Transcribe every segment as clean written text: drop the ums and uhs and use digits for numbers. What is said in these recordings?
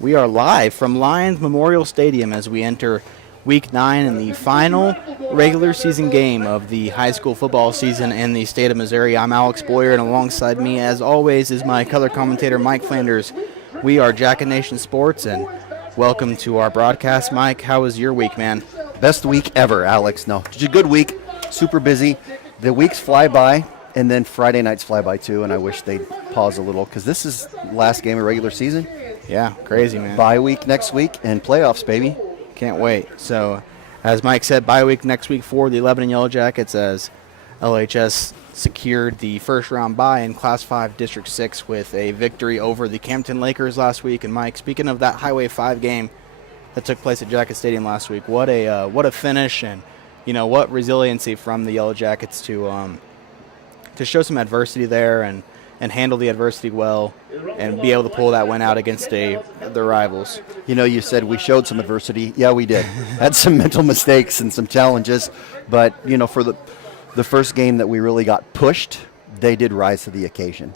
We are live from Lions Memorial Stadium as we enter Week 9 and the final regular season game of the high school football season in the state of Missouri. I'm Alex Boyer, and alongside me, as always, is my color commentator, Mike Flanders. We are Jack and Nation Sports, and welcome to our broadcast. Mike, how was your week, man? Best week ever, Alex. No, just a good week, super busy. The weeks fly by, and then Friday nights fly by too, and I wish they'd pause a little because this is the last game of regular season. Yeah, crazy, man. Bye week next week and playoffs, baby. Can't wait. So, as Mike said, bye week next week for the Lebanon Yellow Jackets as LHS secured the first round bye in Class 5 District 6 with a victory over the Campton Lakers last week. And Mike, speaking of that Highway 5 game that took place at Jacket Stadium last week, what a finish, and what resiliency from the Yellow Jackets to show some adversity there and handle the adversity well and be able to pull that win out against their rivals. You said we showed some adversity. Yeah, we did. Had some mental mistakes and some challenges, but for the first game that we really got pushed, they did rise to the occasion.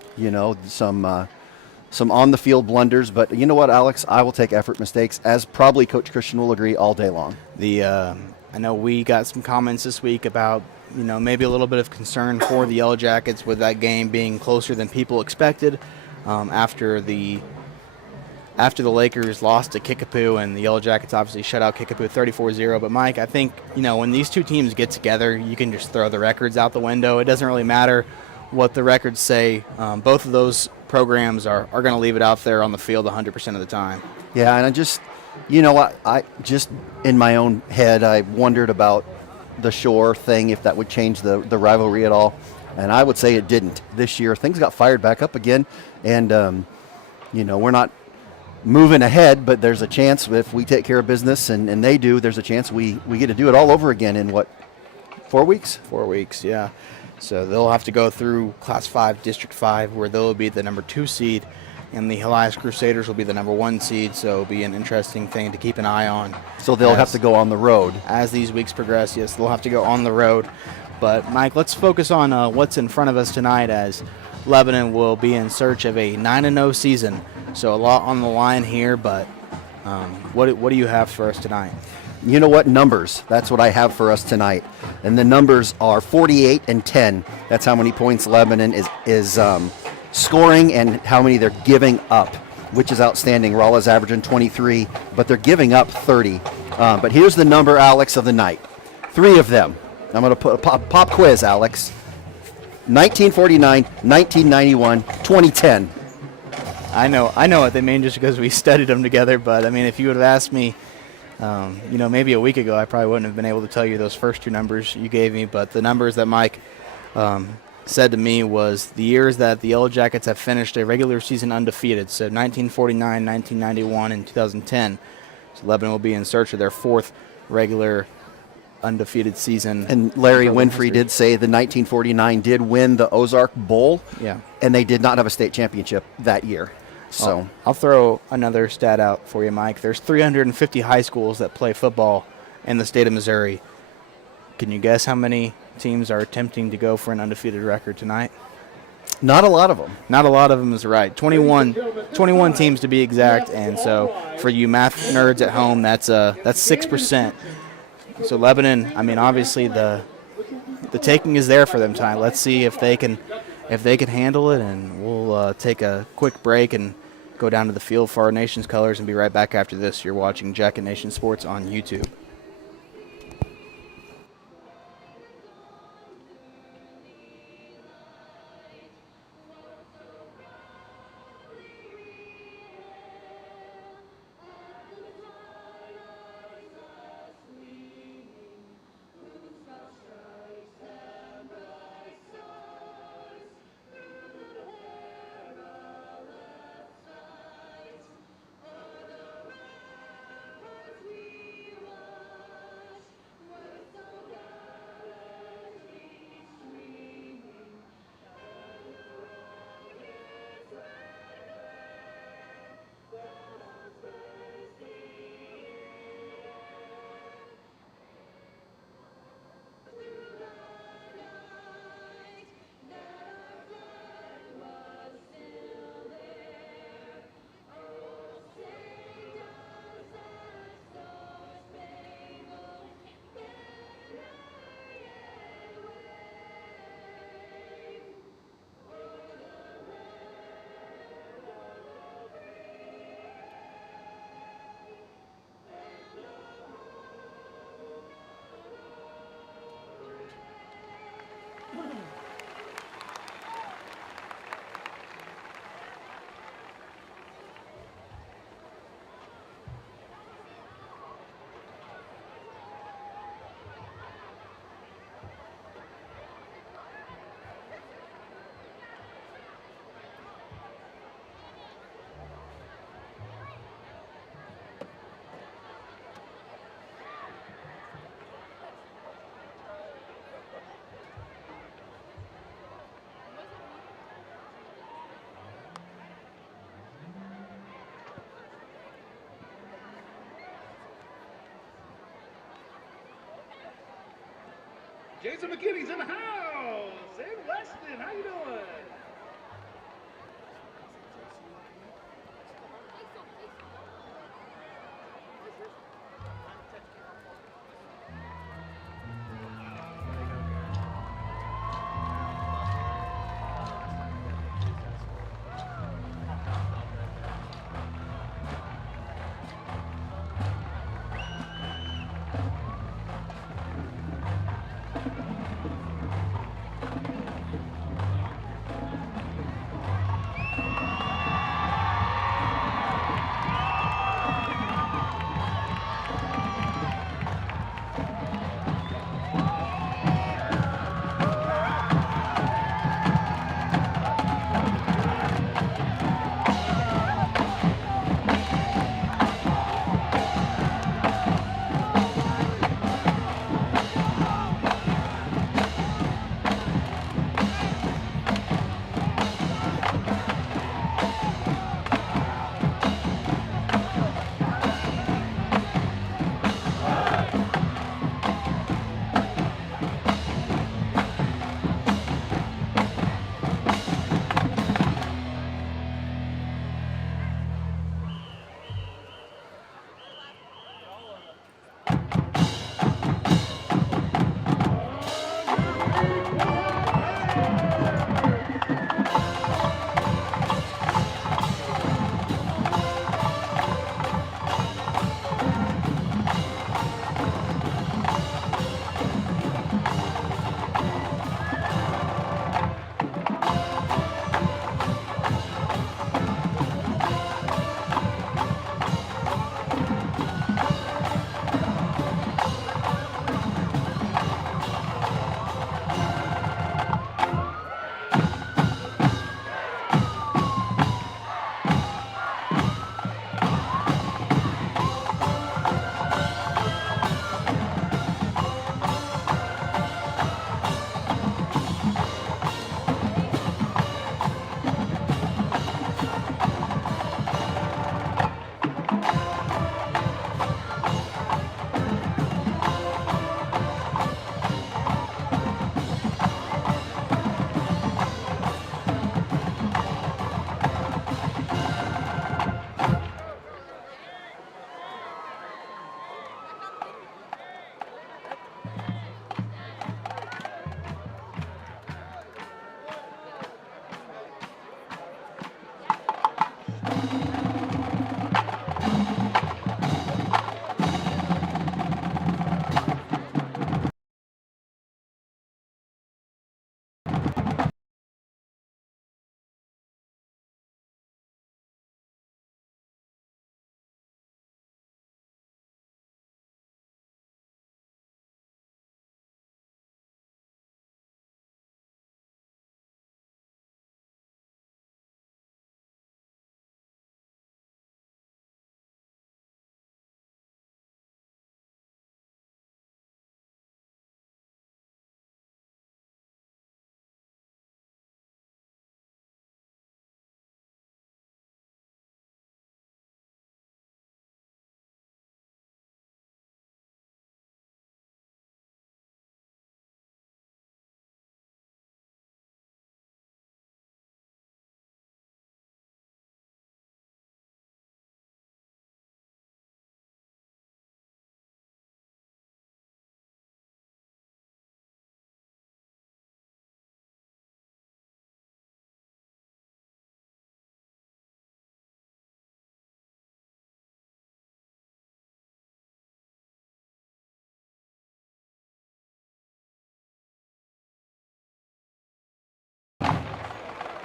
Some on the field blunders, but you know what, Alex? I will take effort mistakes, as probably Coach Christian will agree, all day long. I know we got some comments this week about maybe a little bit of concern for the Yellow Jackets with that game being closer than people expected after the Lakers lost to Kickapoo, and the Yellow Jackets obviously shut out Kickapoo 34-0. But, Mike, I think, when these two teams get together, you can just throw the records out the window. It doesn't really matter what the records say. Both of those programs are going to leave it out there on the field 100% of the time. Yeah, and I just in my own head, I wondered about the Shore thing, if that would change the rivalry at all, and I would say it didn't. This year things got fired back up again, and we're not moving ahead, but there's a chance if we take care of business and they do, there's a chance we get to do it all over again in 4 weeks? 4 weeks, yeah. So they'll have to go through Class 5 District 5, where they'll be the number 2 seed, and the Elias Crusaders will be the number 1 seed, so it'll be an interesting thing to keep an eye on. So they'll have to go on the road. As these weeks progress, yes, they'll have to go on the road. But, Mike, let's focus on what's in front of us tonight, as Lebanon will be in search of a 9-0 season. So a lot on the line here, but what do you have for us tonight? You know what? Numbers. That's what I have for us tonight. And the numbers are 48 and 10. That's how many points Lebanon is scoring and how many they're giving up, which is outstanding. Rolla's averaging 23, but they're giving up 30. But here's the number, Alex, of the night. 3 of them. I'm going to put a pop quiz, Alex. 1949, 1991, 2010. I know what they mean just because we studied them together, but, I mean, if you would have asked me, maybe a week ago, I probably wouldn't have been able to tell you those first 2 numbers you gave me, but the numbers that Mike said to me was the years that the Yellow Jackets have finished a regular season undefeated, so 1949, 1991, and 2010. So Lebanon will be in search of their 4th regular undefeated season. And Larry Winfrey did say the 1949 did win the Ozark Bowl, yeah, and they did not have a state championship that year. So I'll throw another stat out for you, Mike. There's 350 high schools that play football in the state of Missouri. Can you guess how many teams are attempting to go for an undefeated record tonight? Not a lot of them. Not a lot of them is right. 21 teams to be exact, and so for you math nerds at home, that's 6%. So Lebanon, I mean, obviously the taking is there for them tonight. Let's see if they can handle it, and we'll take a quick break and go down to the field for our nation's colors and be right back after this. You're watching Jack and Nation Sports on YouTube. Jason McKinney's in the house. And Weston, how you doing?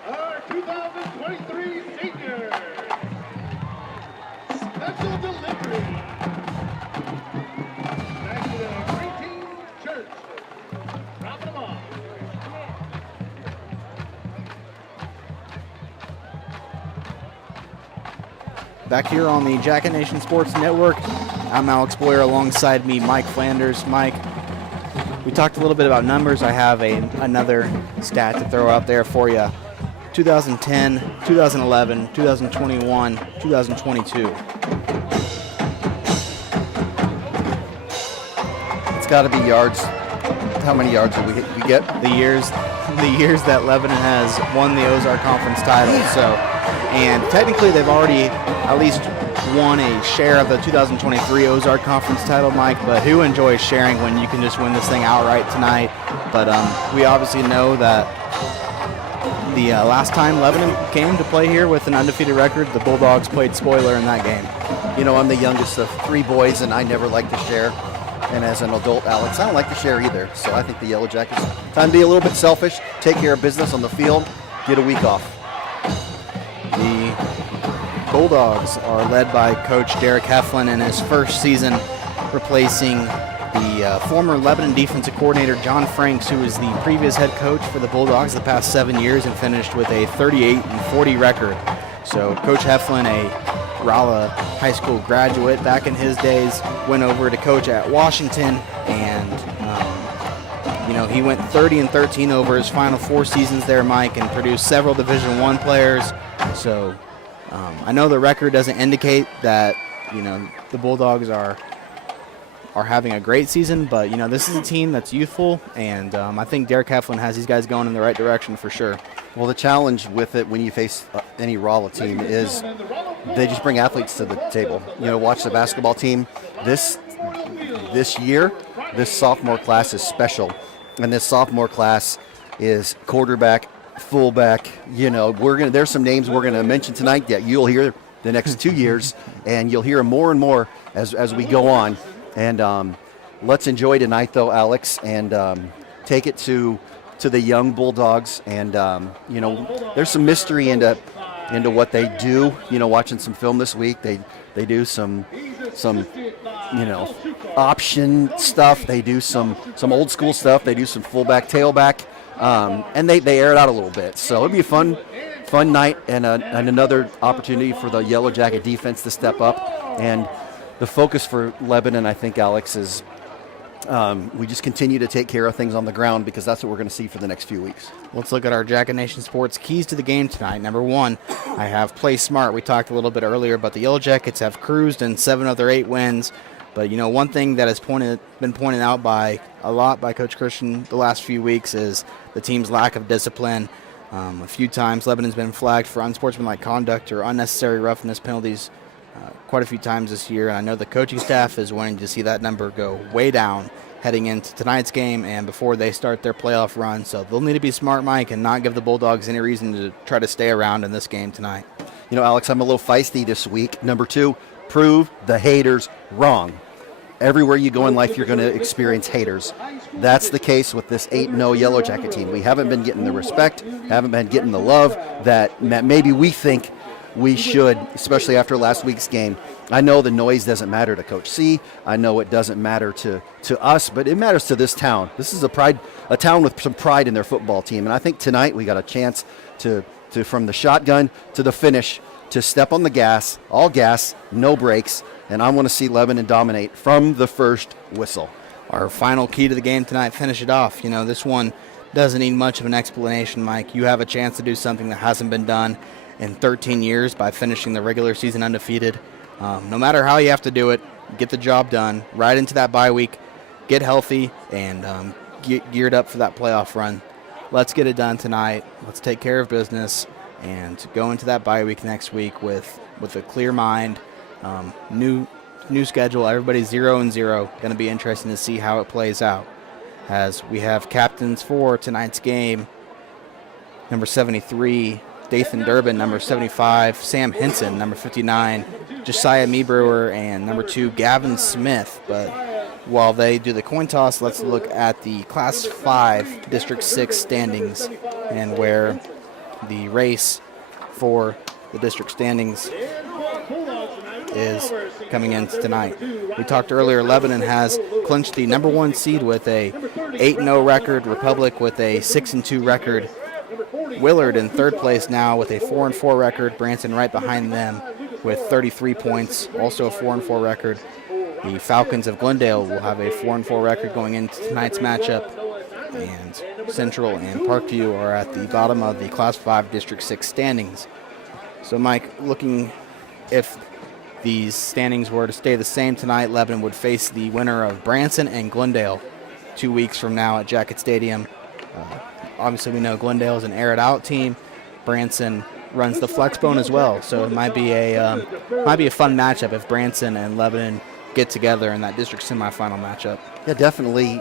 Our 2023 seniors. Special delivery. Back to the Green Team Church. Dropping them off. Back here on the Jacket Nation Sports Network, I'm Alex Boyer. Alongside me, Mike Flanders. Mike, we talked a little bit about numbers. I have another stat to throw out there for you. 2010, 2011, 2021, 2022. It's got to be yards, how many yards did we get? The years that Lebanon has won the Ozark Conference title. So, and technically they've already at least won a share of the 2023 Ozark Conference title, Mike. But who enjoys sharing when you can just win this thing outright tonight? But we obviously know that the last time Lebanon came to play here with an undefeated record, the Bulldogs played spoiler in that game. You know, I'm the youngest of 3 boys, and I never like to share. And as an adult, Alex, I don't like to share either. So I think the Yellow Jackets, time to be a little bit selfish, take care of business on the field, get a week off. The Bulldogs are led by Coach Derek Heflin in his first season, replacing the former Lebanon defensive coordinator John Franks, who was the previous head coach for the Bulldogs the past 7 years and finished with a 38-40 record. So Coach Heflin, a Rolla High School graduate back in his days, went over to coach at Washington, and he went 30-13 over his final 4 seasons there, Mike, and produced several Division I players. So I know the record doesn't indicate that the Bulldogs are having a great season, but this is a team that's youthful, and I think Derek Heflin has these guys going in the right direction for sure. Well, the challenge with it when you face any Rolla team is they just bring athletes to the table. Watch the basketball team. This year, this sophomore class is special, and this sophomore class is quarterback, fullback. There's some names we're gonna mention tonight that you'll hear the next 2 years, and you'll hear more and more as we go on. And let's enjoy tonight, though, Alex, and take it to the young Bulldogs. And there's some mystery into what they do. Watching some film this week, they do some option stuff. They do some old school stuff. They do some fullback, tailback, and they air it out a little bit. So it'll be a fun night and another opportunity for the Yellow Jacket defense to step up. And the focus for Lebanon, I think, Alex, is we just continue to take care of things on the ground, because that's what we're going to see for the next few weeks. Let's look at our Jacket Nation Sports keys to the game tonight. Number 1, I have play smart. We talked a little bit earlier, but the Yellow Jackets have cruised in 7 of their 8 wins. But, one thing that has been pointed out by Coach Christian the last few weeks is the team's lack of discipline. A few times Lebanon's been flagged for unsportsmanlike conduct or unnecessary roughness penalties quite a few times this year. And I know the coaching staff is wanting to see that number go way down heading into tonight's game and before they start their playoff run. So they'll need to be smart, Mike, and not give the Bulldogs any reason to try to stay around in this game tonight. Alex, I'm a little feisty this week. Number 2, prove the haters wrong. Everywhere you go in life, you're going to experience haters. That's the case with this 8-0 Yellow Jacket team. We haven't been getting the respect, haven't been getting the love that maybe we think we should, especially after last week's game. I know the noise doesn't matter to Coach C. I know it doesn't matter to us, but it matters to this town. This is a town with some pride in their football team, and I think tonight we got a chance to from the shotgun to the finish, to step on the gas, all gas, no brakes, and I want to see Lebanon dominate from the first whistle. Our final key to the game tonight, finish it off. This one doesn't need much of an explanation, Mike. You have a chance to do something that hasn't been done in 13 years by finishing the regular season undefeated. No matter how you have to do it, get the job done, right into that bye week, get healthy, and get geared up for that playoff run. Let's get it done tonight. Let's take care of business and go into that bye week next week with a clear mind. New schedule. Everybody's 0-0. Going to be interesting to see how it plays out. As we have captains for tonight's game, number 73, Dathan Durbin, number 75, Sam Henson, number 59, Josiah Meebrewer, and number 2, Gavin Smith. But while they do the coin toss, let's look at the Class 5 District 6 standings and where the race for the district standings is coming in tonight. We talked earlier, Lebanon has clinched the number 1 seed with a 8-0 record, Republic with a 6-2 record, Willard in 3rd place now with a 4-4 record, Branson right behind them with 33 points, also a 4-4 record. The Falcons of Glendale will have a 4-4 record going into tonight's matchup, and Central and Parkview are at the bottom of the Class 5 District 6 standings. So, Mike, looking if these standings were to stay the same tonight, Lebanon would face the winner of Branson and Glendale 2 weeks from now at Jacket Stadium. Obviously, we know Glendale is an air it out team. Branson runs the Flexbone as well, so it might be a fun matchup if Branson and Lebanon get together in that district semifinal matchup. Yeah, definitely.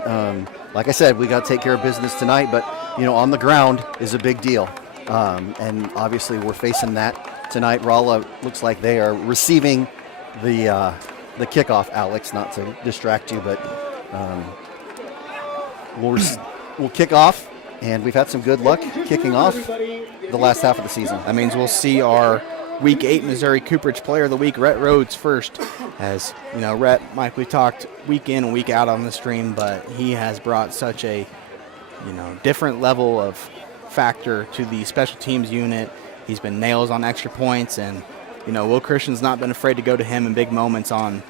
Like I said, we got to take care of business tonight, but on the ground is a big deal, and obviously we're facing that tonight. Rolla looks like they are receiving the kickoff. Alex, not to distract you, but we'll kick off, and we've had some good luck kicking off the last half of the season. That means we'll see our Week 8 Missouri Cooperage Player of the Week, Rhett Rhodes, first. As Rhett, Mike, we talked week in and week out on the stream, but he has brought such a different level of factor to the special teams unit. He's been nails on extra points, and Will Christian's not been afraid to go to him in big moments on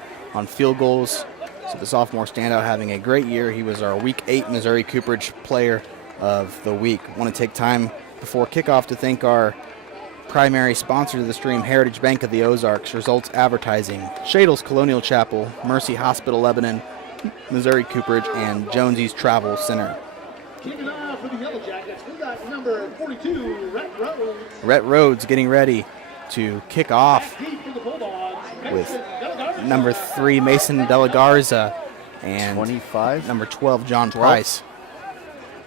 field goals. So the sophomore standout having a great year. He was our Week 8 Missouri Cooperage Player of the Week. I want to take time before kickoff to thank our primary sponsor of the stream, Heritage Bank of the Ozarks, Results Advertising, Shadle's Colonial Chapel, Mercy Hospital Lebanon, Missouri Cooperage, and Jonesy's Travel Center. Keeping an eye out for the Yellow Jackets. We got number 42, Rhett Rhodes. Rhett Rhodes getting ready to kick off Deep for the Bulldogs. with number 3, Mason De La Garza, and 25, number 12, John Price,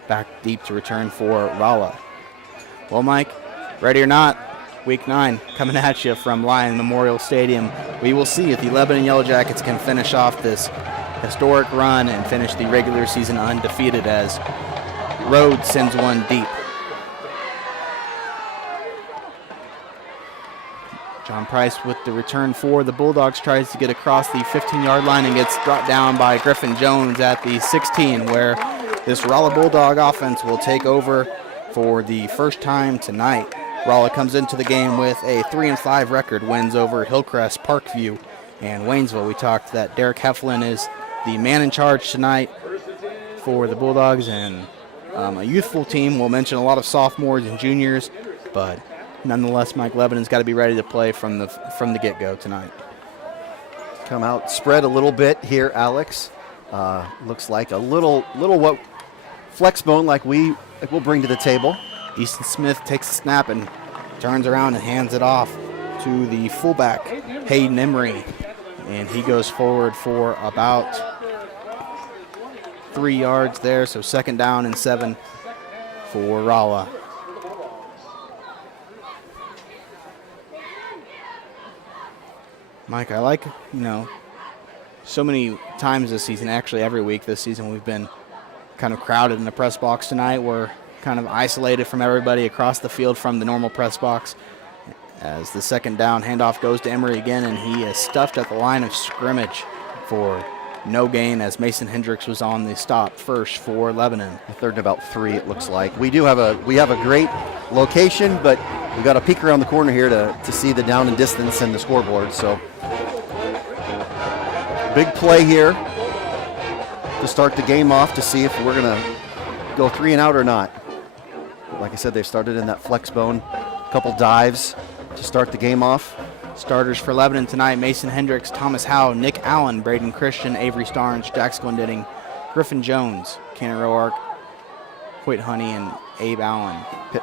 back deep to return for Rolla. Well, Mike, ready or not, Week 9 coming at you from Lyon Memorial Stadium. We will see if the Lebanon Yellow Jackets can finish off this historic run and finish the regular season undefeated, as Rhodes sends one deep. John Price with the return for the Bulldogs tries to get across the 15-yard line and gets brought down by Griffin Jones at the 16, where this Rolla Bulldog offense will take over for the first time tonight. Rolla comes into the game with a 3-5 record, wins over Hillcrest, Parkview, and Waynesville. We talked that Derek Heflin is the man in charge tonight for the Bulldogs, and a youthful team. We'll mention a lot of sophomores and juniors, but nonetheless, Mike, Lebanon's got to be ready to play from the get-go tonight. Come out, spread a little bit here, Alex. Looks like a little what Flexbone like we'll bring to the table. Easton Smith takes the snap and turns around and hands it off to the fullback, Hayden Emery. And he goes forward for about 3 yards there, so 2nd down and 7 for Rolla. Mike, I like, so many times this season, actually every week this season, we've been kind of crowded in the press box. Tonight we're kind of isolated from everybody across the field from the normal press box, as the 2nd down handoff goes to Emery again, and he is stuffed at the line of scrimmage for no gain, as Mason Hendricks was on the stop first for Lebanon. 3rd and about 3, it looks like. We have a great location, but we've got to peek around the corner here to see the down and distance and the scoreboard. So big play here to start the game off, to see if we're going to go 3 and out or not. Like I said, they've started in that flex bone, a couple dives to start the game off. Starters for Lebanon tonight: Mason Hendricks, Thomas Howe, Nick Allen, Braden Christian, Avery Starnes, Jack Glendinning, Griffin Jones, Cannon Roark, Hoyt Honey, and Abe Allen. Pitch.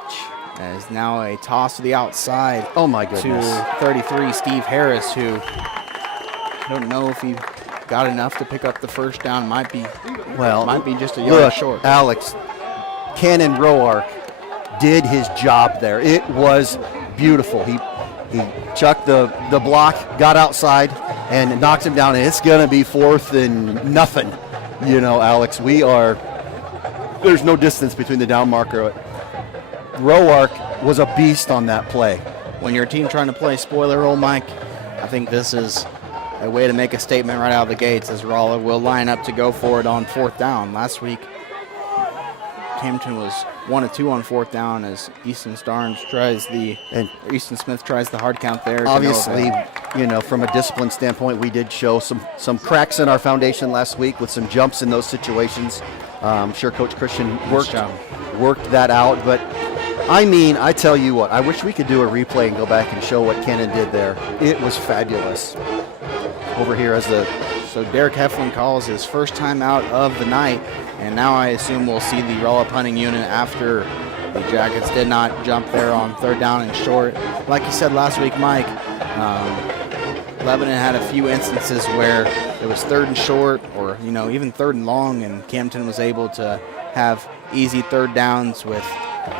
As now a toss to the outside. Oh my goodness. To 33, Steve Harris, who I don't know if he got enough to pick up the first down. Might be just a yard short. Alex, Cannon Roark did his job there. It was beautiful. He chucked the block, got outside, and knocked him down. And it's going to be 4th and nothing. Alex, there's no distance between the down marker. Roark was a beast on that play. When your team trying to play spoiler role, Mike, I think this is a way to make a statement right out of the gates, as Rolla will line up to go for it on 4th down. Last week, Camden was 1 of 2 on 4th down, as Easton Smith tries the hard count there. Obviously, from a discipline standpoint, we did show some cracks in our foundation last week with some jumps in those situations. I'm sure Coach Christian worked that out, but I tell you what, I wish we could do a replay and go back and show what Cannon did there. It was fabulous. Over here as the So Derek Heflin calls his first time out of the night, and now I assume we'll see the Rolla punting unit after the Jackets did not jump there on third down and short. Like you said last week, Mike, Lebanon had a few instances where it was third and short or, even third and long, and Camden was able to have easy third downs with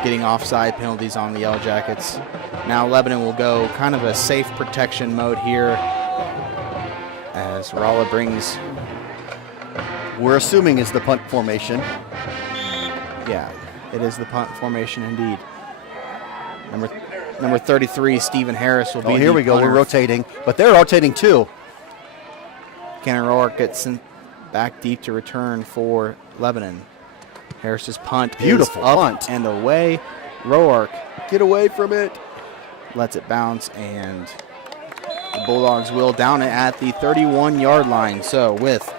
getting offside penalties on the Yellow Jackets. Now Lebanon will go kind of a safe protection mode here as Rolla brings. We're assuming is the punt formation. Yeah, it is the punt formation indeed. Number 33, Stephen Harris will be. Oh, here we go. punter. We're rotating, but they're rotating too. Cannon Roark gets sent back deep to return for Lebanon. Harris's punt Beautiful is up punt. and away. Roark Get away from it. lets it bounce, and the Bulldogs will down it at the 31-yard line. So with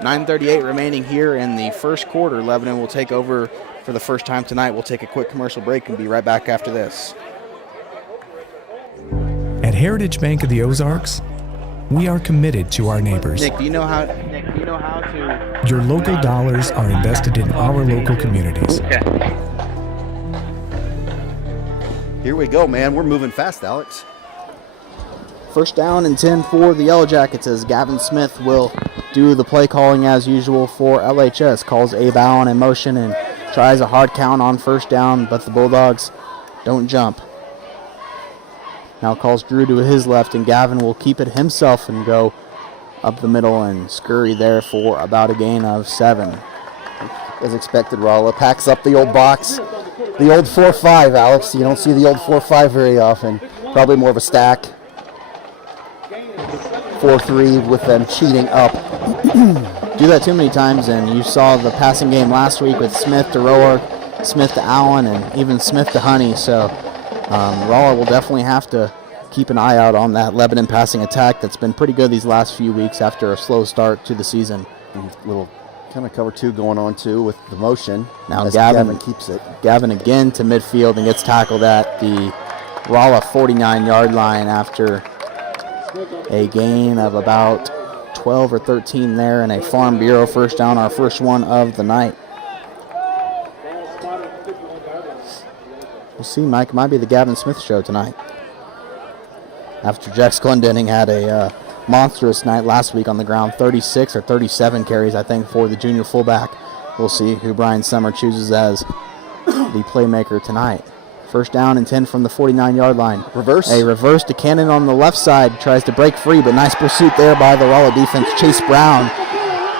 9:38 remaining here in the first quarter, Lebanon will take over for the first time tonight. We'll take a quick commercial break and be right back after this. At Heritage Bank of the Ozarks, we are committed to our neighbors. Nick, do you know how to? Your local dollars are invested in our local communities. Here we go, man. We're moving fast, Alex. First down and 10 for the Yellow Jackets as Gavin Smith will do the play calling as usual for LHS. Calls Abe Allen in motion and tries a hard count on first down, but the Bulldogs don't jump. Now calls Drew to his left, and Gavin will keep it himself and go up the middle and scurry there for about a gain of 7. As expected, Rolla packs up the old box. The old 4-5, Alex. You don't see the old 4-5 very often. Probably more of a stack. 4-3 with them cheating up. Do that too many times, and you saw the passing game last week with Smith to Roark, Smith to Allen, and even Smith to Honey. So Rolla will definitely have to keep an eye out on that Lebanon passing attack that's been pretty good these last few weeks after a slow start to the season. Little kind of cover 2 going on too with the motion. Now as Gavin keeps it. Gavin again to midfield and gets tackled at the Rolla 49-yard line after a gain of about 12 or 13 there, and a Farm Bureau first down, our first one of the night. We'll see, Mike. It might be the Gavin Smith show tonight. After Jax Glendenning had a monstrous night last week on the ground, 36 or 37 carries, I think, for the junior fullback. We'll see who Brian Summer chooses as the playmaker tonight. First down and 10 from the 49-yard line. Reverse. A reverse to Cannon on the left side. Tries to break free, but nice pursuit there by the Rolla defense. Chase Brown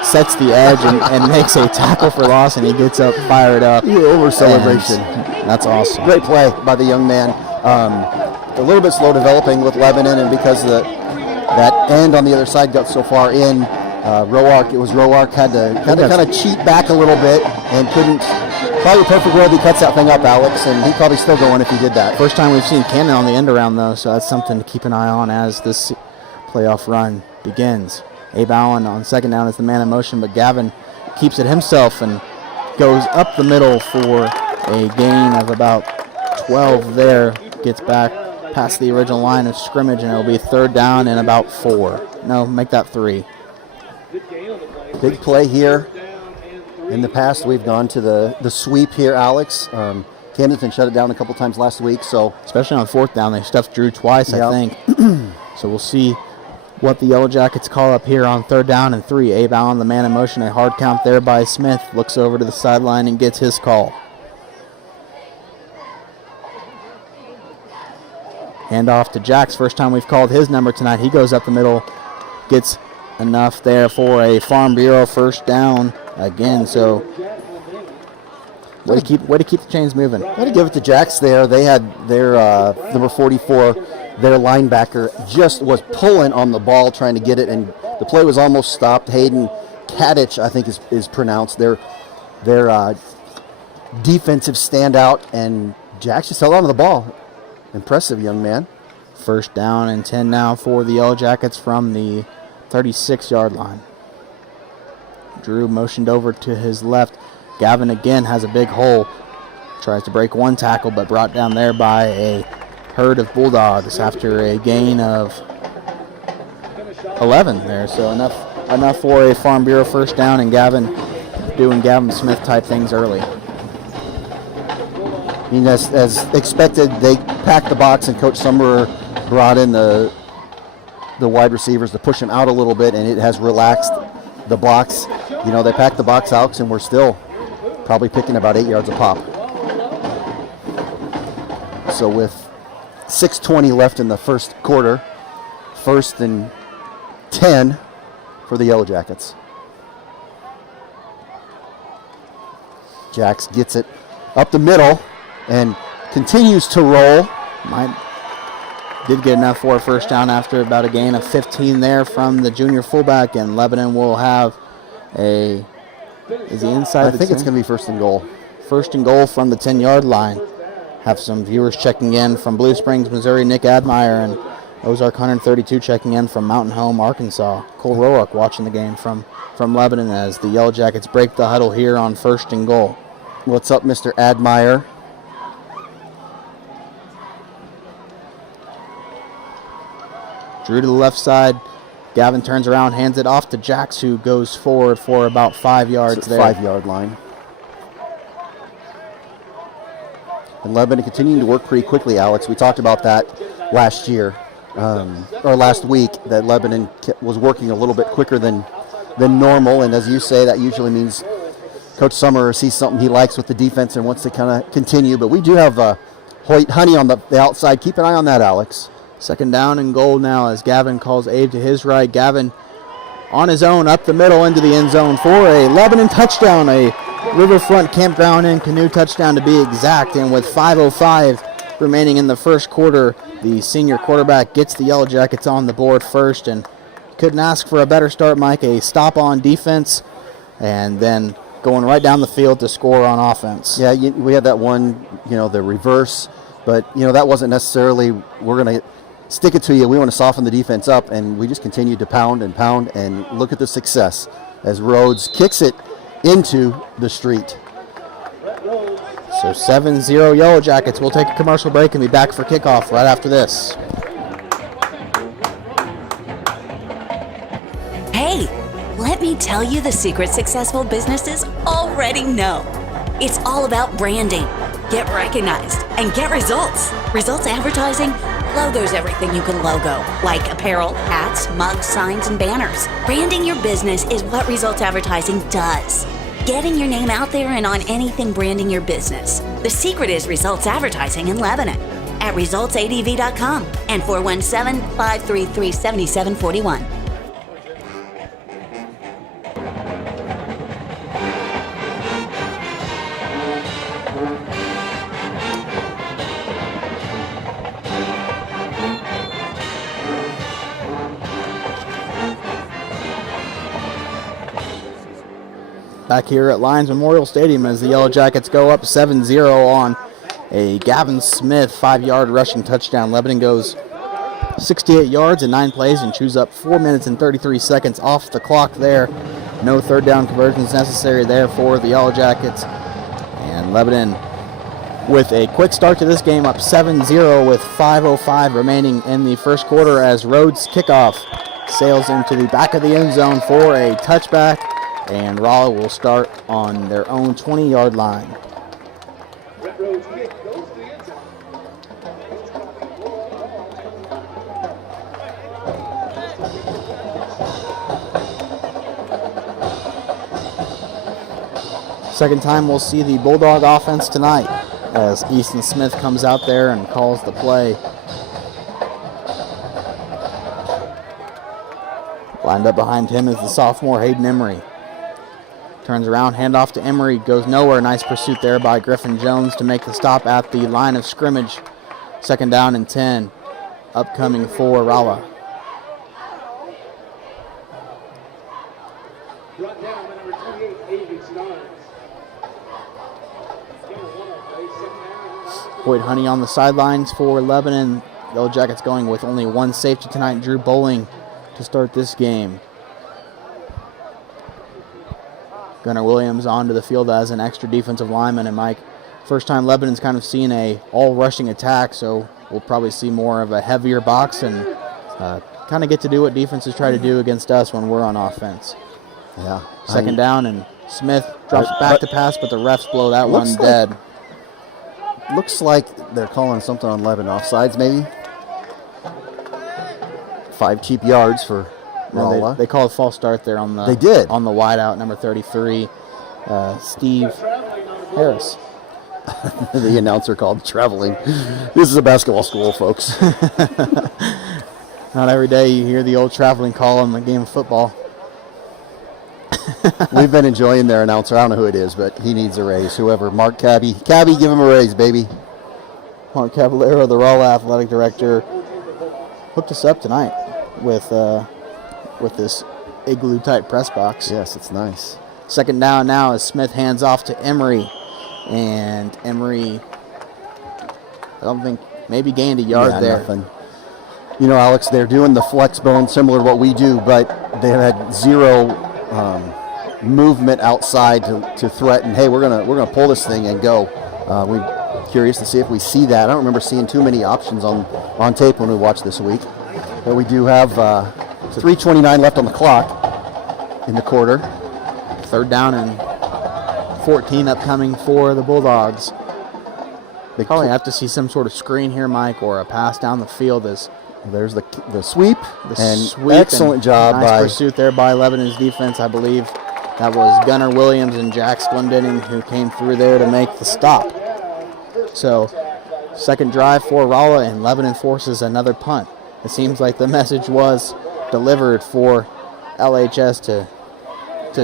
sets the edge and makes a tackle for loss, and he gets up, fired up. Over celebration. And that's awesome. Great play by the young man. A little bit slow developing with Lebanon, and because that end on the other side got so far in, Roark had to kind of cheat back a little bit and couldn't. Probably a perfect world he cuts that thing up, Alex, and he'd probably still going if he did that. First time we've seen Cannon on the end around, though, so that's something to keep an eye on as this playoff run begins. Abe Allen on second down is the man in motion, but Gavin keeps it himself and goes up the middle for a gain of about 12 there. Gets back past the original line of scrimmage, and it'll be third down and about 4. No, make that 3. Big play here. In the past, we've gone to the sweep here, Alex. Camdenton shut it down a couple times last week, so Especially on fourth down, they stuffed Drew twice, Yep. I think. So we'll see what the Yellow Jackets call up here on third down and 3. Abe Allen, the man in motion, a hard count there by Smith. Looks over to the sideline and gets his call. Hand off to Jax. First time we've called his number tonight. He goes up the middle, gets enough there for a Farm Bureau first down again. So way to keep the chains moving. got to give it to Jax there. They had their number 44, their linebacker, just was pulling on the ball trying to get it, and the play was almost stopped. Hayden Kadich, I think is pronounced, their defensive standout, and Jax just held on to the ball. Impressive young man. First down and 10 now for the Yellow Jackets from the 36-yard line. Drew motioned over to his left. Gavin again has a big hole. Tries to break one tackle, but brought down there by a herd of Bulldogs after a gain of 11 there, so enough for a Farm Bureau first down, and Gavin doing Gavin Smith type things early. I mean, as expected, they packed the box, and Coach Summerer brought in the wide receivers to push them out a little bit, and it has relaxed the box. You know, they packed the box out, and we're still probably picking about 8 yards a pop. So with 6:20 left in the first quarter, 1st and 10 for the Yellow Jackets. Jax gets it up the middle and continues to roll. Did get enough for a first down after about a gain of 15 there from the junior fullback, and Lebanon will have is he inside? I think it's going to be 1st and goal. 1st and goal from the 10-yard line. Have some viewers checking in from Blue Springs, Missouri, Nick Admire, and Ozark 132 checking in from Mountain Home, Arkansas. Cole Roark watching the game from Lebanon as the Yellow Jackets break the huddle here on 1st and goal. What's up, Mr. Admire? Drew to the left side. Gavin turns around, hands it off to Jax, who goes forward for about 5 yards there. 5-yard line. And Lebanon continuing to work pretty quickly, Alex. We talked about that last year, or last week, that Lebanon was working a little bit quicker than normal. And as you say, that usually means Coach Summerer sees something he likes with the defense and wants to kind of continue. But we do have Hoyt Honey on the outside. Keep an eye on that, Alex. 2nd down and goal now as Gavin calls Abe to his right. Gavin on his own up the middle into the end zone for a Lebanon touchdown, a Riverfront Campground and Canoe touchdown to be exact. And with 5:05 remaining in the first quarter, the senior quarterback gets the Yellow Jackets on the board first, and couldn't ask for a better start, Mike. A stop on defense and then going right down the field to score on offense. Yeah, we had that one, the reverse, but, that wasn't necessarily we're going to stick it to you. We want to soften the defense up, and we just continued to pound, and look at the success as Rhodes kicks it into the street. So 7-0 Yellow Jackets. We'll take a commercial break and be back for kickoff right after this. Hey, let me tell you the secret successful businesses already know. It's all about branding. Get recognized and get results. Results advertising. Logo's everything you can logo, like apparel, hats, mugs, signs, and banners. Branding your business is what Results Advertising does. Getting your name out there and on anything branding your business. The secret is Results Advertising in Lebanon at resultsadv.com and 417-533-7741. Back here at Lions Memorial Stadium as the Yellow Jackets go up 7-0 on a Gavin Smith 5-yard rushing touchdown. Lebanon goes 68 yards in 9 plays and chews up 4 minutes and 33 seconds off the clock there. No 3rd down conversions necessary there for the Yellow Jackets. And Lebanon with a quick start to this game, up 7-0 with 5:05 remaining in the first quarter as Rhodes kickoff sails into the back of the end zone for a touchback. And Rolla will start on their own 20-yard line. Second time we'll see the Bulldog offense tonight as Easton Smith comes out there and calls the play. Lined up behind him is the sophomore Hayden Emery. Turns around, handoff to Emery, goes nowhere. Nice pursuit there by Griffin Jones to make the stop at the line of scrimmage. 2nd down and 10, upcoming for Rolla. Brought down by number 28, Avery Starnes. Boyd Honey on the sidelines for Lebanon. Yellow Jackets going with only one safety tonight, Drew Bowling, to start this game. Gunnar Williams onto the field as an extra defensive lineman. And Mike, first time Lebanon's kind of seen a all-rushing attack, so we'll probably see more of a heavier box and kind of get to do what defenses try to do against us when we're on offense. Yeah. Second down, and Smith drops back to pass, but the refs blow that one dead. Looks like they're calling something on Lebanon. Offsides, maybe? 5 cheap yards for Rolla. They called a false start there on the They did. on the wideout, number 33, Steve Harris. The announcer called traveling. This is a basketball school, folks. Not every day you hear the old traveling call in the game of football. We've been enjoying their announcer. I don't know who it is, but he needs a raise. Whoever, Mark Cabby. Cabby, give him a raise, baby. Mark Caballero, the Rolla athletic director, hooked us up tonight with this igloo-type press box. Yes, it's nice. Second down now as Smith hands off to Emery. And Emery, I don't think, maybe gained a yard there. Nothing. You know, Alex, they're doing the flex bone similar to what we do, but they had zero movement outside to threaten, hey, we're gonna pull this thing and go. We're curious to see if we see that. I don't remember seeing too many options on tape when we watched this week. But we do have 3:29 left on the clock in the quarter. Third down and 14 upcoming for the Bulldogs. They probably have to see some sort of screen here, Mike, or a pass down the field. As there's the sweep. Excellent job nice by pursuit there by Lebanon's defense. I believe that was Gunnar Williams and Jack Glendinning who came through there to make the stop. So, second drive for Rolla, and Lebanon forces another punt. It seems like the message was delivered for LHS to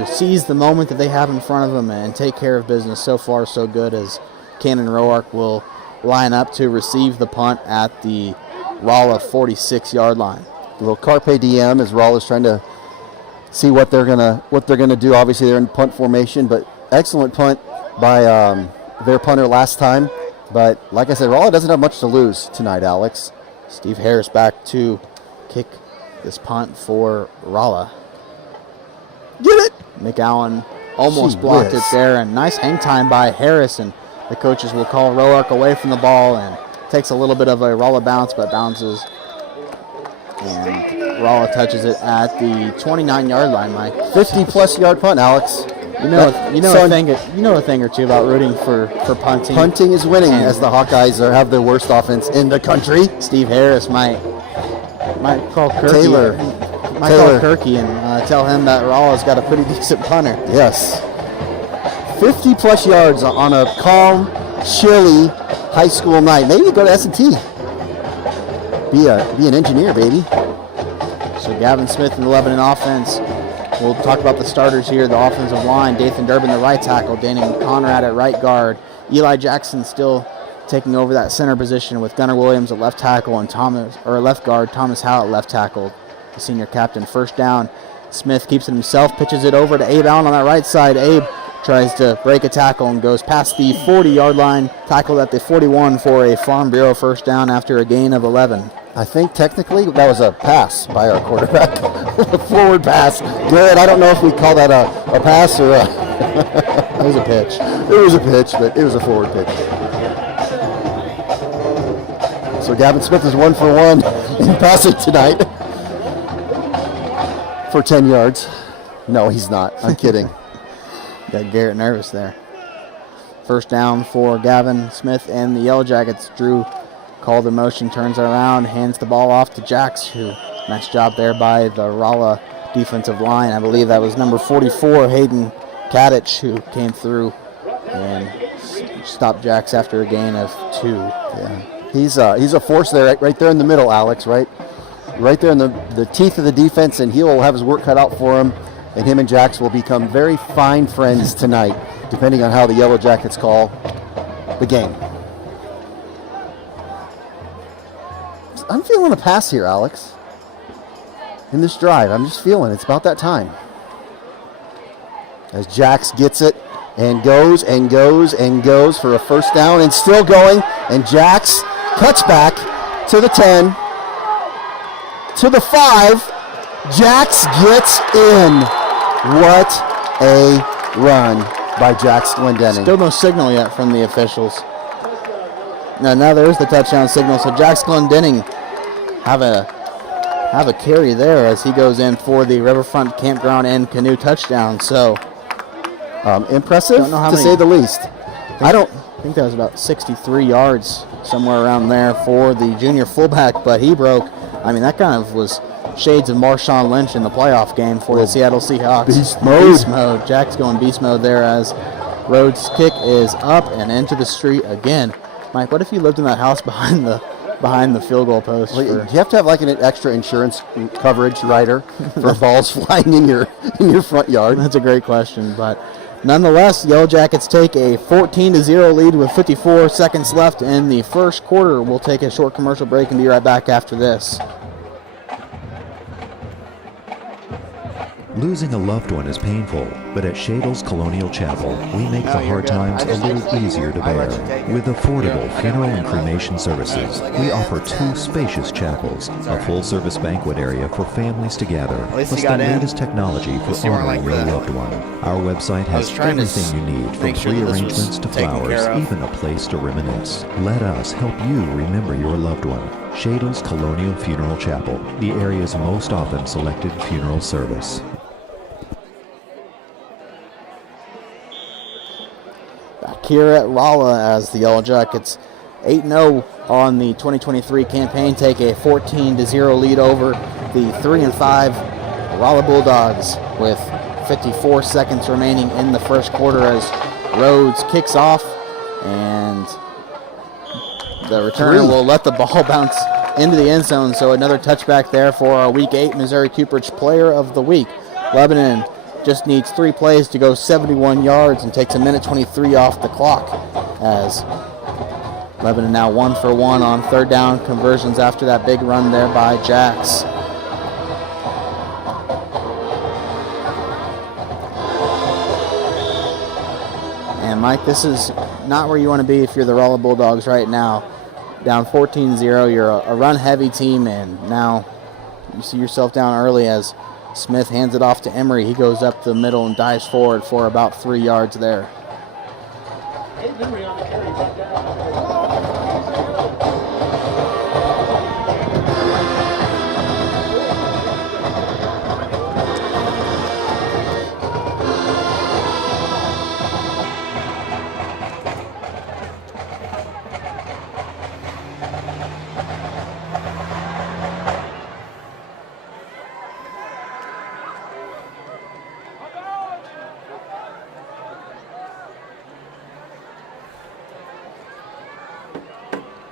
seize the moment that they have in front of them and take care of business. So far, so good, as Cannon Roark will line up to receive the punt at the Rolla 46-yard line. A little carpe diem as Rolla's trying to see what they're gonna do. Obviously, they're in punt formation, but excellent punt by their punter last time. But like I said, Rolla doesn't have much to lose tonight, Alex. Steve Harris back to kick this punt for Rolla. Get it! McAllen almost blocked it there, and nice hang time by Harris, and the coaches will call Roark away from the ball, and takes a little bit of a Rolla bounce, but bounces, and Rolla touches it at the 29-yard line, Mike. 50-plus yard punt, Alex. You know a thing or two about rooting for punting. Punting is winning, as the Hawkeyes have their worst offense in the country. Steve Harris might call Kirky. Taylor. Call Kirky and tell him that Rolla's got a pretty decent punter. Yes. 50-plus yards on a calm, chilly high school night. Maybe go to S&T. Be an engineer, baby. So Gavin Smith in the Lebanon offense. We'll talk about the starters here. The offensive line, Dathan Durbin, the right tackle, Danny Conrad at right guard. Eli Jackson still taking over that center position with Gunnar Williams at left tackle and left guard, Thomas Howe at left tackle, the senior captain. First down, Smith keeps it himself, pitches it over to Abe Allen on that right side. Abe tries to break a tackle and goes past the 40-yard line, tackled at the 41 for a Farm Bureau first down after a gain of 11. I think technically that was a pass by our quarterback. A forward pass. Good. I don't know if we call that a pass or a... It was a pitch. It was a pitch, but it was a forward pitch. So Gavin Smith is 1 for 1 in passing tonight. For 10 yards. No, he's not. I'm kidding. Got Garrett nervous there. First down for Gavin Smith and the Yellow Jackets. Drew called in motion, turns around, hands the ball off to Jax, who, nice job there by the Rolla defensive line. I believe that was number 44, Hayden Kadich, who came through and stopped Jax after a gain of 2. Yeah, he's a force there, right there in the middle, Alex, right there in the teeth of the defense, and he will have his work cut out for him, and him and Jax will become very fine friends tonight, depending on how the Yellow Jackets call the game. I'm feeling a pass here, Alex. In this drive, I'm just feeling it's about that time. As Jax gets it and goes and goes and goes for a first down and still going, and Jax cuts back to the 10, to the 5. Jax gets in. What a run by Jax Glendinning. Still no signal yet from the officials. Now there's the touchdown signal. So Jax Glendinning have a have a carry there as he goes in for the Riverfront Campground and Canoe touchdown. So impressive, don't know how to many- say the least. I think that was about 63 yards, somewhere around there for the junior fullback, but he broke. I mean, that kind of was shades of Marshawn Lynch in the playoff game for the Seattle Seahawks. Beast mode. Beast mode. Jack's going beast mode there as Rhodes' kick is up and into the street again. Mike, what if you lived in that house behind the field goal post? Well, you have to have like an extra insurance coverage rider for balls flying in your front yard. That's a great question, but nonetheless, Yellow Jackets take a 14-0 lead with 54 seconds left in the first quarter. We'll take a short commercial break and be right back after this. Losing a loved one is painful, but at Shadle's Colonial Chapel, we make the hard times a little easier to bear. With affordable funeral and cremation services, we offer 2 spacious chapels, a full-service banquet area for families to gather, least plus you the got in. latest technology for You weren't honoring like your that. loved one. Our website has trying to everything you need, from make sure that this was pre-arrangements to taken flowers, care of. even a place to reminisce. Let us help you remember your loved one. Shadle's Colonial Funeral Chapel, the area's most often selected funeral service. Back here at Rolla as the Yellow Jackets 8-0 on the 2023 campaign take a 14-0 lead over the 3-5 Rolla Bulldogs with 54 seconds remaining in the first quarter as Rhodes kicks off and the returner will let the ball bounce into the end zone. So another touchback there for our Week 8 Missouri Cooperage Player of the Week. Lebanon just needs 3 plays to go 71 yards and takes a minute 23 off the clock as Lebanon now 1 for 1 on third down conversions after that big run there by Jax. And Mike, this is not where you want to be if you're the Rolla Bulldogs right now. Down 14-0, you're a run-heavy team, and now you see yourself down early as Smith hands it off to Emery. He goes up the middle and dives forward for about 3 yards there.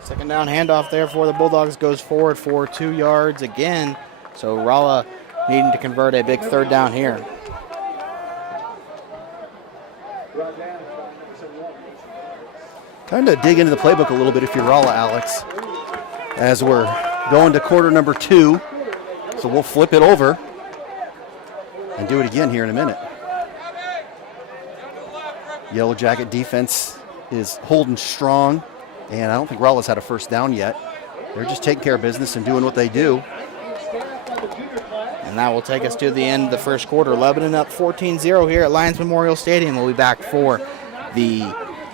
Second down handoff there for the Bulldogs goes forward for 2 yards again. So Rolla needing to convert a big third down here. Time to dig into the playbook a little bit if you're Rolla, Alex, as we're going to quarter number 2. So we'll flip it over and do it again here in a minute. Yellow Jacket defense is holding strong, and I don't think Rolla's had a first down yet. They're just taking care of business and doing what they do. And that will take us to the end of the first quarter. Lebanon up 14-0 here at Lions Memorial Stadium. We'll be back for the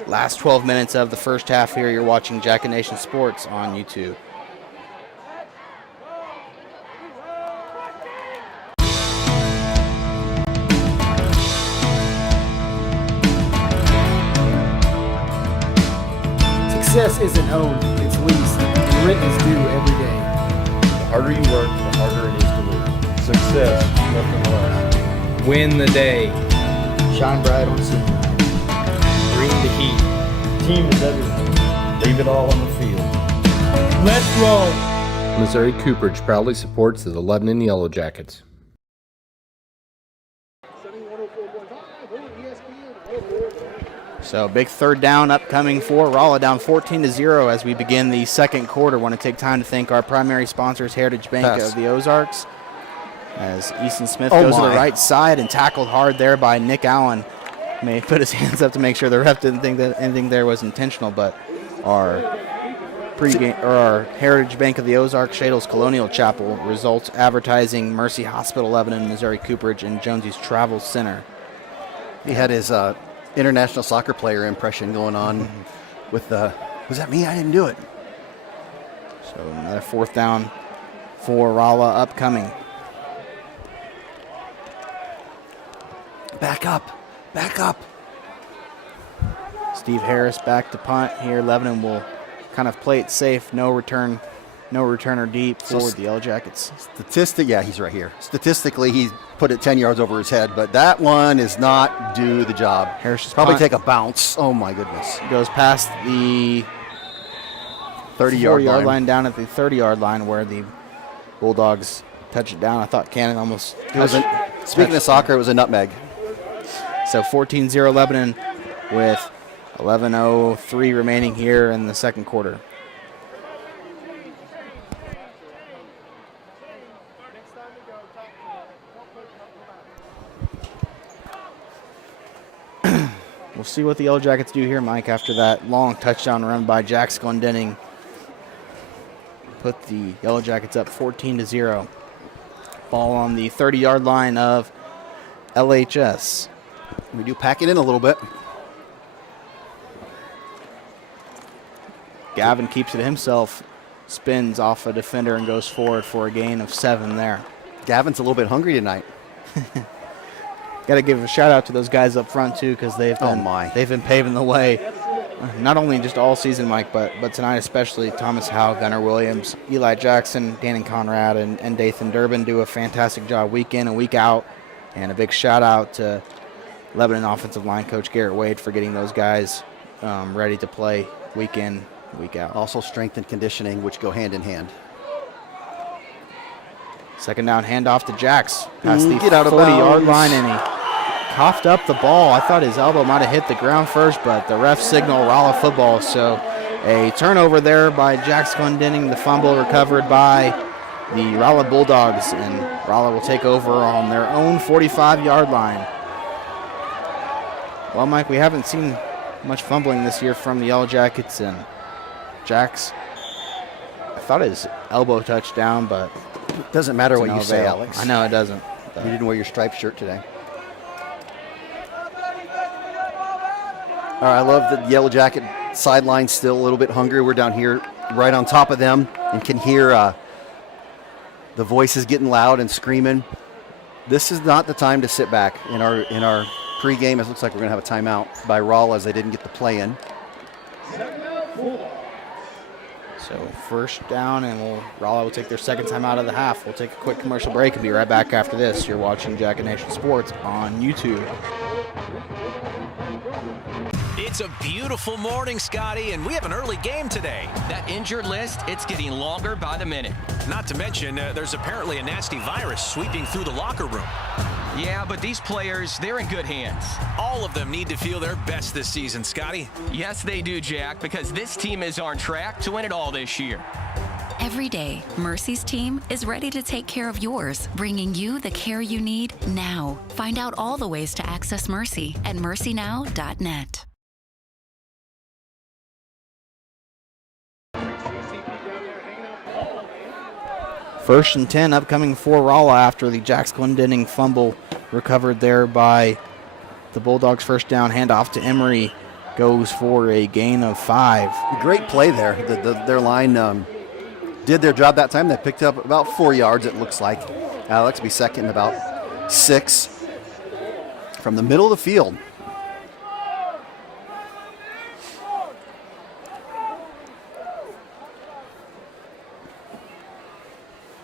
last 12 minutes of the first half here. You're watching Jacket Nation Sports on YouTube. Success isn't owned, it's leased, and rent is due every day. The harder you work, the harder it is to lose. Success, nothing less. Win the day. Shine bright on scene. Bring the heat. Team is everything. Leave it all on the field. Let's roll. Missouri Cooperage proudly supports the Lebanon Yellow Jackets. So big third down upcoming for Rolla, down 14-0 as we begin the second quarter. Want to take time to thank our primary sponsors, Heritage Bank of the Ozarks, as Easton Smith goes to the right side and tackled hard there by Nick Allen. May put his hands up to make sure the ref didn't think that anything there was intentional, but our pregame or our Heritage Bank of the Ozarks, Shadle's Colonial Chapel, Results Advertising, Mercy Hospital, Lebanon, Missouri Cooperage, and Jonesy's Travel Center. He had his international soccer player impression going on with the, was that me? I didn't do it. So another fourth down for Rolla upcoming. Back up. Back up. Steve Harris back to punt here. Lebanon will kind of play it safe. No returner deep for the Yellow Jackets. Yeah, he's right here. Statistically, he put it 10 yards over his head, but that one is not do the job. Harris probably punt take a bounce. Oh, my goodness. goes past the 30-yard line down at the 30-yard line where the Bulldogs touch it down. I thought Cannon almost Speaking of soccer, it was a nutmeg. So 14-0 Lebanon with 11:03 remaining here in the second quarter. We'll see what the Yellow Jackets do here, Mike, after that long touchdown run by Jax Glendenning. Put the Yellow Jackets up 14-0. Ball on the 30-yard line of LHS. We do pack it in a little bit. Gavin keeps it himself, spins off a defender and goes forward for a gain of 7 there. Gavin's a little bit hungry tonight. Got to give a shout out to those guys up front too, because they've been paving the way, not only just all season, Mike, but tonight especially. Thomas Howe, Gunnar Williams, Eli Jackson, Danny Conrad, and Dathan Durbin do a fantastic job week in and week out. And a big shout out to Lebanon offensive line coach Garrett Wade for getting those guys ready to play week in, week out. Also strength and conditioning, which go hand in hand. Second down, handoff to Jax past the get out of 40-yard bounds. line, and he coughed up the ball. I thought his elbow might have hit the ground first, but the ref signaled Rolla football. So a turnover there by Jax Glendenning. The fumble recovered by the Rolla Bulldogs, and Rolla will take over on their own 45-yard line. Well, Mike, we haven't seen much fumbling this year from the Yellow Jackets, and Jax, I thought his elbow touched down, but it doesn't matter what you say, Alex. I know it doesn't. You didn't wear your striped shirt today. All right, I love the Yellow Jacket sideline still a little bit hungry. We're down here right on top of them and can hear the voices getting loud and screaming. This is not the time to sit back. In our pregame, it looks like we're going to have a timeout by Rolla as they didn't get the play in. So first down, and Rolla will take their second time out of the half. We'll take a quick commercial break and be right back after this. You're watching Jacket Nation Sports on YouTube. It's a beautiful morning, Scotty, and we have an early game today. That injured list, it's getting longer by the minute. Not to mention, there's apparently a nasty virus sweeping through the locker room. Yeah, but these players, they're in good hands. All of them need to feel their best this season, Scotty. Yes, they do, Jack, because this team is on track to win it all this year. Every day, Mercy's team is ready to take care of yours, bringing you the care you need now. Find out all the ways to access Mercy at mercynow.net. First and 10 upcoming for Rolla after the Jax Glendenning fumble recovered there by the Bulldogs. First down, handoff to Emery, goes for a gain of 5. Great play there. Their line did their job that time. They picked up about 4 yards, it looks like. Alex be second, about 6 from the middle of the field.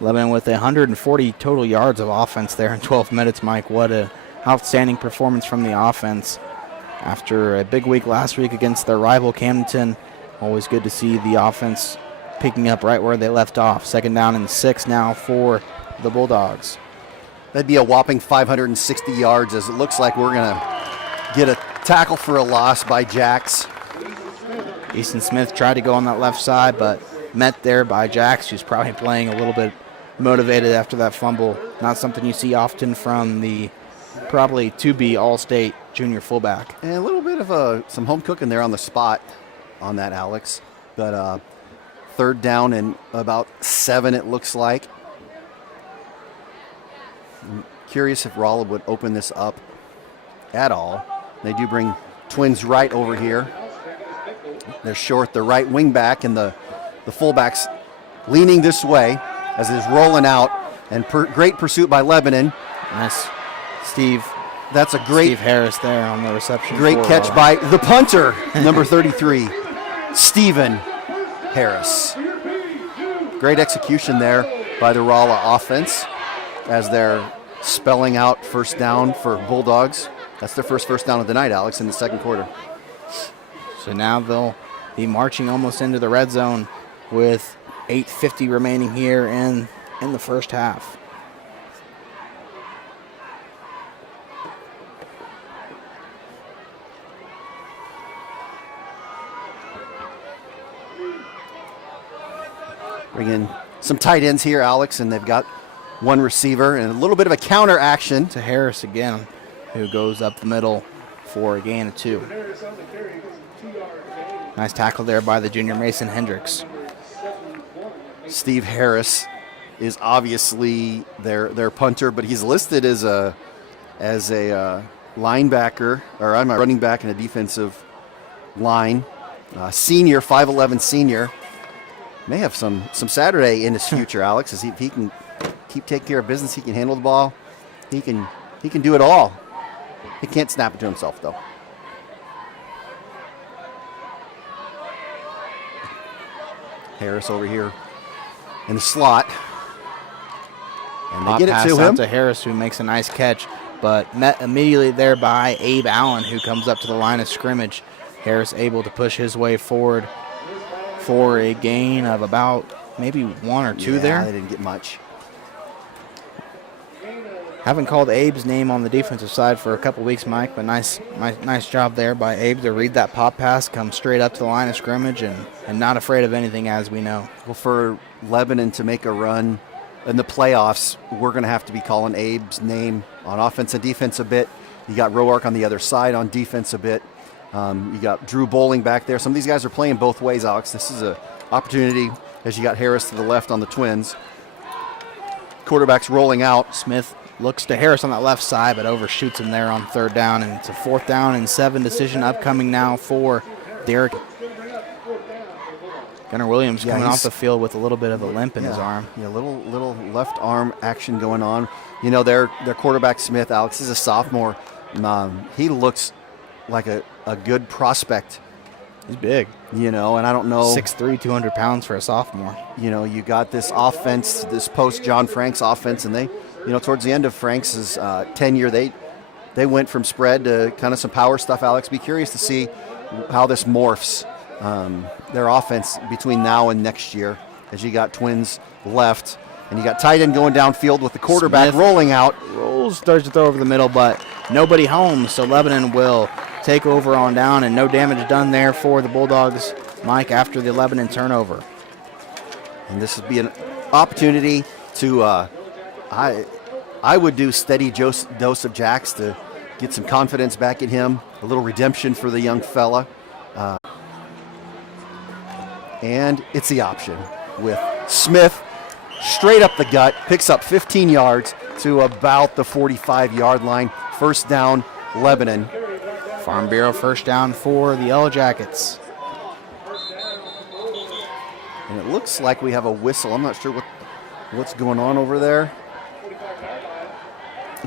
Lebanon with 140 total yards of offense there in 12 minutes, Mike. What an outstanding performance from the offense. After a big week last week against their rival Camdenton, always good to see the offense picking up right where they left off. Second down and 6 now for the Bulldogs. That'd be a whopping 560 yards, as it looks like we're going to get a tackle for a loss by Jax. Easton Smith tried to go on that left side, but met there by Jax, who's probably playing a little bit motivated after that fumble. Not something you see often from the probably to-be All-State junior fullback. And a little bit of some home cooking there on the spot on that, Alex. But third down and about 7, it looks like. I'm curious if Rolla would open this up at all. They do bring twins right over here. They're short, the right wing back, and the fullback's leaning this way. as it is rolling out, and great pursuit by Lebanon. Nice, Steve. That's a great Steve Harris there on the reception. Great catch by the punter, number 33, Stephen Harris. Great execution there by the Rolla offense as they're spelling out first down for Bulldogs. That's their first down of the night, Alex, in the second quarter. So now they'll be marching almost into the red zone with 8:50 remaining here in the first half. Bring in some tight ends here, Alex, and they've got one receiver and a little bit of a counter action to Harris again, who goes up the middle for a gain of 2. Nice tackle there by the junior Mason Hendricks. Steve Harris is obviously their punter, but he's listed as a linebacker, or I'm a running back in a defensive line. Senior, 5'11" senior. May have some Saturday in his future, Alex, as if he can keep taking care of business. He can handle the ball. He can do it all. He can't snap it to himself, though. Harris over here in the slot. And they get it to him. To Harris, who makes a nice catch, but met immediately there by Abe Allen, who comes up to the line of scrimmage. Harris able to push his way forward for a gain of about maybe 1 or 2 there. They didn't get much. Haven't called Abe's name on the defensive side for a couple weeks, Mike, but nice job there by Abe to read that pop pass, come straight up to the line of scrimmage, and not afraid of anything, as we know. Well, for Lebanon to make a run in the playoffs, we're going to have to be calling Abe's name on offense and defense a bit. You got Roark on the other side on defense a bit. You got Drew Bowling back there. Some of these guys are playing both ways, Alex. This is an opportunity as you got Harris to the left on the Twins. Quarterback's rolling out. Smith looks to Harris on that left side, but overshoots him there on 3rd down, and it's a 4th down and 7 decision upcoming now for Derek. Gunnar Williams coming off the field with a little bit of a limp in his arm. Yeah, little left arm action going on. You know, their quarterback Smith, Alex, is a sophomore. He looks like a good prospect. He's big. You know, and I don't know. 6'3", 200 pounds for a sophomore. You know, you got this offense, this post-John Franks offense, and they, you know, towards the end of Franks' tenure, they went from spread to kind of some power stuff, Alex. Be curious to see how this morphs, their offense between now and next year, as you got Twins left, and you got tight end going downfield with the quarterback Smith rolling out. Starts to throw over the middle, but nobody home, so Lebanon will take over on down, and no damage done there for the Bulldogs, Mike, after the Lebanon turnover. And this would be an opportunity to, I would do steady dose of Jacks to get some confidence back in him, a little redemption for the young fella. And it's the option with Smith straight up the gut, picks up 15 yards to about the 45-yard line. First down, Lebanon. Farm Bureau first down for the Yellow Jackets. And it looks like we have a whistle. I'm not sure what's going on over there.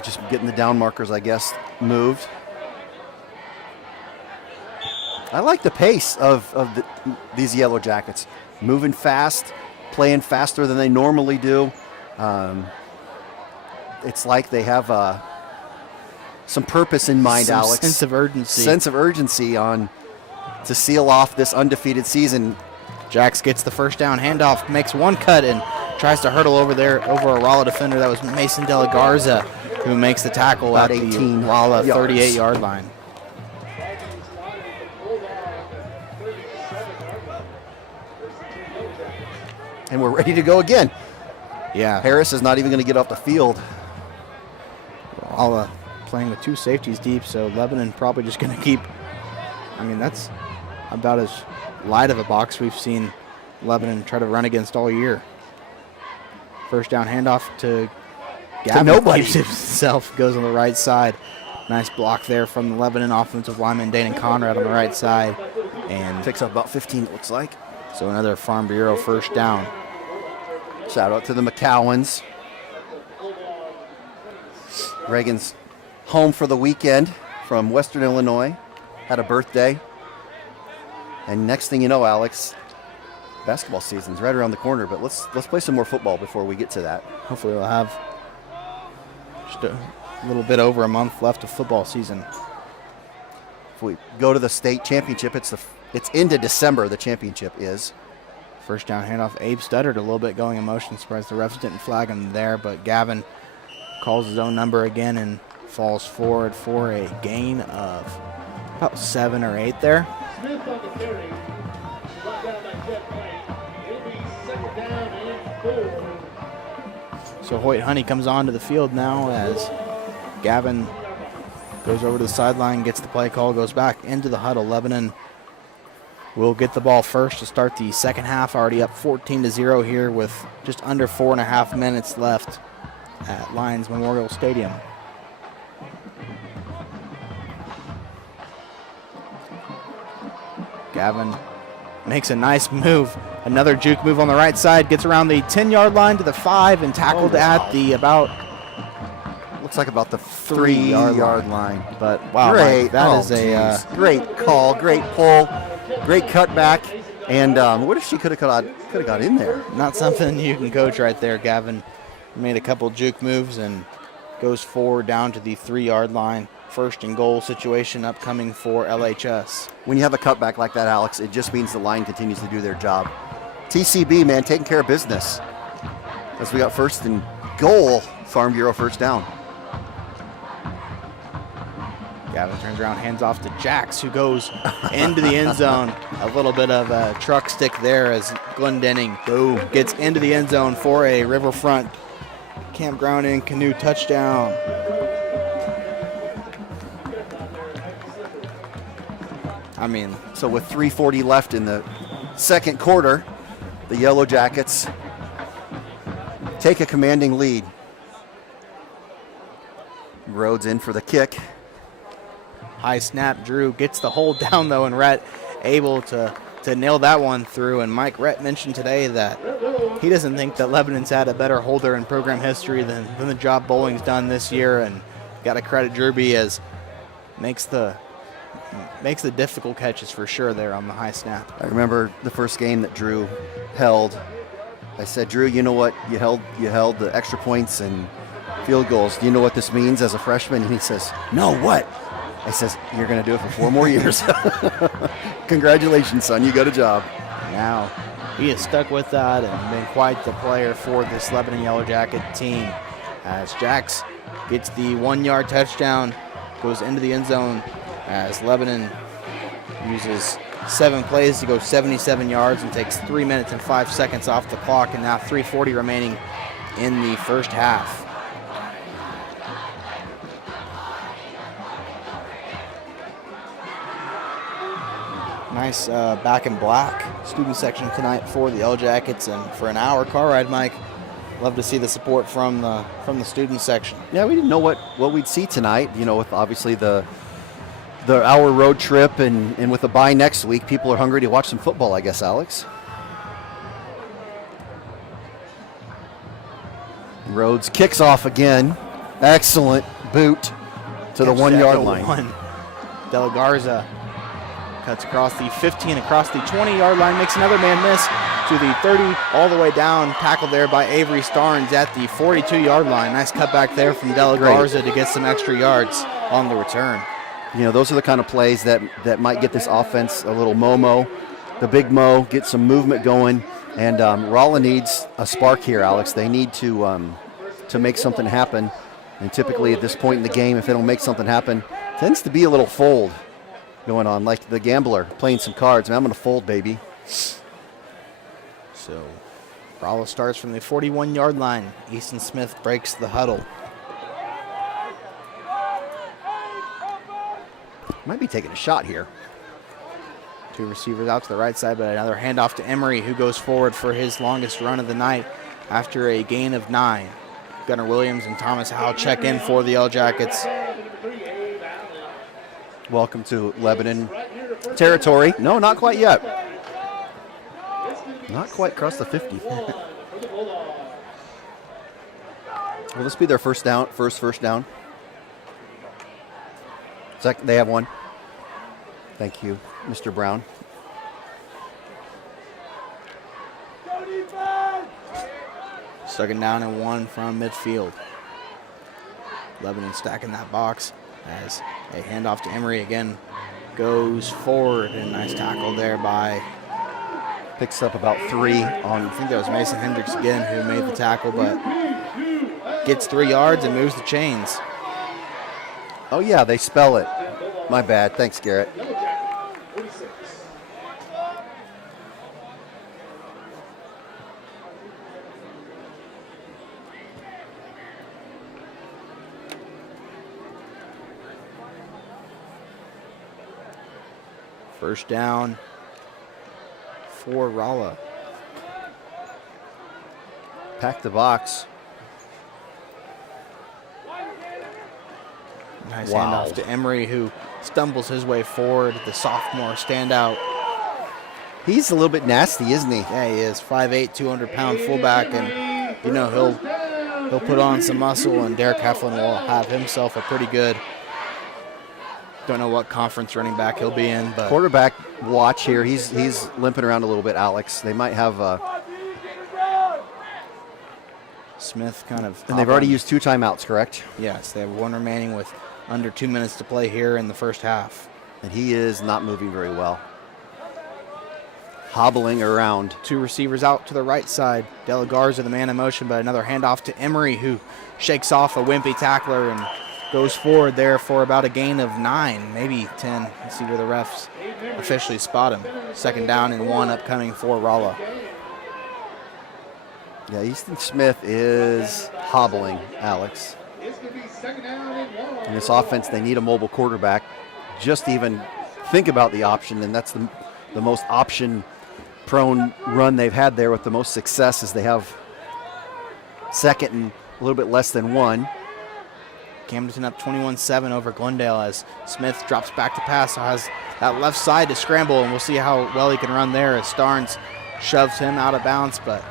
Just getting the down markers, I guess, moved. I like the pace of these Yellow Jackets. Moving fast, playing faster than they normally do. It's like they have some purpose in mind, some Alex. Sense of urgency. Sense of urgency to seal off this undefeated season. Jax gets the first down handoff, makes one cut, and tries to hurdle over a Rolla defender. That was Mason De La Garza, who makes the tackle at the Rolla 38-yard line. And we're ready to go again. Yeah. Harris is not even going to get off the field. Rolla playing with 2 safeties deep, so Lebanon probably just going to keep. I mean, that's about as light of a box we've seen Lebanon try to run against all year. First down handoff to Gavin. Nobody. Keeps himself, goes on the right side. Nice block there from the Lebanon offensive lineman, Dana Conrad, on the right side. And picks up about 15, it looks like. So another Farm Bureau first down. Shout out to the McCowans. Reagan's home for the weekend from Western Illinois. Had a birthday. And next thing you know, Alex, basketball season's right around the corner, but let's play some more football before we get to that. Hopefully we'll have just a little bit over a month left of football season. If we go to the state championship, it's into December, the championship is. First down handoff, Abe stuttered a little bit going in motion. Surprised the refs didn't flag him there, but Gavin calls his own number again and falls forward for a gain of about 7 or 8 there. Smith on the carry. Brought down by Jeff White. It'll be 2nd down and 4. So Hoyt Honey comes onto the field now as Gavin goes over to the sideline, gets the play call, goes back into the huddle. Lebanon will get the ball first to start the second half, already up 14-0 here with just under 4.5 minutes left at Lions Memorial Stadium. Gavin makes a nice move. Another juke move on the right side, gets around the 10-yard line to the 5 and tackled at the about looks like about the 3-yard line. But wow, great. Mike, that is a great call, great pull, great cutback. And what if she could have got in there? Not something you can coach right there. Gavin made a couple juke moves and goes forward down to the 3-yard line. First and goal situation upcoming for LHS. When you have a cutback like that, Alex, it just means the line continues to do their job. TCB, man, taking care of business. As we got first and goal, Farm Bureau first down. Gavin turns around, hands off to Jax, who goes into the end zone. A little bit of a truck stick there as Glenn Denning gets into the end zone for a Riverfront Campground and Canoe touchdown. I mean, so with 3:40 left in the second quarter, the Yellow Jackets take a commanding lead. Rhodes in for the kick. High snap, Drew gets the hold down though, and Rhett able to nail that one through. And Mike Rhett mentioned today that he doesn't think that Lebanon's had a better holder in program history than the job Bowling's done this year, and got to credit Derby as makes the difficult catches for sure there on the high snap. I remember the first game that Drew held. I said, Drew, you know what? You held the extra points and field goals. Do you know what this means as a freshman? And he says, no, what? I says, you're going to do it for 4 more years. Congratulations, son. You got a job. Now, he has stuck with that and been quite the player for this Lebanon Yellow Jacket team. As Jax gets the 1-yard touchdown, goes into the end zone as Lebanon uses 7 plays to go 77 yards and takes 3 minutes and 5 seconds off the clock, and now 3:40 remaining in the first half. Nice back in black student section tonight for the Yellow Jackets, and for an hour car ride, Mike. Love to see the support from the student section. Yeah, we didn't know what we'd see tonight. You know, with obviously the hour road trip and with the bye next week, people are hungry to watch some football, I guess, Alex. Rhodes kicks off again. Excellent boot to the 1-yard line. De La Garza cuts across the 15, across the 20-yard line, makes another man miss to the 30, all the way down, tackled there by Avery Starnes at the 42-yard line. Nice cutback there from De La Garza to get some extra yards on the return. You know, those are the kind of plays that might get this offense a little Momo, the big Mo, get some movement going. And Rolla needs a spark here, Alex. They need to make something happen. And typically at this point in the game, if they don't make something happen, tends to be a little fold going on, like the gambler playing some cards. Man, I'm going to fold, baby. So Rolla starts from the 41-yard line. Easton Smith breaks the huddle. Might be taking a shot here. 2 receivers out to the right side, but another handoff to Emery, who goes forward for his longest run of the night after a gain of 9. Gunnar Williams and Thomas Howe check in for the Yellow Jackets. Welcome to Lebanon territory. No, not quite yet. Not quite across the 50. for the Bulldogs. Will this be their first down? They have one. Thank you, Mr. Brown. Second down and 1 from midfield. Lebanon stacking that box as a handoff to Emery again goes forward. And nice tackle there by. Picks up about 3 on. I think that was Mason Hendricks again who made the tackle, but gets 3 yards and moves the chains. Oh, yeah, they spell it. My bad. Thanks, Garrett. First down for Rolla. Pack the box. Nice handoff to Emery, who stumbles his way forward. The sophomore standout. He's a little bit nasty, isn't he? Yeah, he is. 5'8", 200-pound fullback, and you know he'll put on some muscle. And Derek Heflin will have himself a pretty good. Don't know what conference running back he'll be in, but quarterback watch here. He's limping around a little bit, Alex. They might have Smith kind of. And they've already used 2 timeouts, correct? Yes, they have 1 remaining with under 2 minutes to play here in the first half. And he is not moving very well. Hobbling around. 2 receivers out to the right side. De La Garza, the man in motion, but another handoff to Emery, who shakes off a wimpy tackler and goes forward there for about a gain of 9, maybe 10. Let's see where the refs officially spot him. Second down and 1 upcoming for Rolla. Yeah, Easton Smith is hobbling, Alex. In this offense, they need a mobile quarterback. Just to even think about the option, and that's the most option-prone run they've had there with the most success, is they have second and a little bit less than 1. Camdenton up 21-7 over Glendale as Smith drops back to pass. So has that left side to scramble, and we'll see how well he can run there as Starnes shoves him out of bounds. But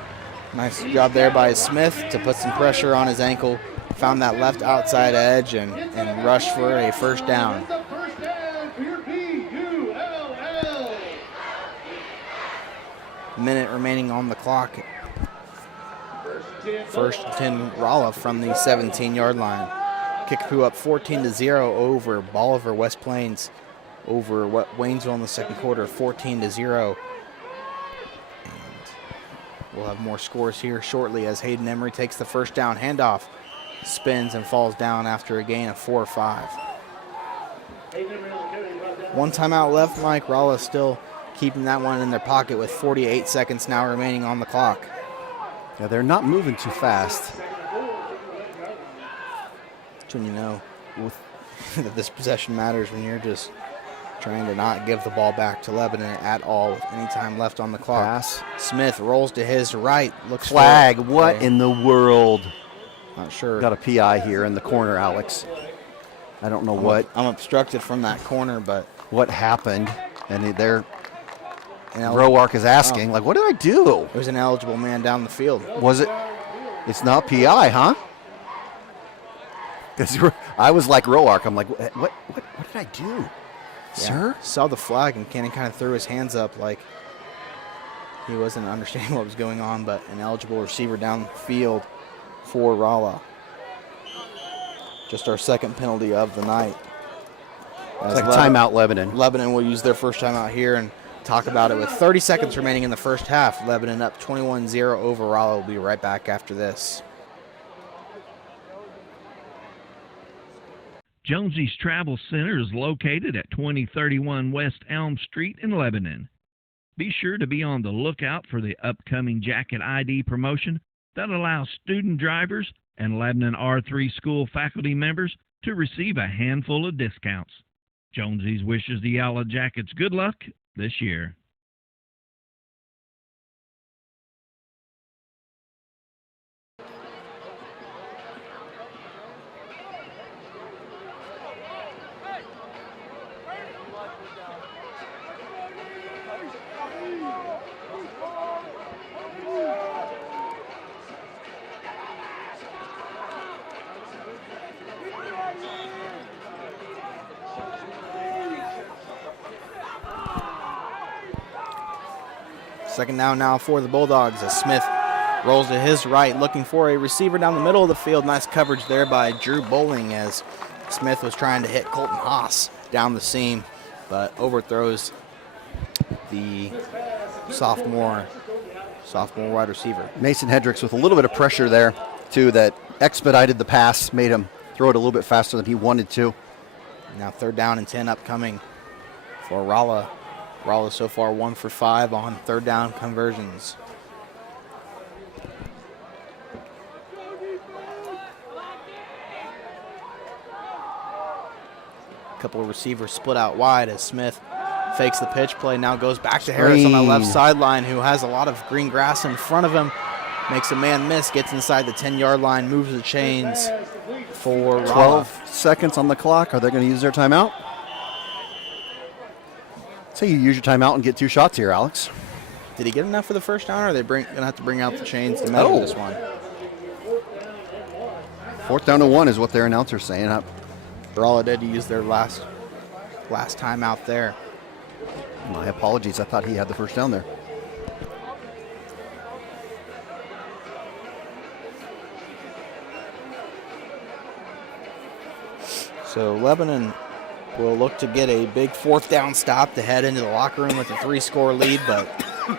nice job there by Smith to put some pressure on his ankle. Found that left outside edge and rushed for a first down. Minute remaining on the clock. First and 10 Rolla from the 17-yard line. Kickapoo up 14-0 over Bolivar. West Plains over Waynesville in the second quarter, 14-0. And we'll have more scores here shortly as Hayden Emery takes the first down handoff, spins and falls down after a gain of 4 or 5. 1 timeout left, Mike. Rolla still keeping that one in their pocket with 48 seconds now remaining on the clock. Yeah, they're not moving too fast. That's when you know that this possession matters, when you're just trying to not give the ball back to Lebanon at all with any time left on the clock. Pass. Smith rolls to his right. Looks flag. For what in the world? Not sure. Got a PI here in the corner, Alex. I don't know what. I'm obstructed from that corner, but what happened? And they're. Roark is asking, like, what did I do? It was an eligible man down the field. Was it? It's not PI, huh? Because I was like Roark. I'm like, what did I do? Yeah. Sir? Saw the flag, and Cannon kind of threw his hands up like he wasn't understanding what was going on, but an eligible receiver down the field for Rolla. Just our second penalty of the night. It's like timeout Lebanon. Lebanon will use their first timeout here and talk about it with 30 seconds remaining in the first half. Lebanon up 21-0 over Rolla. We'll be right back after this. Jonesy's Travel Center is located at 2031 West Elm Street in Lebanon. Be sure to be on the lookout for the upcoming Jacket ID promotion that allows student drivers and Lebanon R3 school faculty members to receive a handful of discounts. Jonesy's wishes the Yellow Jackets good luck this year. Second down now for the Bulldogs as Smith rolls to his right, looking for a receiver down the middle of the field. Nice coverage there by Drew Bowling as Smith was trying to hit Colton Haas down the seam, but overthrows the sophomore wide receiver. Mason Hendricks with a little bit of pressure there, too, that expedited the pass, made him throw it a little bit faster than he wanted to. Now 3rd down and 10 upcoming for Rolla. Rolla so far 1 for 5 on 3rd down conversions. Couple of receivers split out wide as Smith fakes the pitch play, now goes back to Harris on the left sideline, who has a lot of green grass in front of him. Makes a man miss, gets inside the 10-yard line, moves the chains for Rolla. 12 seconds on the clock. Are they going to use their timeout? Say you use your timeout and get 2 shots here, Alex. Did he get enough for the first down, or are they going to have to bring out the chains to measure this one? 4th down to 1 is what their announcer's saying. Rolla did use their last timeout there. My apologies. I thought he had the first down there. So Lebanon will look to get a big 4th down stop to head into the locker room with a 3-score lead, but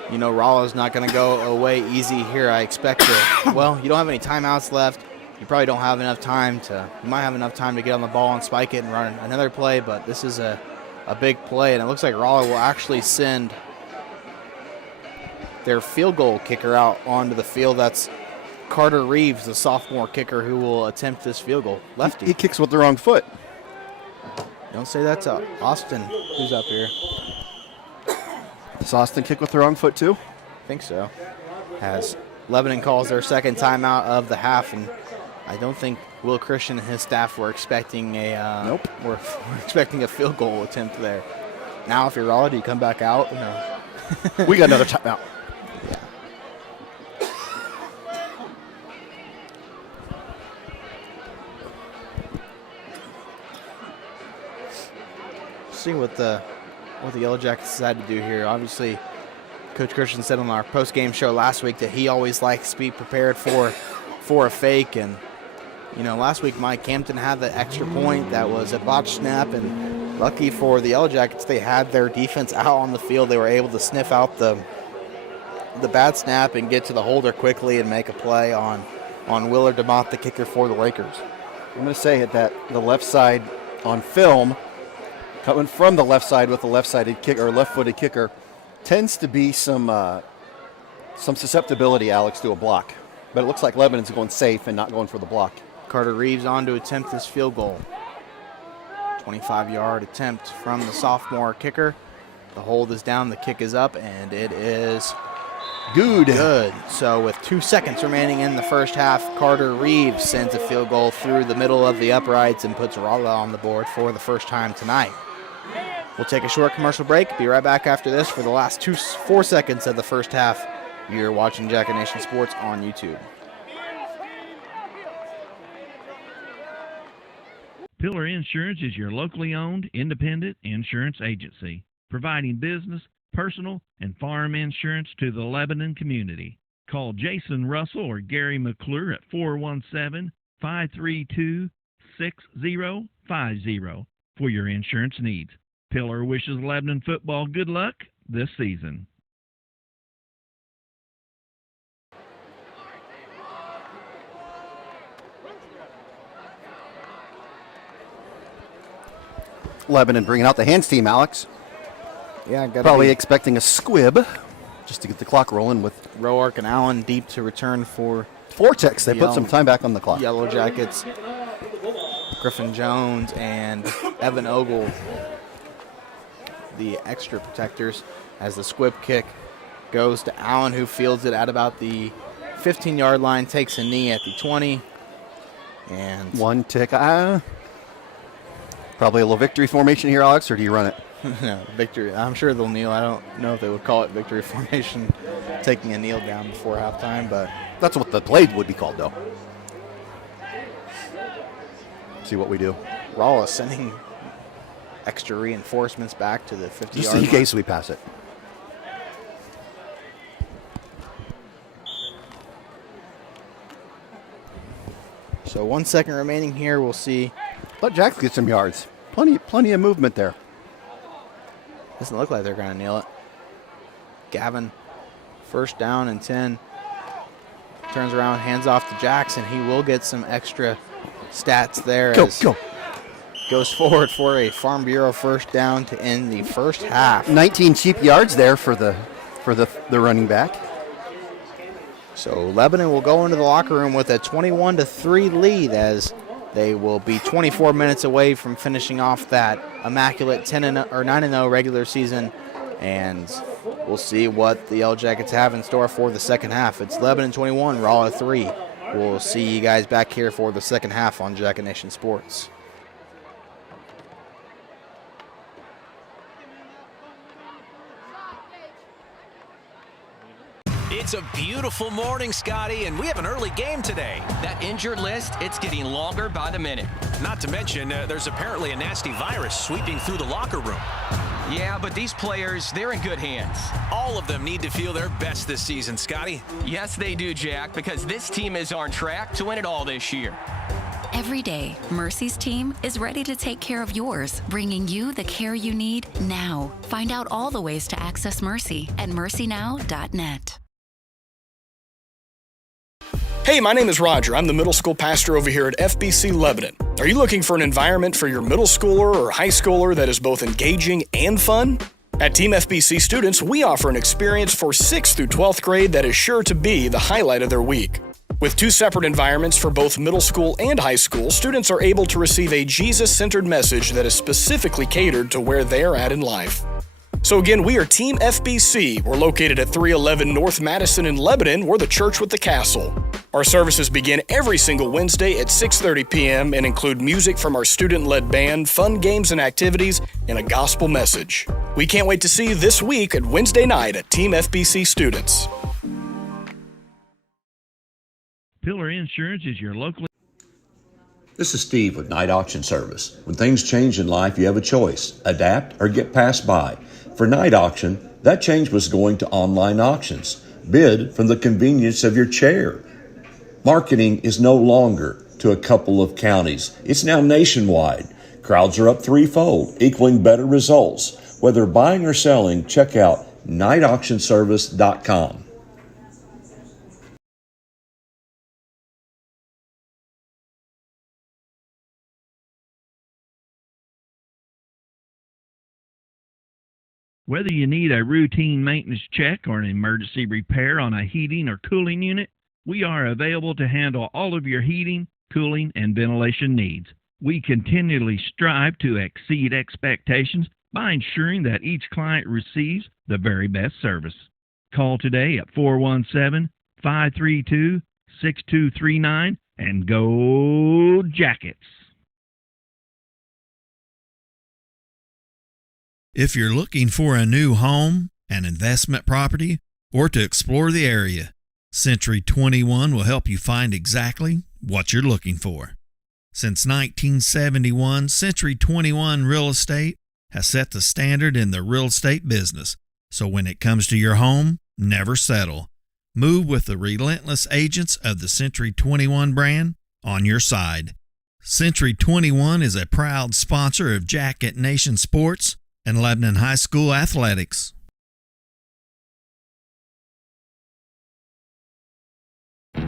you know Rolla's not going to go away easy here. I expect you don't have any timeouts left. You probably don't have enough time you might have enough time to get on the ball and spike it and run another play, but this is a big play, and it looks like Rolla will actually send their field goal kicker out onto the field. That's Carter Reeves, the sophomore kicker, who will attempt this field goal. Lefty. He kicks with the wrong foot. Don't say that to Austin, who's up here. Does Austin kick with the wrong foot too? I think so. As Lebanon calls their second timeout of the half, and I don't think Will Christian and his staff were expecting a we're expecting a field goal attempt there. Now, if you're Rolla, do you come back out? No. We got another timeout. Yeah. See what the Yellow Jackets decide to do here. Obviously, Coach Christian said on our post-game show last week that he always likes to be prepared for a fake, and you know, last week Mike Campton had the extra point that was a botched snap, and lucky for the Yellow Jackets, they had their defense out on the field. They were able to sniff out the bad snap and get to the holder quickly and make a play on Willard DeMott, the kicker for the Lakers. I'm going to say that the left side on film, coming from the left side with the left-sided kicker or left-footed kicker, tends to be some susceptibility, Alex, to a block. But it looks like Lebanon's going safe and not going for the block. Carter Reeves on to attempt this field goal. 25-yard attempt from the sophomore kicker. The hold is down, the kick is up, and it is good. So with 2 seconds remaining in the first half, Carter Reeves sends a field goal through the middle of the uprights and puts Rolla on the board for the first time tonight. We'll take a short commercial break. Be right back after this for the last 4 seconds of the first half. You're watching Jacket Nation Sports on YouTube. Pillar Insurance is your locally owned, independent insurance agency, providing business, personal, and farm insurance to the Lebanon community. Call Jason Russell or Gary McClure at 417-532-6050 for your insurance needs. Pillar wishes Lebanon football good luck this season. Lebanon bringing out the hands team, Alex. Yeah, probably expecting a squib just to get the clock rolling with Roark and Allen deep to return for Vortex. They put some time back on the clock. Yellow Jackets, Griffin Jones and Evan Ogle, the extra protectors, as the squib kick goes to Allen, who fields it at about the 15-yard line, takes a knee at the 20. And one tick. Probably a little victory formation here, Alex, or do you run it? No, victory. I'm sure they'll kneel. I don't know if they would call it victory formation, taking a kneel down before halftime, but that's what the play would be called, though. See what we do. Rolla sending extra reinforcements back to the 50-yard line. Just in case we pass it. So 1 second remaining here. We'll see. Let Jacks get some yards. Plenty of movement there. Doesn't look like they're going to nail it. Gavin, first down and 10. Turns around, hands off to Jackson. He will get some extra stats there. Go. Goes forward for a Farm Bureau first down to end the first half. 19 cheap yards there for the running back. So Lebanon will go into the locker room with a 21-3 lead as they will be 24 minutes away from finishing off that immaculate 9-0 regular season, and we'll see what the Yellow Jackets have in store for the second half. It's Lebanon 21, Rolla 3. We'll see you guys back here for the second half on Jacket Nation Sports. It's a beautiful morning, Scotty, and we have an early game today. That injured list, it's getting longer by the minute. Not to mention, there's apparently a nasty virus sweeping through the locker room. Yeah, but these players, they're in good hands. All of them need to feel their best this season, Scotty. Yes, they do, Jack, because this team is on track to win it all this year. Every day, Mercy's team is ready to take care of yours, bringing you the care you need now. Find out all the ways to access Mercy at mercynow.net. Hey, my name is Roger. I'm the middle school pastor over here at FBC Lebanon. Are you looking for an environment for your middle schooler or high schooler that is both engaging and fun? At Team FBC students, we offer an experience for 6th through 12th grade that is sure to be the highlight of their week. With 2 separate environments for both middle school and high school, students are able to receive a Jesus-centered message that is specifically catered to where they are at in life. So again, we are Team FBC. We're located at 311 North Madison in Lebanon. We're the church with the castle. Our services begin every single Wednesday at 6:30 p.m. and include music from our student-led band, fun games and activities, and a gospel message. We can't wait to see you this week at Wednesday night at Team FBC Students. Pillar Insurance is your local. This is Steve with Night Auction Service. When things change in life, you have a choice: adapt or get passed by. For Night Auction, that change was going to online auctions. Bid from the convenience of your chair. Marketing is no longer to a couple of counties. It's now nationwide. Crowds are up threefold, equaling better results. Whether buying or selling, check out nightauctionservice.com. Whether you need a routine maintenance check or an emergency repair on a heating or cooling unit, we are available to handle all of your heating, cooling, and ventilation needs. We continually strive to exceed expectations by ensuring that each client receives the very best service. Call today at 417-532-6239 and go Jackets! If you're looking for a new home, an investment property, or to explore the area, Century 21 will help you find exactly what you're looking for. Since 1971, Century 21 Real Estate has set the standard in the real estate business. So when it comes to your home, never settle. Move with the relentless agents of the Century 21 brand on your side. Century 21 is a proud sponsor of Jacket Nation Sports and Lebanon High School Athletics.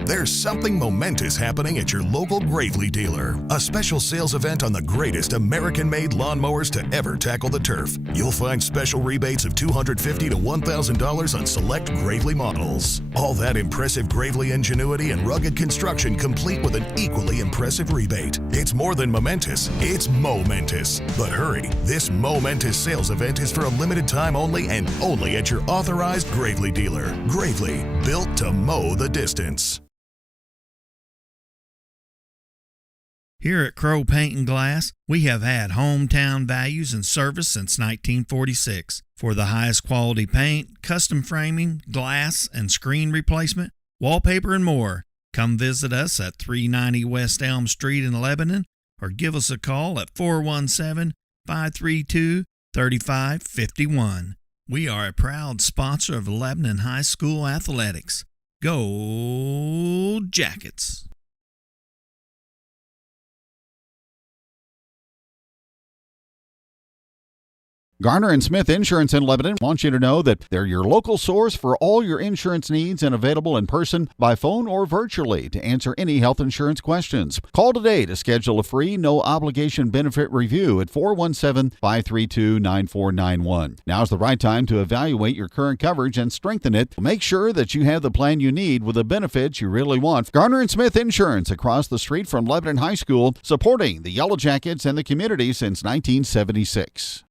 There's something momentous happening at your local Gravely dealer. A special sales event on the greatest American-made lawnmowers to ever tackle the turf. You'll find special rebates of $250 to $1,000 on select Gravely models. All that impressive Gravely ingenuity and rugged construction complete with an equally impressive rebate. It's more than momentous, it's momentous. But hurry, this momentous sales event is for a limited time only and only at your authorized Gravely dealer. Gravely, built to mow the distance. Here at Crow Paint and Glass, we have had hometown values and service since 1946. For the highest quality paint, custom framing, glass and screen replacement, wallpaper, and more, come visit us at 390 West Elm Street in Lebanon or give us a call at 417-532-3551. We are a proud sponsor of Lebanon High School Athletics. Go Jackets! Garner & Smith Insurance in Lebanon wants you to know that they're your local source for all your insurance needs and available in person, by phone, or virtually to answer any health insurance questions. Call today to schedule a free, no-obligation benefit review at 417-532-9491. Now's the right time to evaluate your current coverage and strengthen it. Make sure that you have the plan you need with the benefits you really want. Garner & Smith Insurance, across the street from Lebanon High School, supporting the Yellow Jackets and the community since 1976.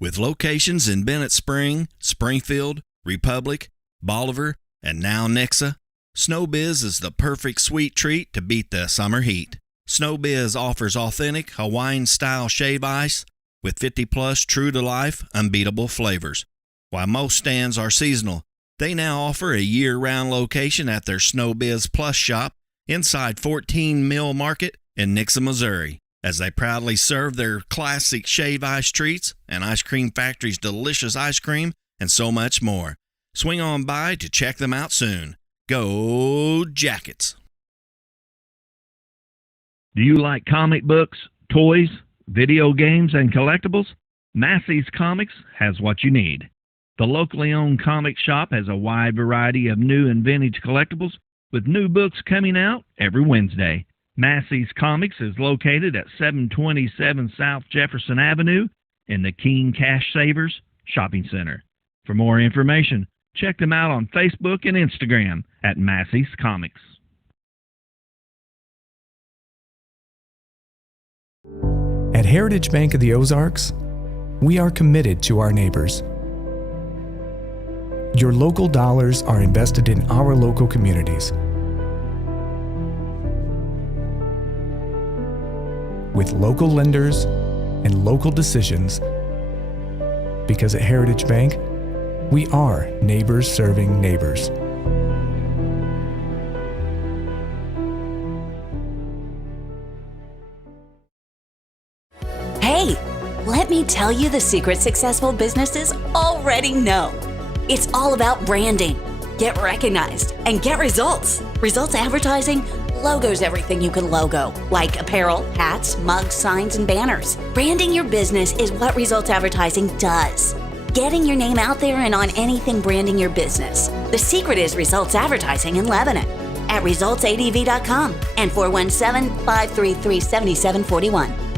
With locations in Bennett Spring, Springfield, Republic, Bolivar, and now Nixa, SnowBiz is the perfect sweet treat to beat the summer heat. SnowBiz offers authentic Hawaiian-style shave ice with 50-plus true-to-life, unbeatable flavors. While most stands are seasonal, they now offer a year-round location at their SnowBiz Plus shop inside 14 Mill Market in Nixa, Missouri, as they proudly serve their classic shave ice treats and Ice Cream Factory's delicious ice cream and so much more. Swing on by to check them out soon. Go Jackets! Do you like comic books, toys, video games, and collectibles? Massey's Comics has what you need. The locally owned comic shop has a wide variety of new and vintage collectibles, with new books coming out every Wednesday. Massey's Comics is located at 727 South Jefferson Avenue in the King Cash Savers Shopping Center. For more information, check them out on Facebook and Instagram at Massey's Comics. At Heritage Bank of the Ozarks, we are committed to our neighbors. Your local dollars are invested in our local communities. With local lenders and local decisions, because at Heritage Bank, we are neighbors serving neighbors. Hey, let me tell you the secret successful businesses already know. It's all about branding. Get recognized and get results. Results advertising logos everything you can logo, like apparel, hats, mugs, signs, and banners. Branding your business is what Results Advertising does. Getting your name out there and on anything branding your business. The secret is Results Advertising in Lebanon at resultsadv.com and 417-533-7741.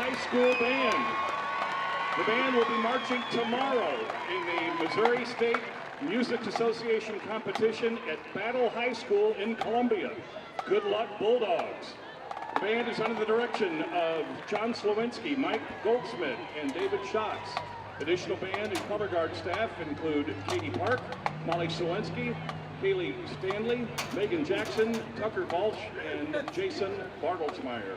High School Band. The band will be marching tomorrow in the Missouri State Music Association competition at Battle High School in Columbia. Good luck, Bulldogs. The band is under the direction of John Slowinski, Mike Goldsmith, and David Schatz. Additional band and color guard staff include Katie Park, Molly Slowinski, Kaylee Stanley, Megan Jackson, Tucker Balch, and Jason Bartlesmeyer.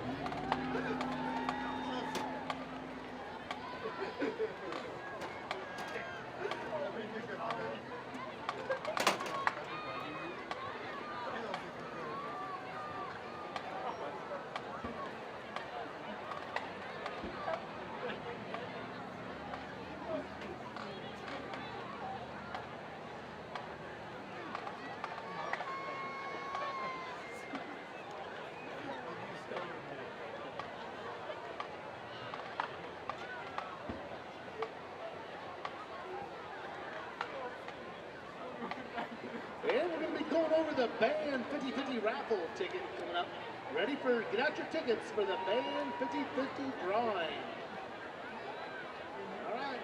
And we're going to be going over the Band 50-50 raffle ticket coming up. Ready for, get out your tickets for the Band 50-50 drawing. All right.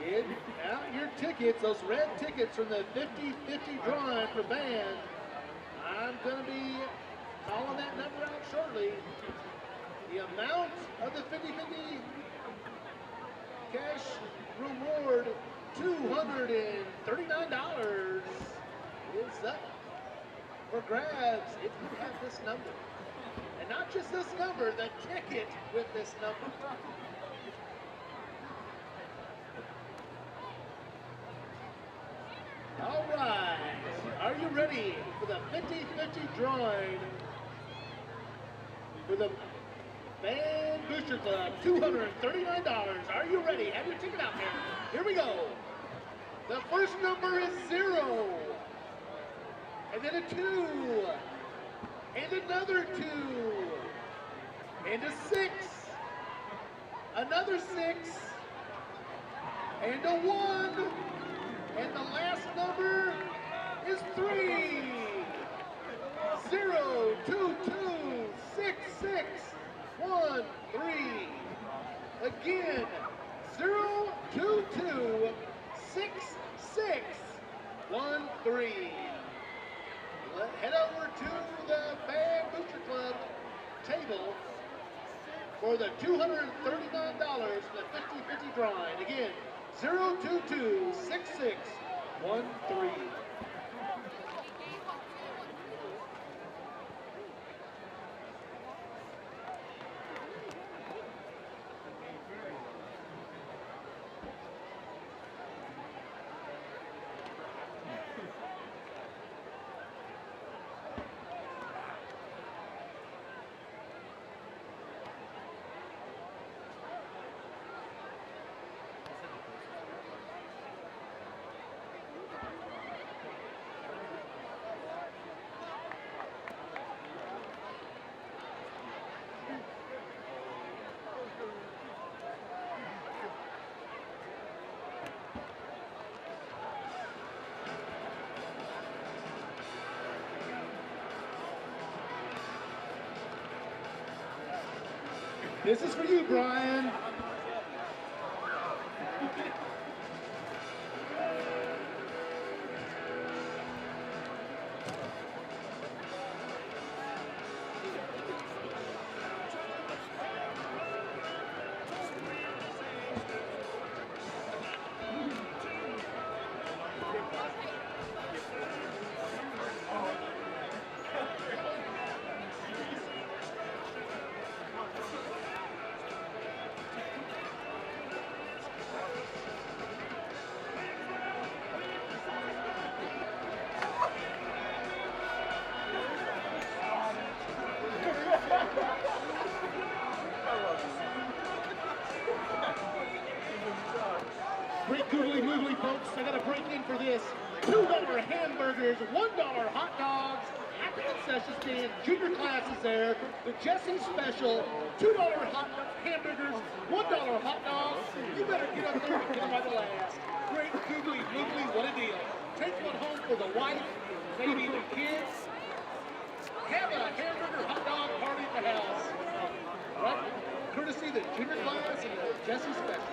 Get out your tickets, those red tickets from the 50-50 drawing for Band. I'm going to be calling that number out shortly. The amount of the 50-50 cash reward, $239 is up for grabs if you have this number. And not just this number, the ticket with this number. All right, are you ready for the 50-50 drawing for the Band Booster Club, $239. Are you ready? Have your ticket out there. Here we go. The first number is 0. And then a 2. And another 2. And a 6. Another 6. And a 1. And the last number is 3. 0, 2, 2, 6, 6. 1, 3. Again, 0, 2, 2, 6, 6, 1, 3. Head over to the Band Booster Club table for the $239 for the 50-50 drawing. Again, 0, 2, 2, 6, 6, 1, 3. This is for you, Brian. Great googly moogly, folks. I got to break in for this. $2 hamburgers, $1 hot dogs, at the concession stand, junior classes there. The Jesse special, $2 hamburgers, $1 hot dogs. You better get up there and get them by the last. Great googly moogly, what a deal. Take one home for the wife, maybe the kids. Have a hamburger hot dog party at the house. courtesy of the junior class and the Jesse Special.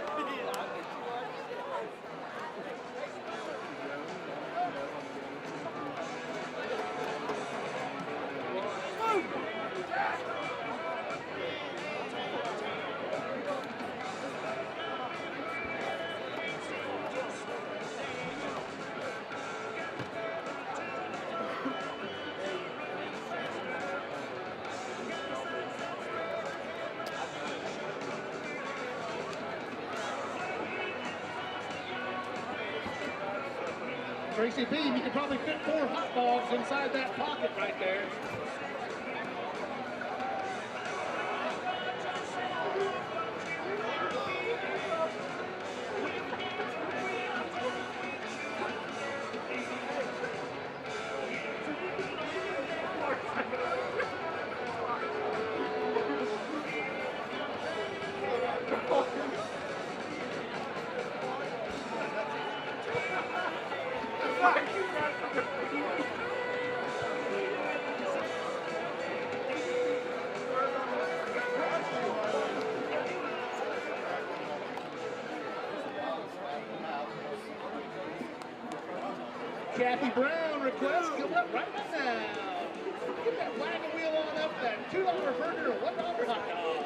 Tracy Beam, you could probably fit 4 hot dogs inside that pocket right there. Kathy Brown request come up right now. Get that wagon wheel on up, that $2 burger, $1 hot dog.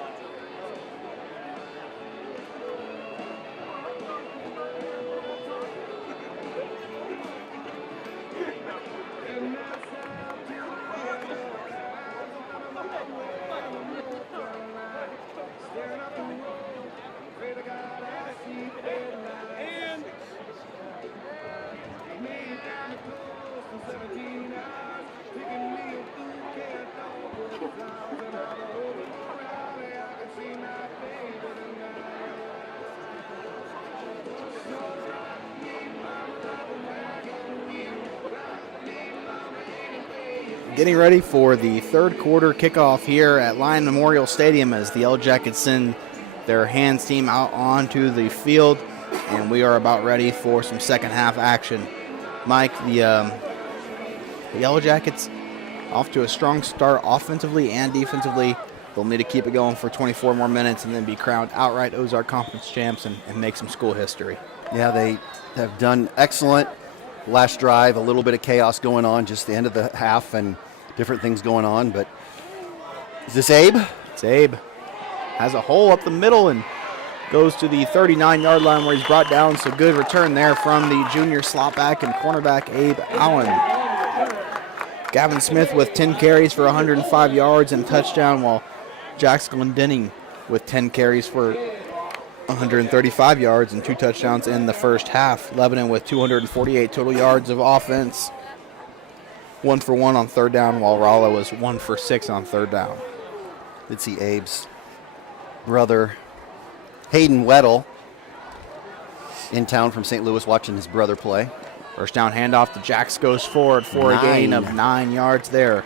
Getting ready for the third quarter kickoff here at Lion Memorial Stadium as the Yellow Jackets send their hands team out onto the field, and we are about ready for some second half action. Mike, the Yellow Jackets off to a strong start offensively and defensively. They'll need to keep it going for 24 more minutes and then be crowned outright Ozark Conference champs and make some school history. Yeah, they have done excellent. Last drive, a little bit of chaos going on, just the end of the half and different things going on. But is this Abe? It's Abe. Has a hole up the middle and goes to the 39-yard line where he's brought down. So good return there from the junior slot back and cornerback Abe Allen. Gavin Smith with 10 carries for 105 yards and a touchdown, while Jax Glendenning with 10 carries for 135 yards and 2 touchdowns in the first half. Lebanon with 248 total yards of offense, 1 for 1 on third down, while Rolla was 1 for 6 on third down. Did see Abe's brother, Hayden Weddle, in town from St. Louis watching his brother play. First down handoff to Jax, goes forward for a gain of 9 yards there.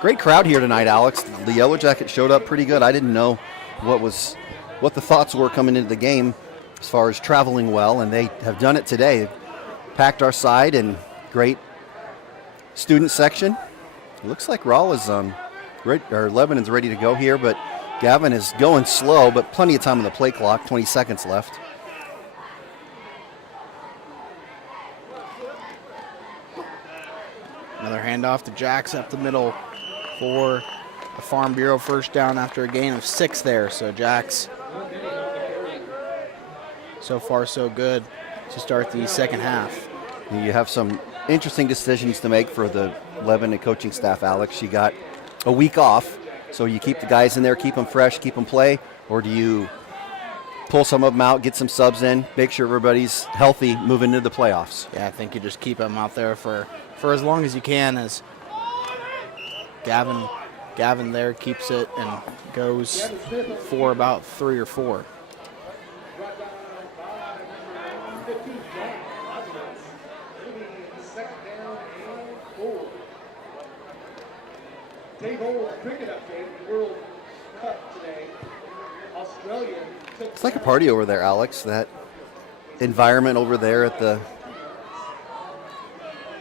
Great crowd here tonight, Alex. The Yellow Jackets showed up pretty good. I didn't know what the thoughts were coming into the game as far as traveling well, and they have done it today. Packed our side and great student section. It looks like Rolla's Lebanon's ready to go here, but Gavin is going slow, but plenty of time on the play clock, 20 seconds left. Another handoff to Jax up the middle for a Farm Bureau first down after a gain of 6 there. So Jax, so far so good to start the second half. You have some interesting decisions to make for the Lebanon coaching staff, Alex. You got a week off, so you keep the guys in there, keep them fresh, keep them play, or do you pull some of them out, get some subs in, make sure everybody's healthy moving into the playoffs? Yeah, I think you just keep them out there for as long as you can, as Gavin there keeps it and goes for about 3 or 4. It's like a party over there, Alex. That environment over there at the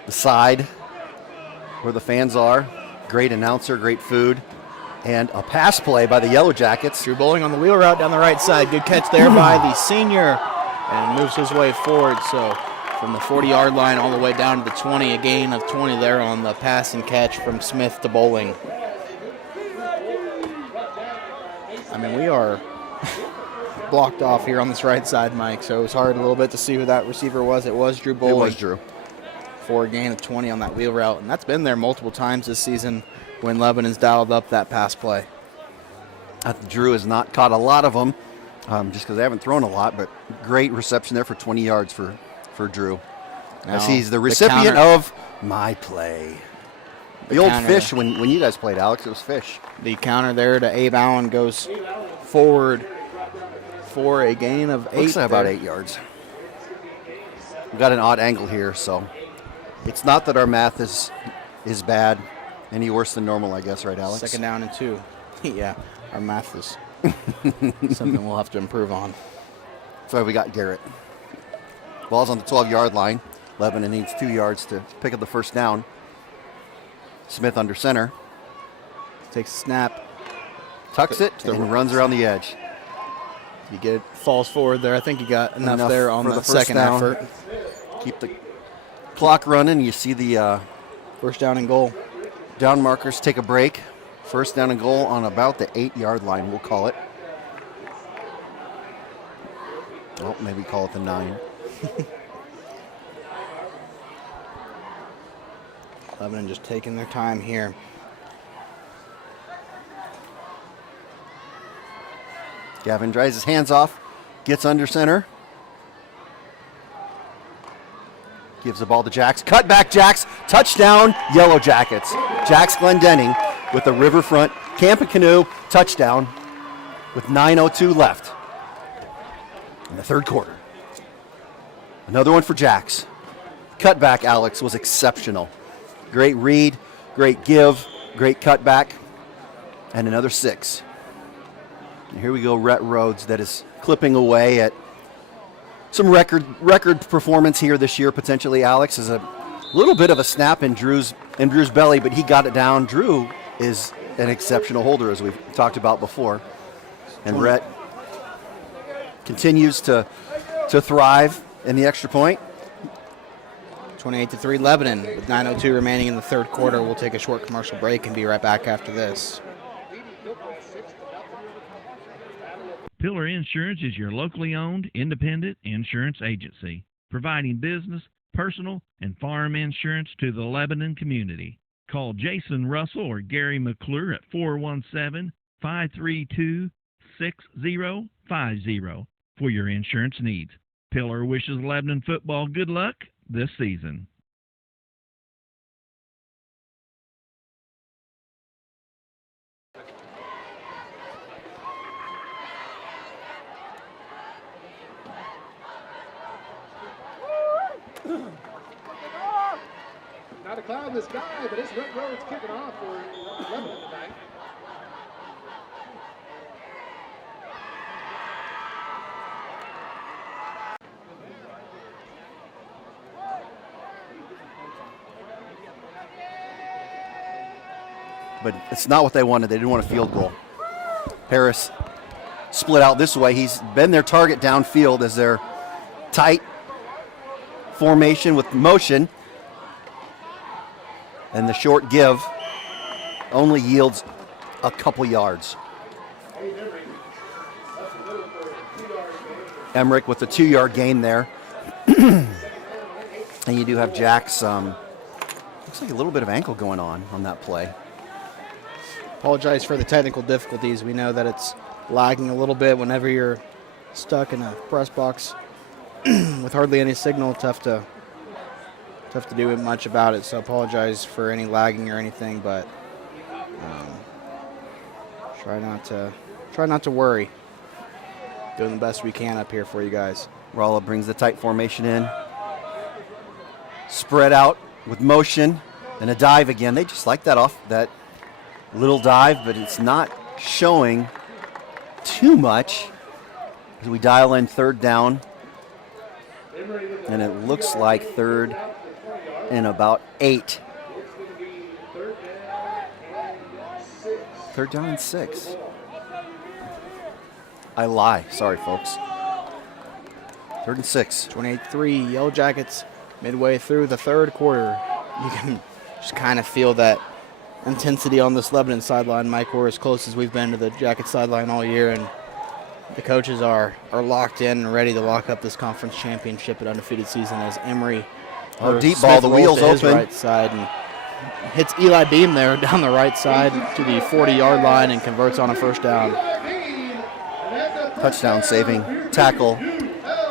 side where the fans are. great announcer, great food, and a pass play by the Yellow Jackets. Drew Bowling on the wheel route down the right side. Good catch there by the senior, and moves his way forward. So from the 40-yard line all the way down to the 20, a gain of 20 there on the pass and catch from Smith to Bowling. I mean, we are blocked off here on this right side, Mike, so it was hard a little bit to see who that receiver was. It was Drew Bowling. It was Drew. For a gain of 20 on that wheel route, and that's been there multiple times this season when Lebanon's dialed up that pass play. Drew has not caught a lot of them, just because they haven't thrown a lot, but great reception there for 20 yards for Drew. As he's the recipient of my play. The old fish when you guys played, Alex, it was fish. The counter there to Abe Allen goes forward for a gain of 8. Looks like about 8 yards. We've got an odd angle here, so it's not that our math is bad, any worse than normal, I guess, right, Alex? 2nd down and 2. Yeah, our math is something we'll have to improve on. That's why we got Garrett. Ball's on the 12-yard line. Lebanon needs 2 yards to pick up the first down. Smith under center. Takes a snap. Tucks it and runs around the edge. You get it, falls forward there. I think you got enough there on the second effort. Keep the clock running. You see the first down and goal. Down markers take a break. First down and goal on about the 8-yard line, we'll call it. Oh, maybe call it the 9. Lebanon just taking their time here. Gavin dries his hands off, gets under center. Gives the ball to Jax. Cut back, Jax. Touchdown, Yellow Jackets. Jax Glendenning with the Riverfront Camp and Canoe touchdown with 9:02 left in the third quarter. Another one for Jax. Cutback, Alex, was exceptional. Great read, great give, great cutback, and another 6. And here we go, Rhett Rhodes that is clipping away at some record performance here this year, potentially. Alex is a little bit of a snap in Drew's belly, but he got it down. Drew is an exceptional holder, as we've talked about before. And Rhett continues to thrive in the extra point. 28-3 Lebanon with 9:02 remaining in the third quarter. We'll take a short commercial break and be right back after this. Pillar Insurance is your locally owned, independent insurance agency, providing business, personal, and farm insurance to the Lebanon community. Call Jason Russell or Gary McClure at 417-532-6050 for your insurance needs. Pillar wishes Lebanon football good luck this season. Not a cloud in the sky, but it's Rhett Rhodes kicking off for Lebanon tonight. But it's not what they wanted. They didn't want a field goal. Harris split out this way. He's been their target downfield as their tight formation with motion. And the short give only yields a couple yards. Emmerich with the 2-yard gain there. And you do have Jax, looks like a little bit of ankle going on that play. Apologize for the technical difficulties. We know that it's lagging a little bit whenever you're stuck in a press box with hardly any signal. Tough to do much about it, so apologize for any lagging or anything, but try not to worry. Doing the best we can up here for you guys. Rolla brings the tight formation in. Spread out with motion and a dive again. They just like that little dive, but it's not showing too much as we dial in third down. And it looks like third and about 8. Third down and 6. I lie. Sorry, folks. 3rd and 6. 28-3, Yellow Jackets midway through the third quarter. You can just kind of feel that intensity on this Lebanon sideline, Mike. We're as close as we've been to the Jacket sideline all year, and the coaches are locked in and ready to lock up this conference championship at undefeated season as Emory. Deep ball, the wheels open. Right side and hits Eli Beam there down the right side to the 40-yard line and converts on a first down. Touchdown saving tackle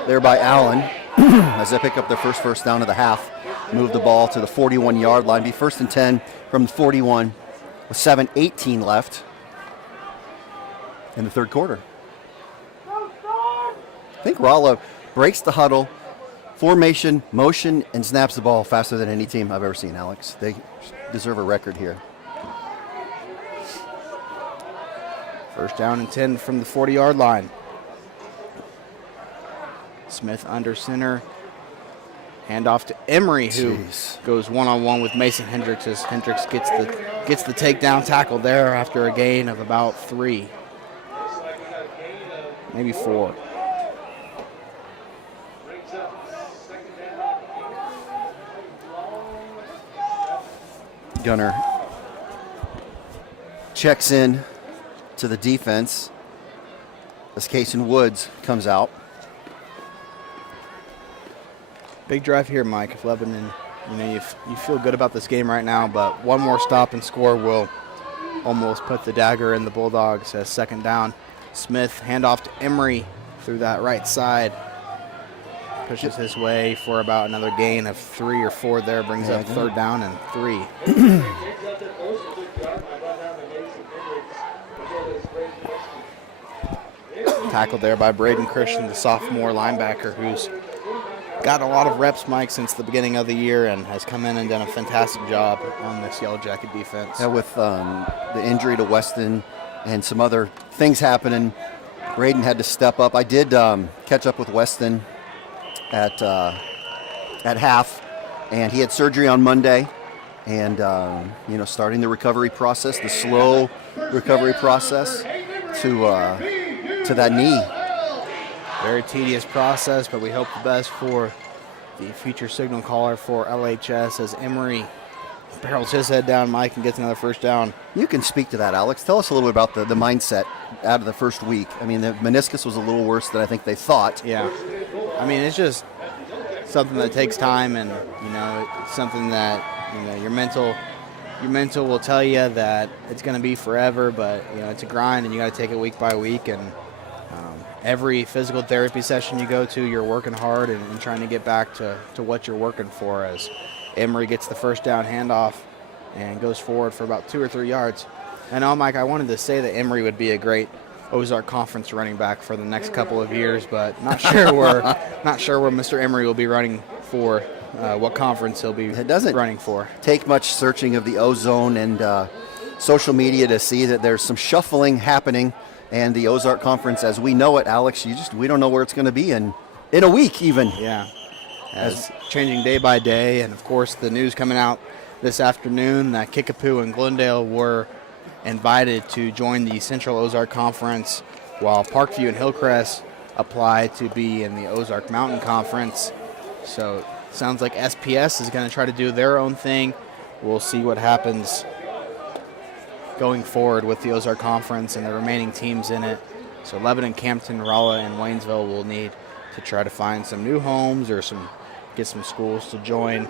there by Allen as they pick up their first down of the half. Move the ball to the 41-yard line. Be 1st and 10 from the 41 with 7:18 left in the third quarter. I think Rolla breaks the huddle, formation, motion, and snaps the ball faster than any team I've ever seen, Alex. They deserve a record here. 1st down and 10 from the 40-yard line. Smith under center. Handoff to Emory, who goes one-on-one with Mason Hendricks as Hendricks gets the takedown tackle there after a gain of about 3, maybe 4. Gunner checks in to the defense as Kason Woods comes out. Big drive here, Mike. If Lebanon, you feel good about this game right now, but one more stop and score will almost put the dagger in the Bulldogs as 2nd down. Smith, handoff to Emory through that right side. Pushes his way for about another gain of 3 or 4 there. Brings up 3rd down and 3. Tackled there by Braden Christian, the sophomore linebacker, who's got a lot of reps, Mike, since the beginning of the year and has come in and done a fantastic job on this Yellow Jacket defense. Yeah, with the injury to Weston and some other things happening, Braden had to step up. I did catch up with Weston at half, and he had surgery on Monday, and starting the recovery process, the slow recovery process to that knee. Very tedious process, but we hope the best for the future signal caller for LHS as Emory barrels his head down, Mike, and gets another 1st down. You can speak to that, Alex. Tell us a little bit about the mindset out of the first week. I mean, the meniscus was a little worse than I think they thought. Yeah. I mean, it's just something that takes time, and, it's something that, your mental will tell you that it's going to be forever, but, it's a grind, and you got to take it week by week, and every physical therapy session you go to, you're working hard and trying to get back to what you're working for as Emory gets the 1st down handoff and goes forward for about 2 or 3 yards. And Mike, I wanted to say that Emory would be a great Ozark Conference running back for the next couple of years, but not sure where Mr. Emory will be running for, what conference he'll be running for. Take much searching of the Ozone and social media to see that there's some shuffling happening. And the Ozark Conference, as we know it, Alex, we don't know where it's going to be in a week even. Yeah, as changing day by day. And, of course, the news coming out this afternoon that Kickapoo and Glendale were invited to join the Central Ozark Conference, while Parkview and Hillcrest applied to be in the Ozark Mountain Conference. So it sounds like SPS is going to try to do their own thing. We'll see what happens going forward with the Ozark Conference and the remaining teams in it. So Lebanon, Campton, Rolla, and Waynesville will need to try to find some new homes or get some schools to join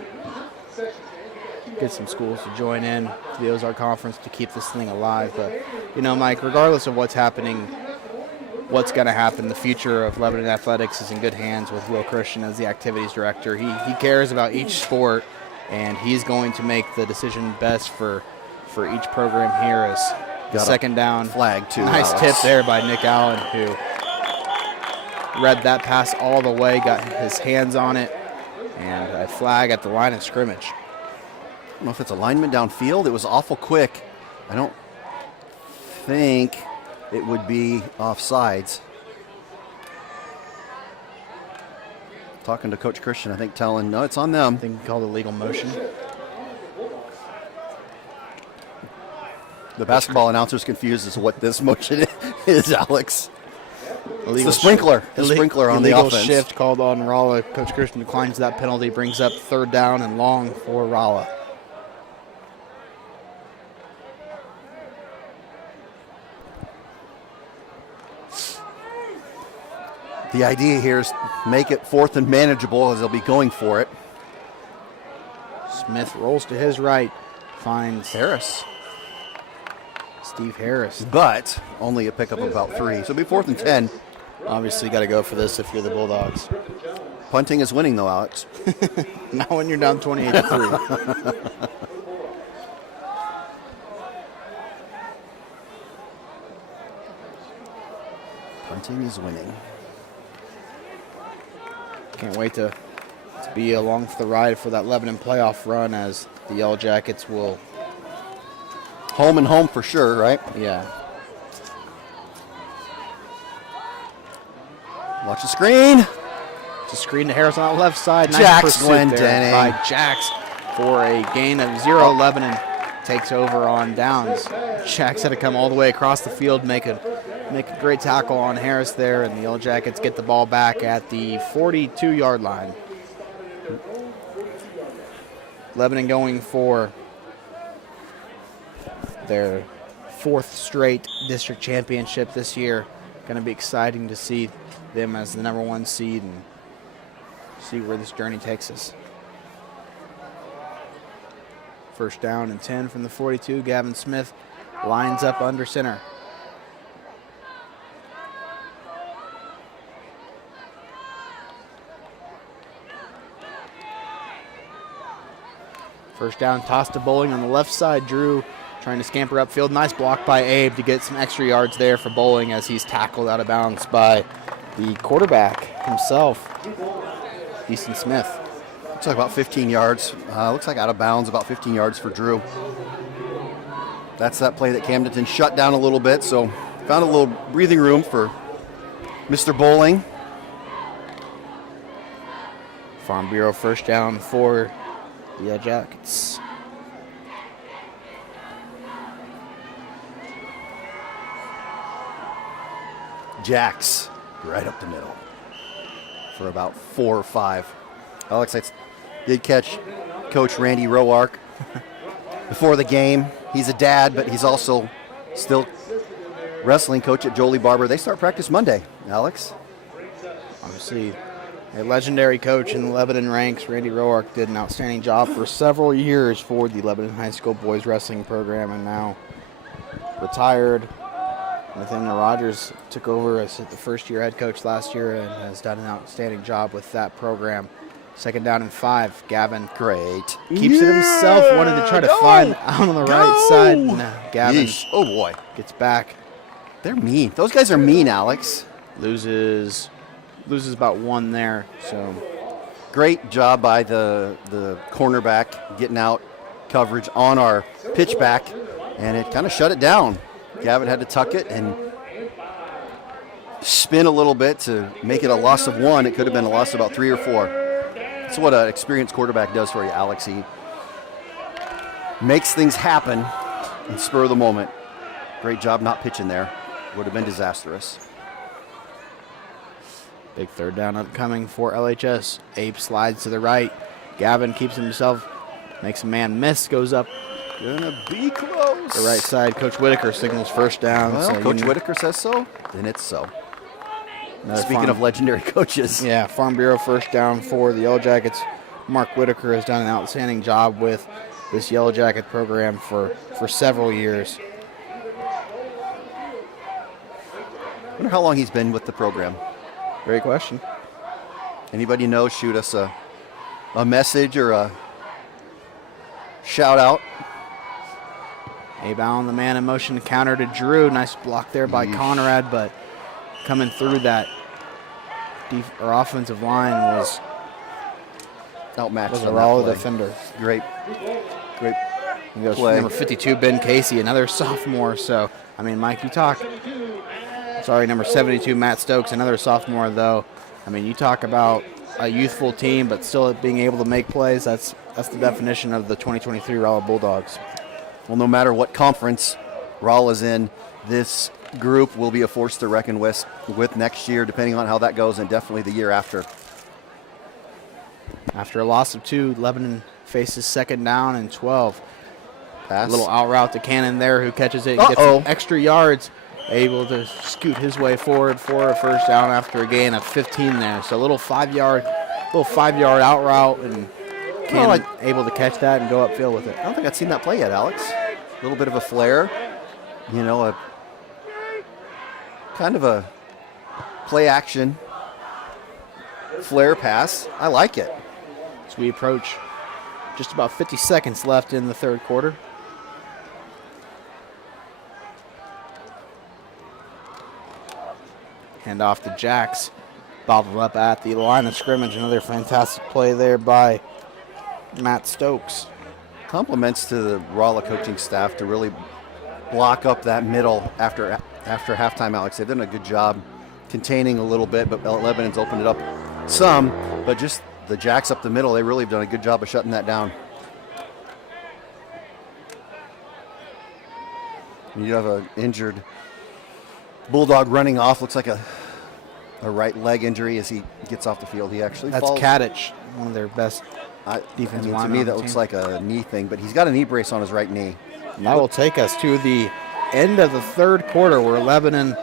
in to the Ozark Conference to keep this thing alive. But, Mike, regardless of what's going to happen, the future of Lebanon Athletics is in good hands with Will Christian as the activities director. He cares about each sport, and he's going to make the decision best for each program here as the 2nd down. Flag, too. Nice tip there by Nick Allen, who read that pass all the way, got his hands on it, and a flag at the line of scrimmage. I don't know if it's a lineman downfield. It was awful quick. I don't think it would be offsides. Talking to Coach Christian, I think telling, no, it's on them. I think he called a legal motion. The basketball announcer's confused as to what this motion is, Alex. It's the sprinkler on the offense. Illegal shift called on Rolla. Coach Christian declines that penalty, brings up 3rd down and long for Rolla. The idea here is make it 4th and manageable as they'll be going for it. Smith rolls to his right, finds Harris. Steve Harris. But only a pickup of about 3. So it'll be 4th and 10. Obviously got to go for this if you're the Bulldogs. Punting is winning, though, Alex. Not when you're down 28-3. Punting is winning. Can't wait to be along for the ride for that Lebanon playoff run, as the Yellow Jackets will. Home and home for sure, right? Yeah. Watch the screen. It's a screen to Harris on the left side. Nice Jax pursuit there by Jax for a gain of 0. Lebanon takes over on downs. Jax had to come all the way across the field, make a great tackle on Harris there, and the Yellow Jackets get the ball back at the 42-yard line. Lebanon going for their 4th straight district championship this year. Going to be exciting to see them as the number 1 seed and see where this journey takes us. 1st down and 10 from the 42. Gavin Smith lines up under center. First down, toss to Bowling on the left side. Drew trying to scamper upfield. Nice block by Abe to get some extra yards there for Bowling as he's tackled out of bounds by the quarterback himself, Easton Smith. Looks like about 15 yards. Looks like out of bounds, about 15 yards for Drew. That's that play that Camdenton shut down a little bit, so found a little breathing room for Mr. Bowling. Farm Bureau first down for the Jackets. Jax right up the middle for about 4 or 5. Alex, that's did catch Coach Randy Roark before the game. He's a dad, but he's also still wrestling coach at Jolie Barber. They start practice Monday, Alex. Obviously, a legendary coach in the Lebanon ranks. Randy Roark did an outstanding job for several years for the Lebanon High School boys wrestling program, and now retired. Nathaniel Rogers took over as the first-year head coach last year and has done an outstanding job with that program. 2nd down and 5. Gavin great keeps it himself. Wanted to try to find out on the right side. No, Gavin oh boy, gets back. They're mean. Those guys are mean, Alex. Loses about 1 there. So great job by the cornerback getting out coverage on our pitchback, and it kind of shut it down. Gavin had to tuck it and spin a little bit to make it a loss of 1. It could have been a loss of about 3 or 4. That's what an experienced quarterback does for you, Alex. He makes things happen in spur of the moment. Great job not pitching there. Would have been disastrous. Big 3rd down upcoming for LHS. Abe slides to the right. Gavin keeps himself, makes a man miss, goes up. Gonna be close. The right side, Coach Whitaker signals 1st down. Well, so Coach Whitaker says so, then it's so. Speaking Farm, of legendary coaches. Yeah, Farm Bureau 1st down for the Yellow Jackets. Mark Whitaker has done an outstanding job with this Yellow Jacket program for several years. I wonder how long he's been with the program. Great question. Anybody know, shoot us a message or a shout out. Abe Allen, the man in motion, counter to Drew. Nice block there by Conrad, but coming through that our offensive line was outmatched. Was a Rolla defender. Great play. Number 52, Ben Casey, another sophomore. So, I mean, Mike, you talk. Sorry, number 72, Matt Stokes, another sophomore, though. I mean, you talk about a youthful team, but still being able to make plays. That's the definition of the 2023 Rolla Bulldogs. Well, no matter what conference Rolla's in. This group will be a force to reckon with next year, depending on how that goes, and definitely the year after. After a loss of 2, Lebanon faces 2nd down and 12. Pass. A little out route to Cannon there, who catches it and gets some extra yards, able to scoot his way forward for a 1st down after a gain of 15 there. So a little 5-yard out route, and Cannon able to catch that and go upfield with it. I don't think I've seen that play yet, Alex. A little bit of a flare, a kind of a play action flare pass. I like it. As we approach just about 50 seconds left in the 3rd quarter. Hand off to Jacks. Bobbled up at the line of scrimmage. Another fantastic play there by Matt Stokes. Compliments to the Rolla coaching staff to really block up that middle after halftime, Alex. They've done a good job containing a little bit, but Lebanon's opened it up some. But just the Jacks up the middle, they really have done a good job of shutting that down. You have an injured Bulldog running off. Looks like a right leg injury as he gets off the field. He actually falls. That's Kadich, one of their best defensive linemen. To me, that looks like a knee thing, but he's got a knee brace on his right knee. That will take us to the end of the 3rd quarter, where Lebanon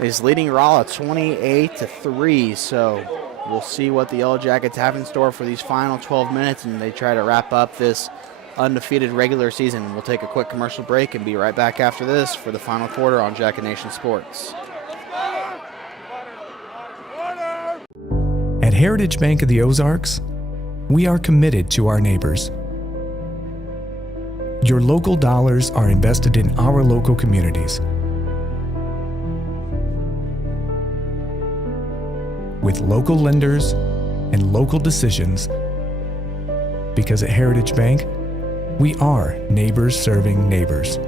is leading Rolla 28-3. So we'll see what the Yellow Jackets have in store for these final 12 minutes, and they try to wrap up this undefeated regular season. We'll take a quick commercial break and be right back after this for the final quarter on Jacket Nation Sports. At Heritage Bank of the Ozarks, we are committed to our neighbors. Your local dollars are invested in our local communities. With local lenders and local decisions, because at Heritage Bank, we are neighbors serving neighbors.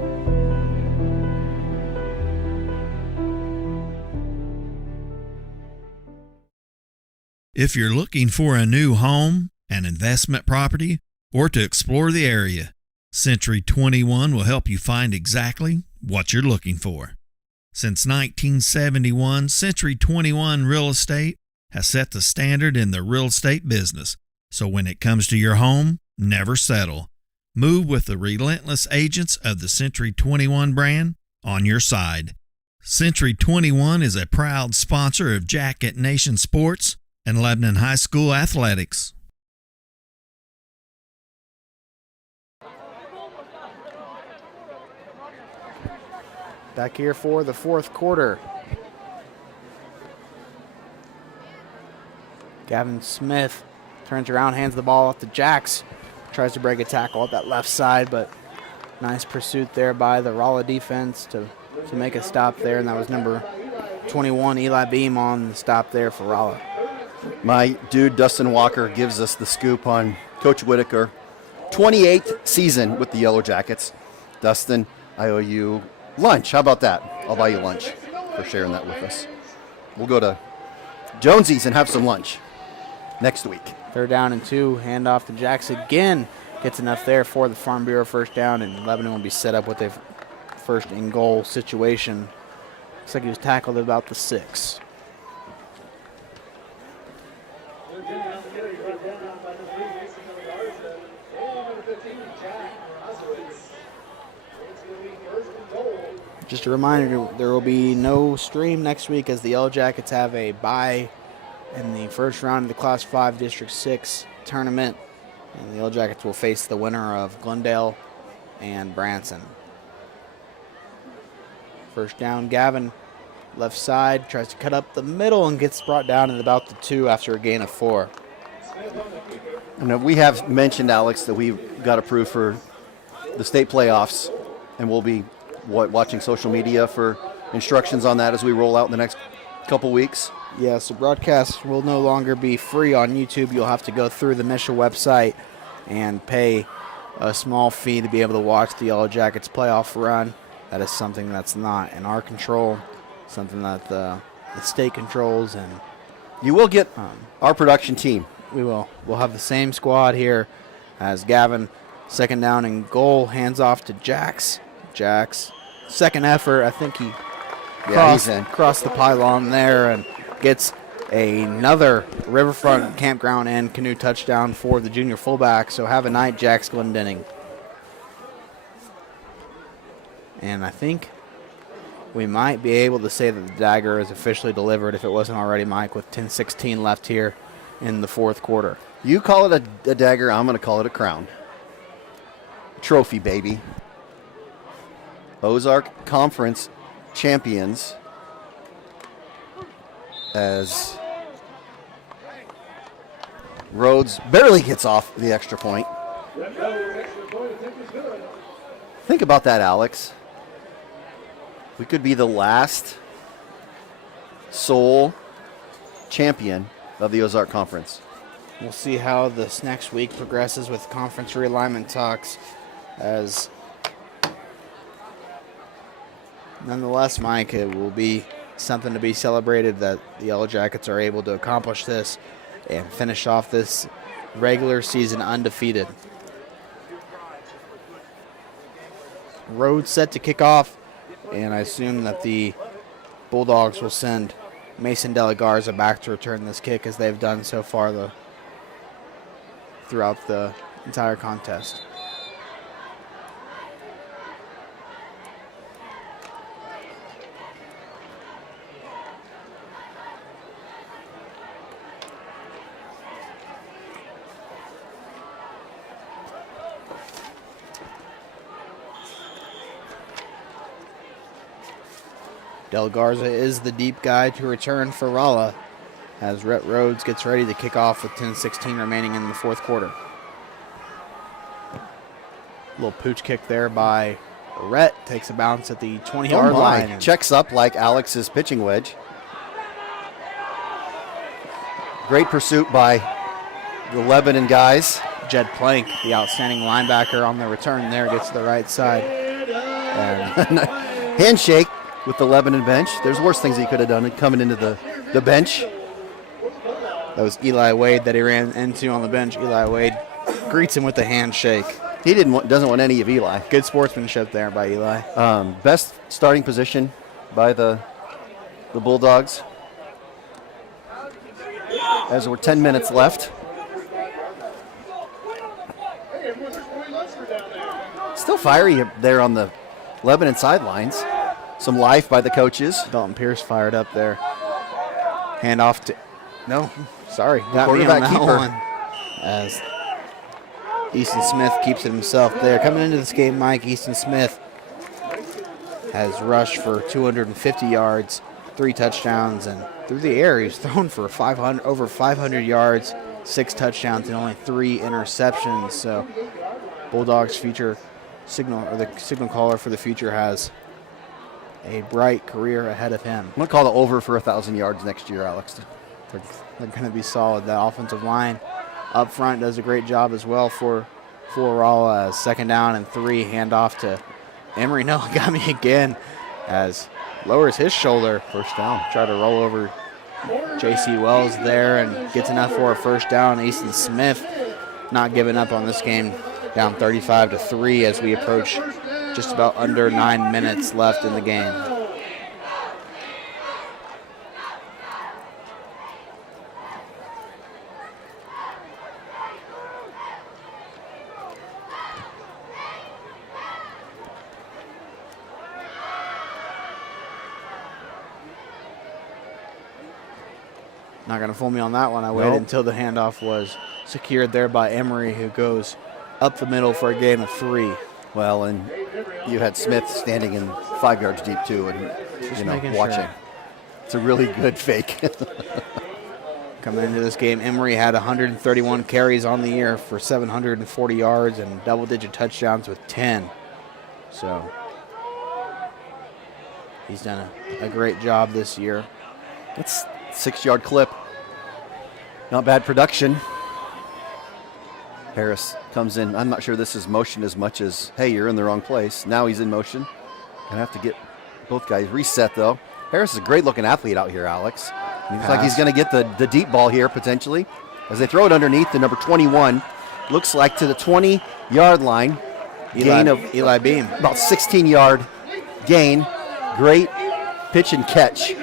If you're looking for a new home, an investment property, or to explore the area, Century 21 will help you find exactly what you're looking for. Since 1971, Century 21 Real Estate has set the standard in the real estate business. So when it comes to your home, never settle. Move with the relentless agents of the Century 21 brand on your side. Century 21 is a proud sponsor of Jacket Nation Sports and Lebanon High School Athletics. Back here for the 4th quarter. Gavin Smith turns around, hands the ball off to Jacks. Tries to break a tackle at that left side, but nice pursuit there by the Rolla defense to make a stop there, and that was number 21, Eli Beam, on the stop there for Rolla. My dude, Dustin Walker, gives us the scoop on Coach Whitaker. 28th season with the Yellow Jackets. Dustin, I owe you lunch. How about that? I'll buy you lunch for sharing that with us. We'll go to Jonesy's and have some lunch next week. 3rd down and 2, hand off to Jacks again. Gets enough there for the Farm Bureau 1st down, and Lebanon will be set up with a 1st and goal situation. Looks like he was tackled at about the 6. Just a reminder, there will be no stream next week as the Yellow Jackets have a bye in the 1st round of the Class 5 District 6 tournament. And the Yellow Jackets will face the winner of Glendale and Branson. 1st down, Gavin, left side, tries to cut up the middle and gets brought down at about the 2 after a gain of 4. And we have mentioned, Alex, that we've got approved for the state playoffs, and we'll be watching social media for instructions on that as we roll out in the next couple weeks. Yes, the broadcast will no longer be free on YouTube. You'll have to go through the Misha website and pay a small fee to be able to watch the Yellow Jackets playoff run. That is something that's not in our control, something that the state controls. And you will get our production team. We will. We'll have the same squad here as Gavin. 2nd down and goal, hands off to Jacks. Jack's second effort. I think he crossed the pylon there and gets another Riverfront Campground and Canoe touchdown for the junior fullback. So have a night, Jax Glendenning. And I think we might be able to say that the dagger is officially delivered if it wasn't already, Mike, with 10:16 left here in the fourth quarter. You call it a dagger, I'm going to call it a crown. Trophy, baby. Ozark Conference champions as Rhodes barely gets off the extra point. Think about that, Alex. We could be the last sole champion of the Ozark Conference. We'll see how this next week progresses with conference realignment talks, as nonetheless, Mike, it will be something to be celebrated that the Yellow Jackets are able to accomplish this and finish off this regular season undefeated. Rhodes set to kick off, and I assume that the Bulldogs will send Mason De La Garza back to return this kick, as they've done so far throughout the entire contest. Del Garza is the deep guy to return for Rolla, as Rhett Rhodes gets ready to kick off with 10:16 remaining in the fourth quarter. Little pooch kick there by Rhett. Takes a bounce at the 20-yard line. Checks up like Alex's pitching wedge. Great pursuit by the Lebanon guys. Jed Plank, the outstanding linebacker on the return there, gets to the right side. And handshake with the Lebanon bench. There's worse things he could have done coming into the bench. That was Eli Wade that he ran into on the bench. Eli Wade greets him with a handshake. He doesn't want any of Eli. Good sportsmanship there by Eli. Best starting position by the Bulldogs. As we're 10 minutes left. Still fiery there on the Lebanon sidelines. Some life by the coaches. Dalton Pierce fired up there. Handoff to... No, sorry. Got me on Quarterback that keeper. one. As Easton Smith keeps it himself there. Coming into this game, Mike, Easton Smith has rushed for 250 yards, 3 touchdowns, and through the air, he's thrown for over 500 yards, 6 touchdowns, and only 3 interceptions. So Bulldogs future signal, or the signal caller for the future, has a bright career ahead of him. I'm going to call the over for 1,000 yards next year, Alex. They're going to be solid. The offensive line up front does a great job as well for Rolla. Second down and 3, handoff to Emery. No, got me again, as lowers his shoulder. First down. Try to roll over J.C. Wells there and gets enough for a first down. Easton Smith not giving up on this game, down 35-3 as we approach just about under 9 minutes left in the game. Not going to fool me on that one. I waited until the handoff was secured there by Emery, who goes up the middle for a gain of 3. Well, and you had Smith standing in 5 yards deep too, and watching. Sure. It's a really good fake. Coming into this game, Emery had 131 carries on the year for 740 yards and double-digit touchdowns with 10. So he's done a great job this year. That's 6-yard clip. Not bad production. Harris comes in. I'm not sure this is motion as much as, hey, you're in the wrong place. Now he's in motion. Gonna have to get both guys reset, though. Harris is a great-looking athlete out here, Alex. Looks like he's going to get the deep ball here, potentially, as they throw it underneath the number 21. Looks like to the 20-yard line. gain of Eli Beam. About 16-yard gain. Great pitch and catch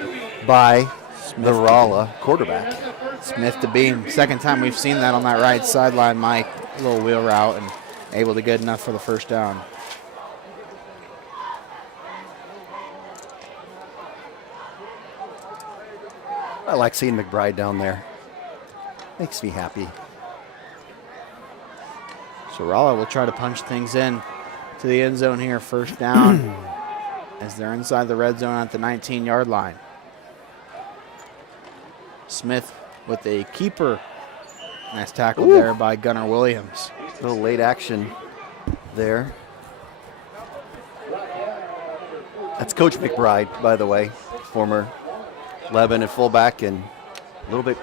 by the Rolla quarterback. Smith to Beam. Second time we've seen that on that right sideline, Mike. A little wheel route and able to get enough for the first down. I like seeing McBride down there. Makes me happy. So Rolla will try to punch things in to the end zone here, first down, as they're inside the red zone at the 19-yard line. Smith with a keeper. Nice tackle there by Gunnar Williams. A little late action there. That's Coach McBride, by the way, former Lebanon fullback and a little bit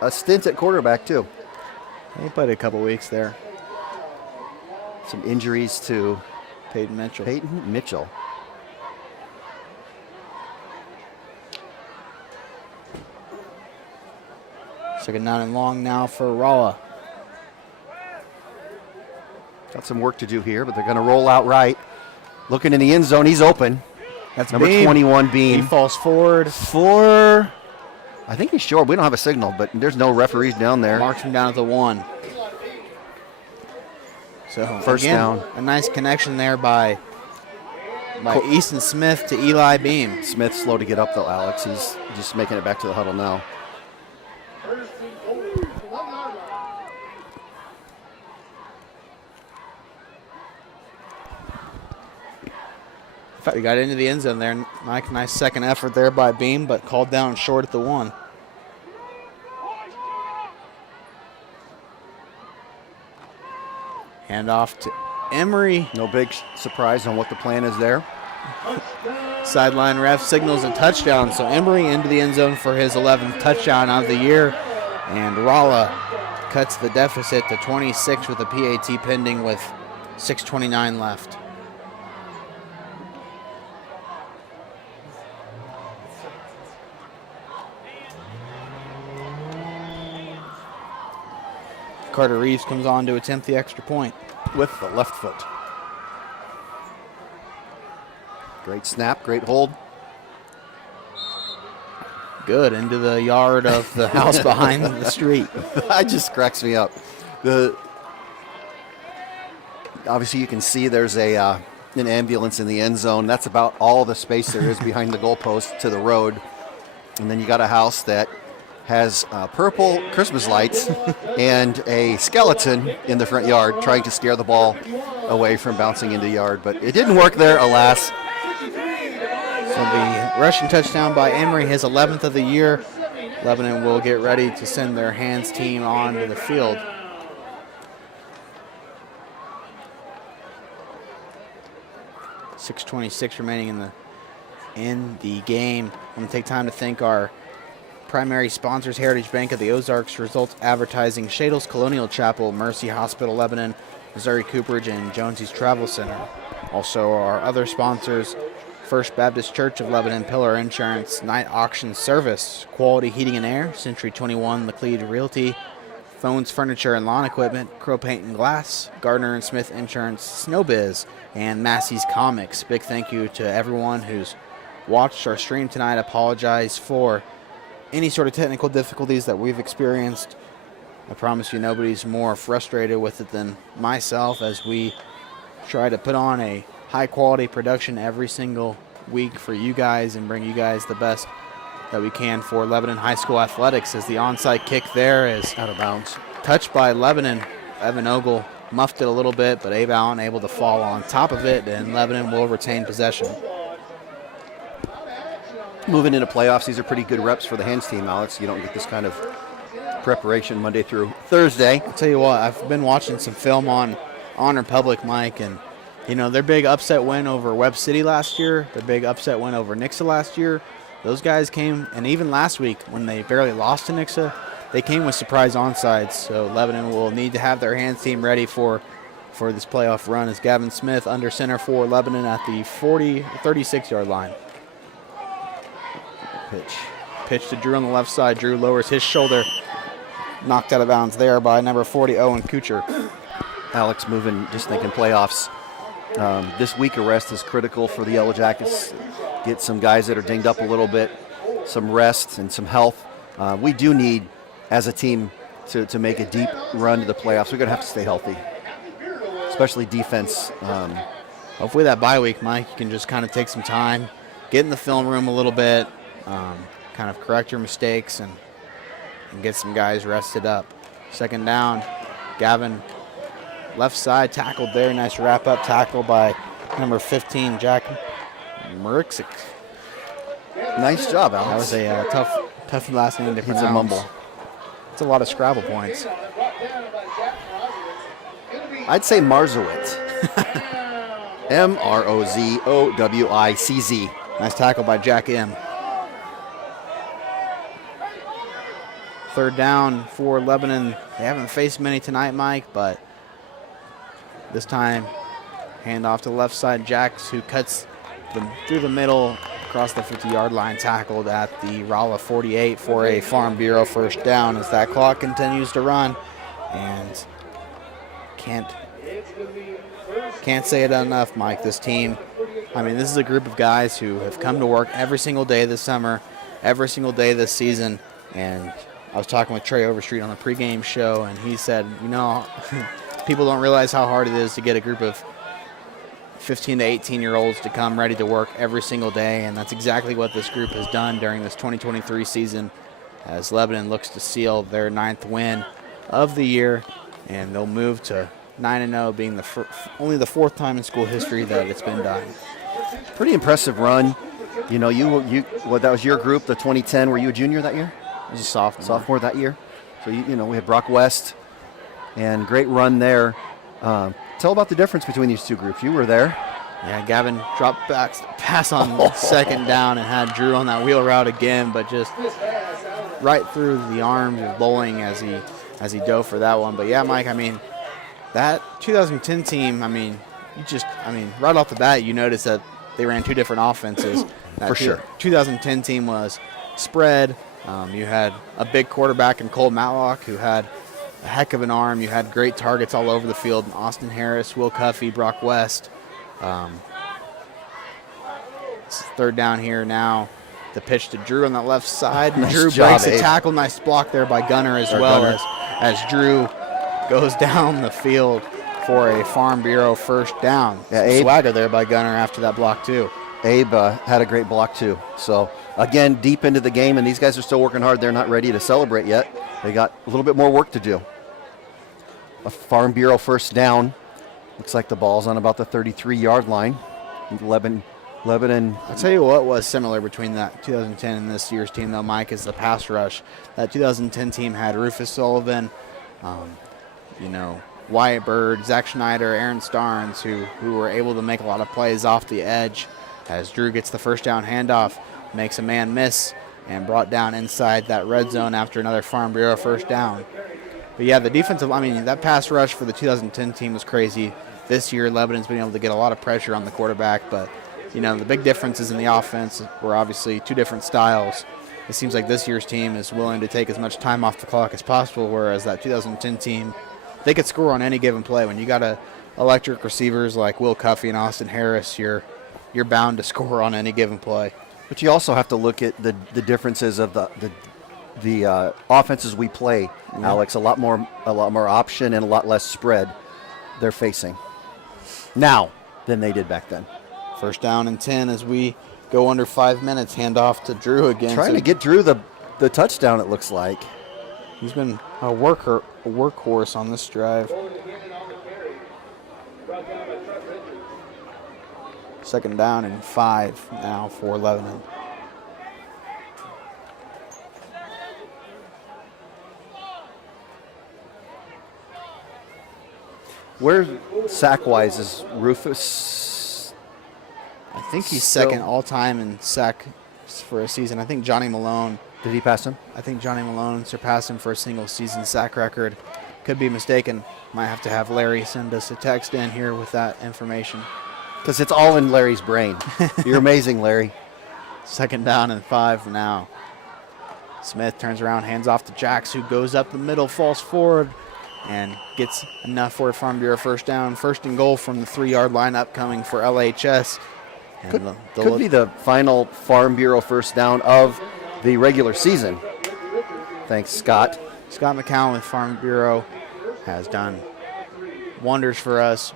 a stint at quarterback too. He played a couple weeks there. Some injuries to Peyton Mitchell. Second down and long now for Rolla. Got some work to do here, but they're going to roll out right. Looking in the end zone, he's open. That's number Beam. 21, Beam. He falls forward. I think he's short. We don't have a signal, but there's no referees down there. Marks him down at the 1. So first again, down. A nice connection there by Easton Smith to Eli Beam. Smith's slow to get up though, Alex. He's just making it back to the huddle now. In fact, he got into the end zone there. Mike, nice second effort there by Beam, but called down short at the 1. Hand off to Emery. No big surprise on what the plan is there. Sideline ref signals a touchdown, so Emery into the end zone for his 11th touchdown of the year. And Rolla cuts the deficit to 26 with a PAT pending with 6:29 left. Carter Reeves comes on to attempt the extra point. With the left foot. Great snap, great hold. Good, into the yard of the house behind the street. That just cracks me up. Obviously you can see there's an ambulance in the end zone. That's about all the space there is behind the goalpost to the road. And then you got a house that has purple Christmas lights and a skeleton in the front yard trying to scare the ball away from bouncing into the yard. But it didn't work there, alas. So the rushing touchdown by Emery, his 11th of the year. Lebanon will get ready to send their hands team onto the field. .626 remaining in the game. I'm going to take time to thank our primary sponsors: Heritage Bank of the Ozarks, Results Advertising, Shadles Colonial Chapel, Mercy Hospital Lebanon, Missouri Cooperage, and Jonesy's Travel Center. Also our other sponsors: First Baptist Church of Lebanon, Pillar Insurance, Night Auction Service, Quality Heating and Air, Century 21, Laclede Realty, Phones, Furniture, and Lawn Equipment, Crow Paint and Glass, Gardner and Smith Insurance, Snowbiz, and Massey's Comics. Big thank you to everyone who's watched our stream tonight. Apologize for any sort of technical difficulties that we've experienced. I promise you nobody's more frustrated with it than myself, as we try to put on a high quality production every single week for you guys and bring you guys the best that we can for Lebanon High School athletics. As the onside kick there is out of bounds, touched by Lebanon. Evan Ogle muffed it a little bit, but Abe Allen able to fall on top of it, and Lebanon will retain possession. Moving into playoffs, these are pretty good reps for the hands team, Alex. You don't get this kind of preparation Monday through Thursday. I'll tell you what, I've been watching some film on Honor Public, Mike, and you know, their big upset win over Webb City last year, their big upset win over Nixa last year, those guys came, and even last week when they barely lost to Nixa, they came with surprise onsides. So Lebanon will need to have their hands team ready for this playoff run, as Gavin Smith under center for Lebanon at the 36-yard line. Pitch to Drew on the left side. Drew lowers his shoulder. Knocked out of bounds there by number 40, Owen Kucher. Alex, just thinking playoffs. This week of rest is critical for the Yellow Jackets. Get some guys that are dinged up a little bit, some rest and some health. We do need, as a team, to make a deep run to the playoffs. We're going to have to stay healthy, especially defense. Hopefully that bye week, Mike, you can just kind of take some time, get in the film room a little bit, kind of correct your mistakes, and get some guys rested up. Second down, Gavin, left side, tackled there. Nice wrap-up tackle by number 15, Jack Murixic. Nice job, Alex. That was a tough last name to pronounce. It's a mumble. It's a lot of Scrabble points. I'd say Marzowitz. Marozowicz. Nice tackle by Jack M. Third down for Lebanon. They haven't faced many tonight, Mike, but this time, hand off to the left side. Jax, who cuts through the middle across the 50-yard line, tackled at the Rolla 48 for a Farm Bureau first down as that clock continues to run. And can't say it enough, Mike. This team, this is a group of guys who have come to work every single day this summer, every single day this season. And I was talking with Trey Overstreet on the pregame show, and he said, people don't realize how hard it is to get a group of 15 to 18-year-olds to come ready to work every single day, and that's exactly what this group has done during this 2023 season as Lebanon looks to seal their 9th win of the year, and they'll move to 9-0, being only the 4th time in school history that it's been done. Pretty impressive run. That was your group, the 2010. Were you a junior that year? I was a sophomore. Sophomore that year. So, we had Brock West, and great run there. Tell about the difference between these two groups. You were there. Yeah, Gavin dropped back, pass on second down and had Drew on that wheel route again, but just right through the arms of Bowling as he dove for that one. But yeah, Mike, that 2010 team, right off the bat, you notice that they ran two different offenses. For sure. 2010 team was spread. You had a big quarterback in Cole Matlock who had a heck of an arm. You had great targets all over the field. Austin Harris, Will Cuffey, Brock West. Third down here now. The pitch to Drew on that left side. Nice Drew job, breaks Abe. a tackle. Nice block there by Gunner as well as Drew goes down the field for a Farm Bureau first down. Yeah, Swagger there by Gunner after that block too. Abe had a great block too. So again, deep into the game, and these guys are still working hard. They're not ready to celebrate yet. They got a little bit more work to do. A Farm Bureau first down. Looks like the ball's on about the 33-yard line. Lebanon. I'll tell you what was similar between that 2010 and this year's team, though, Mike, is the pass rush. That 2010 team had Rufus Sullivan, Wyatt Bird, Zach Schneider, Aaron Starnes, who were able to make a lot of plays off the edge as Drew gets the first down handoff, makes a man miss, and brought down inside that red zone after another Farm Bureau first down. But yeah, the defensive, that pass rush for the 2010 team was crazy. This year, Lebanon's been able to get a lot of pressure on the quarterback, but, the big differences in the offense were obviously two different styles. It seems like this year's team is willing to take as much time off the clock as possible, whereas that 2010 team, they could score on any given play. When you got electric receivers like Will Cuffey and Austin Harris, you're bound to score on any given play. But you also have to look at the differences of the offenses we play, Alex. A lot more option and a lot less spread they're facing now than they did back then. First down and 10 as we go under 5 minutes. Hand off to Drew again. Trying to get Drew the touchdown, it looks like. He's been a workhorse on this drive. Second down and 5 now for Lebanon. Where sack-wise is Rufus? I think he's second all-time in sack for a season. I think Johnny Malone. Did he pass him? I think Johnny Malone surpassed him for a single-season sack record. Could be mistaken. Might have to have Larry send us a text in here with that information. Because it's all in Larry's brain. You're amazing, Larry. Second down and 5 now. Smith turns around, hands off to Jax, who goes up the middle, falls forward, and gets enough for a Farm Bureau first down. First and goal from the 3-yard line upcoming for LHS. And Could be the final Farm Bureau first down of the regular season. Thanks, Scott. Scott McCown with Farm Bureau has done wonders for us.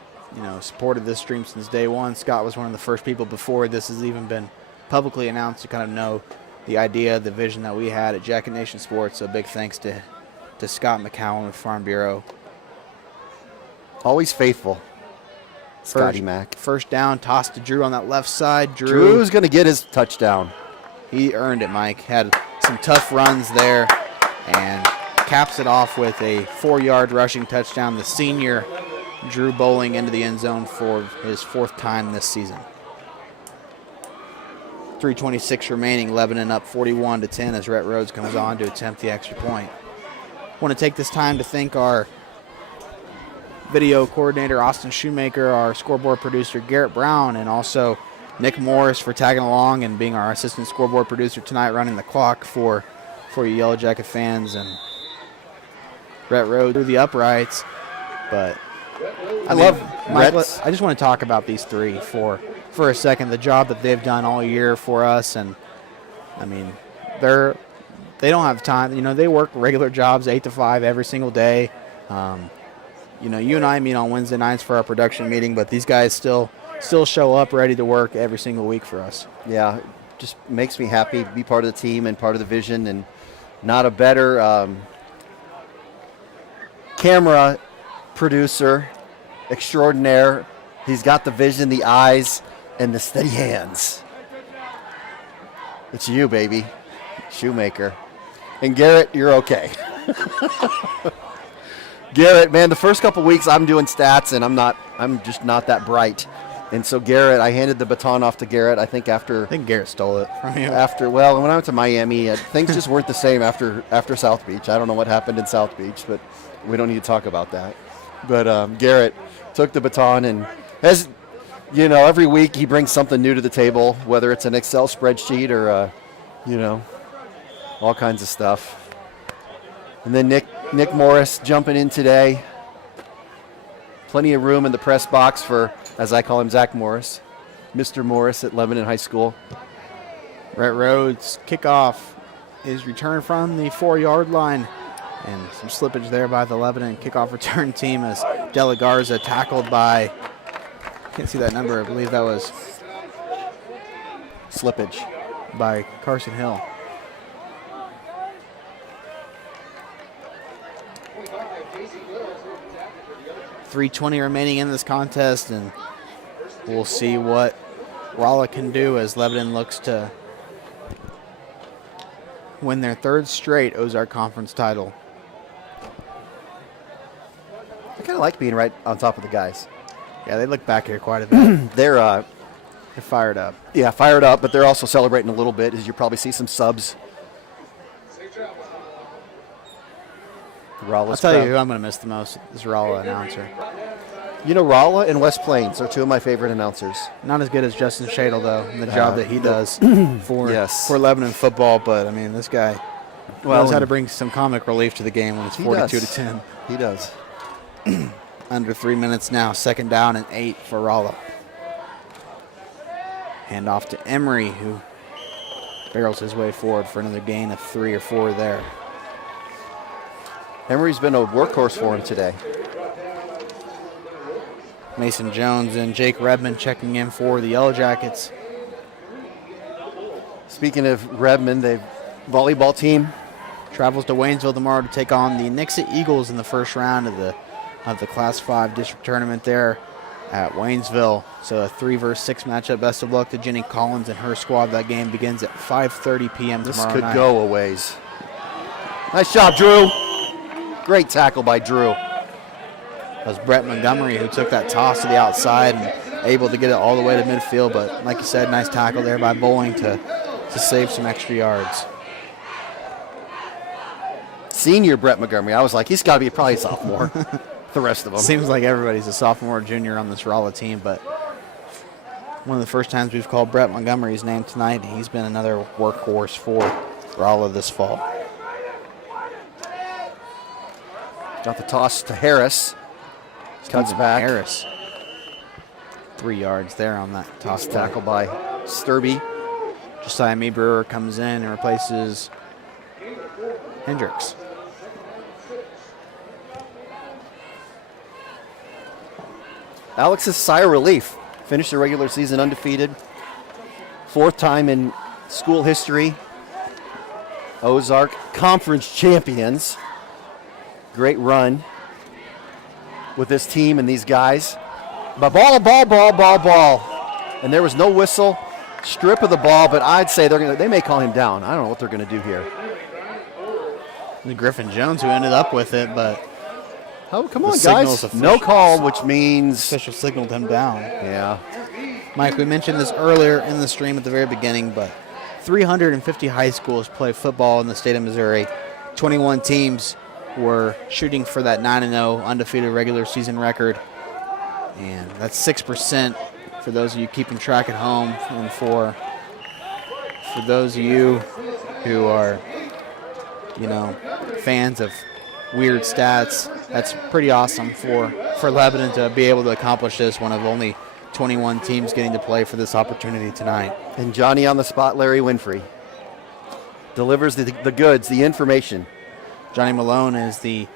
Supported this stream since day one. Scott was one of the first people before this has even been publicly announced to kind of know the idea, the vision that we had at Jacket Nation Sports. So big thanks to Scott McCown with Farm Bureau. Always faithful, Scotty Mac. First down, toss to Drew on that left side. Drew's going to get his touchdown. He earned it, Mike. Had some tough runs there and caps it off with a 4-yard rushing touchdown. The senior Drew Bowling into the end zone for his 4th time this season. 3:26 remaining, Lebanon up 41-10 as Rhett Rhodes comes on to attempt the extra point. Want to take this time to thank our video coordinator, Austin Shoemaker, our scoreboard producer, Garrett Brown, and also Nick Morris for tagging along and being our assistant scoreboard producer tonight, running the clock for you Yellow Jacket fans. And Rhett Rhodes through the uprights, but I just want to talk about these three for a second, the job that they've done all year for us. And I mean, they don't have time. They work regular jobs 8 to 5 every single day. You and I meet on Wednesday nights for our production meeting, but these guys still show up ready to work every single week for us. Yeah, just makes me happy to be part of the team and part of the vision, and not a better camera producer extraordinaire. He's got the vision, the eyes, and the steady hands. It's you, baby. Shoemaker. And Garrett, you're okay. Garrett, man, the first couple weeks I'm doing stats, and I'm just not that bright. And so Garrett, I handed the baton off to Garrett, I think Garrett stole it from you. When I went to Miami, things just weren't the same after South Beach. I don't know what happened in South Beach, but we don't need to talk about that. But Garrett took the baton, and as every week he brings something new to the table, whether it's an Excel spreadsheet or, all kinds of stuff. And then Nick Morris jumping in today. Plenty of room in the press box for, as I call him, Zach Morris, Mr. Morris at Lebanon High School. Rhett Rhodes kickoff is returned from the 4-yard line. And some slippage there by the Lebanon kickoff return team as Dela Garza tackled by, can't see that number, I believe that was slippage by Carson Hill. .320 remaining in this contest, and we'll see what Rolla can do as Lebanon looks to win their 3rd straight Ozark Conference title. I kind of like being right on top of the guys. Yeah, they look back here quite a bit. They're fired up. Yeah, fired up, but they're also celebrating a little bit, as you probably see some subs. I'll tell you who I'm going to miss the most, this Rolla announcer. Rolla and West Plains are 2 of my favorite announcers. Not as good as Justin Shadle, though, in the job that he does for Lebanon football. But, I mean, this guy knows how to bring some comic relief to the game when it's 42-10. He does. Under 3 minutes now. 2nd down and 8 for Rolla. Hand off to Emery, who barrels his way forward for another gain of 3 or 4 there. Emery's been a workhorse for him today. Mason Jones and Jake Redmond checking in for the Yellow Jackets. Speaking of Redmond, the volleyball team travels to Waynesville tomorrow to take on the Nixa Eagles in the first round of the Class 5 district tournament there at Waynesville. So a 3-versus-6 matchup. Best of luck to Jenny Collins and her squad. That game begins at 5:30 p.m. tomorrow night. This could go a ways. Nice job, Drew. Great tackle by Drew. That was Brett Montgomery who took that toss to the outside and able to get it all the way to midfield. But like you said, nice tackle there by Bowling to save some extra yards. Senior Brett Montgomery. I was like, he's got to be probably a sophomore. The rest of them. Seems like everybody's a sophomore or junior on this Rolla team, but one of the first times we've called Brett Montgomery's name tonight. He's been another workhorse for Rolla this fall. Got the toss to Harris. Cuts back. Harris. 3 yards there on that toss tackle by Sturby. Josiah Brewer comes in and replaces Hendricks. Alex's sigh of relief. Finished the regular season undefeated. 4th time in school history. Ozark Conference champions. Great run with this team and these guys. But ball. And there was no whistle. Strip of the ball, but I'd say they may call him down. I don't know what they're going to do here. The Griffin Jones who ended up with it, but come on, guys. No call, which means official signaled him down. Yeah. Mike, we mentioned this earlier in the stream at the very beginning, but 350 high schools play football in the state of Missouri. 21 teams were shooting for that 9-0 undefeated regular season record. And that's 6% for those of you keeping track at home. And for those of you who are, fans of weird stats, that's pretty awesome for Lebanon to be able to accomplish this, one of only 21 teams getting to play for this opportunity tonight. And Johnny on the spot, Larry Winfrey, delivers the goods, the information. Johnny Malone is the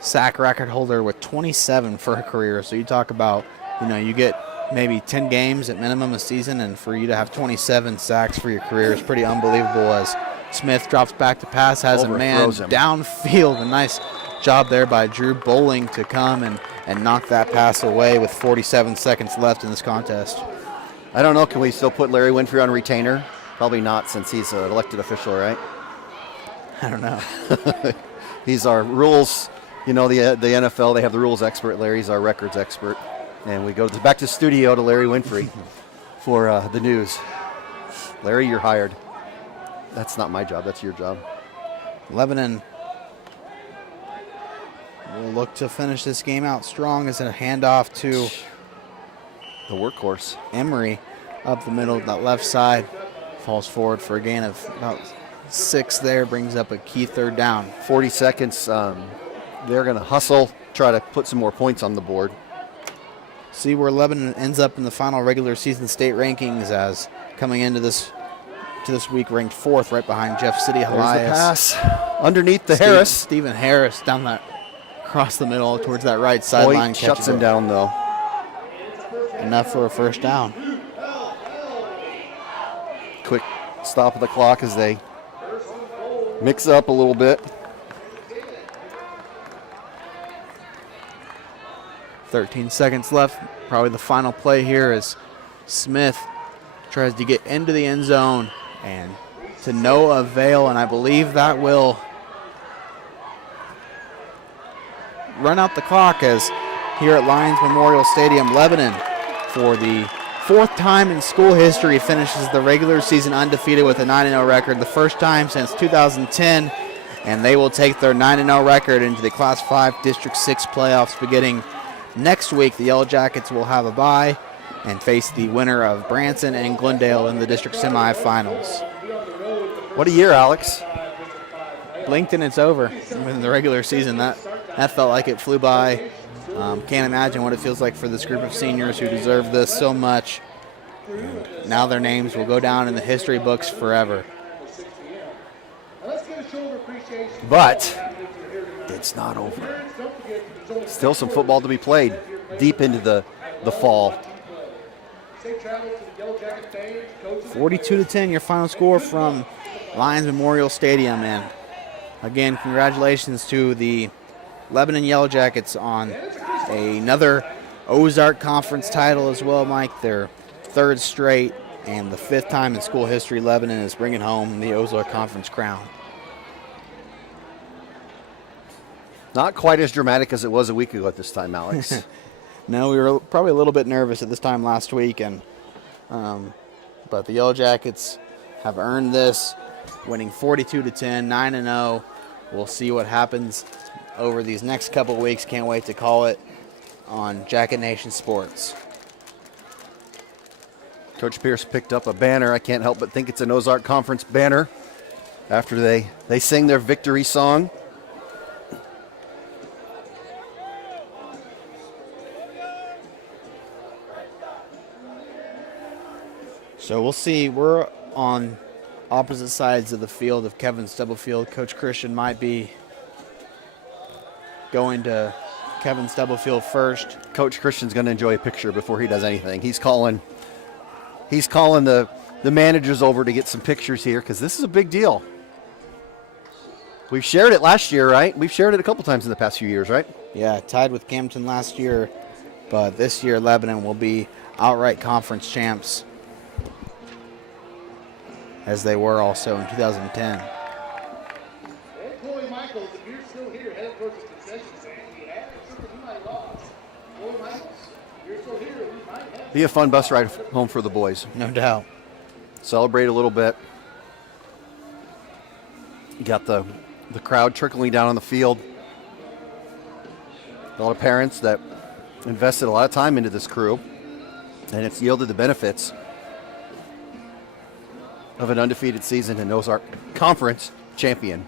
sack record holder with 27 for a career. So you talk about, you get maybe 10 games at minimum a season, and for you to have 27 sacks for your career is pretty unbelievable as Smith drops back to pass, has a man downfield. A nice job there by Drew Bowling to come and knock that pass away with 47 seconds left in this contest. I don't know, can we still put Larry Winfrey on retainer? Probably not, since he's an elected official, right? I don't know. He's our rules, the NFL, they have the rules expert. Larry's our records expert. And we go back to studio to Larry Winfrey for the news. Larry, you're hired. That's not my job, that's your job. Lebanon will look to finish this game out strong as a handoff to the workhorse. Emery up the middle, that left side. Falls forward for a gain of about 6 there, brings up a key 3rd down. 40 seconds. They're going to hustle, try to put some more points on the board. See where Lebanon ends up in the final regular season state rankings, as coming into this week ranked 4th, right behind Jeff City. There's the pass underneath the Harris. Stephen Harris down that across the middle towards that right sideline. Shuts him down though. Enough for a 1st down. Quick stop of the clock as they mix up a little bit. 13 seconds left. Probably the final play here as Smith tries to get into the end zone and to no avail, and I believe that will run out the clock, as here at Lions Memorial Stadium, Lebanon, for the 4th time in school history, finishes the regular season undefeated with a 9-0 record, the first time since 2010, and they will take their 9-0 record into the Class 5 District 6 playoffs beginning next week. The Yellow Jackets will have a bye and face the winner of Branson and Glendale in the district semifinals. What a year, Alex. Blinked and it's over in the regular season. That felt like it flew by. Can't imagine what it feels like for this group of seniors who deserve this so much. Now their names will go down in the history books forever. But it's not over. Still some football to be played deep into the fall. 42-10, your final score from Lions Memorial Stadium. And again, congratulations to the Lebanon Yellow Jackets on another Ozark Conference title as well, Mike. Their 3rd straight and the 5th time in school history Lebanon is bringing home the Ozark Conference crown. Not quite as dramatic as it was a week ago at this time, Alex. No, we were probably a little bit nervous at this time last week, and but the Yellow Jackets have earned this, winning 42-10, 9-0. We'll see what happens over these next couple of weeks. Can't wait to call it on Jacket Nation Sports. Coach Pierce picked up a banner. I can't help but think it's an Ozark Conference banner after they sing their victory song. So we'll see. We're on opposite sides of the field of Kevin Stubblefield. Coach Christian might be going to Kevin Stubblefield first. Coach Christian's going to enjoy a picture before he does anything. He's calling the managers over to get some pictures here because this is a big deal. We've shared it last year, right? We've shared it a couple times in the past few years, right? Yeah, tied with Campton last year, but this year Lebanon will be outright conference champs, as they were also in 2010. Michaels, if you're still here, headed towards the concession stand, we have something you might have lost. Corey Michaels, if you're still here, we might have. Be a fun bus ride home for the boys. No doubt. Celebrate a little bit. You got the crowd trickling down on the field. A lot of parents that invested a lot of time into this crew, and it's yielded the benefits of an undefeated season in Ozark Conference champion.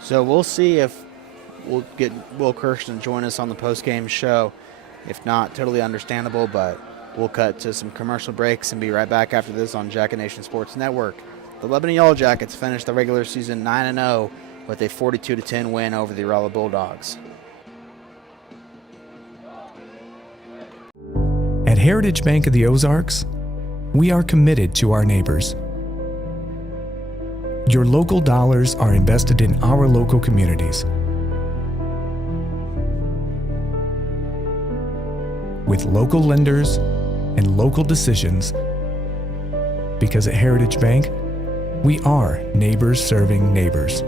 So we'll see if we'll get Will Kirsten to join us on the postgame show. If not, totally understandable, but we'll cut to some commercial breaks and be right back after this on Jacket Nation Sports Network. The Lebanon Yellow Jackets finished the regular season 9-0 with a 42-10 win over the Rolla Bulldogs. At Heritage Bank of the Ozarks, we are committed to our neighbors. Your local dollars are invested in our local communities. With local lenders and local decisions, because at Heritage Bank, we are neighbors serving neighbors.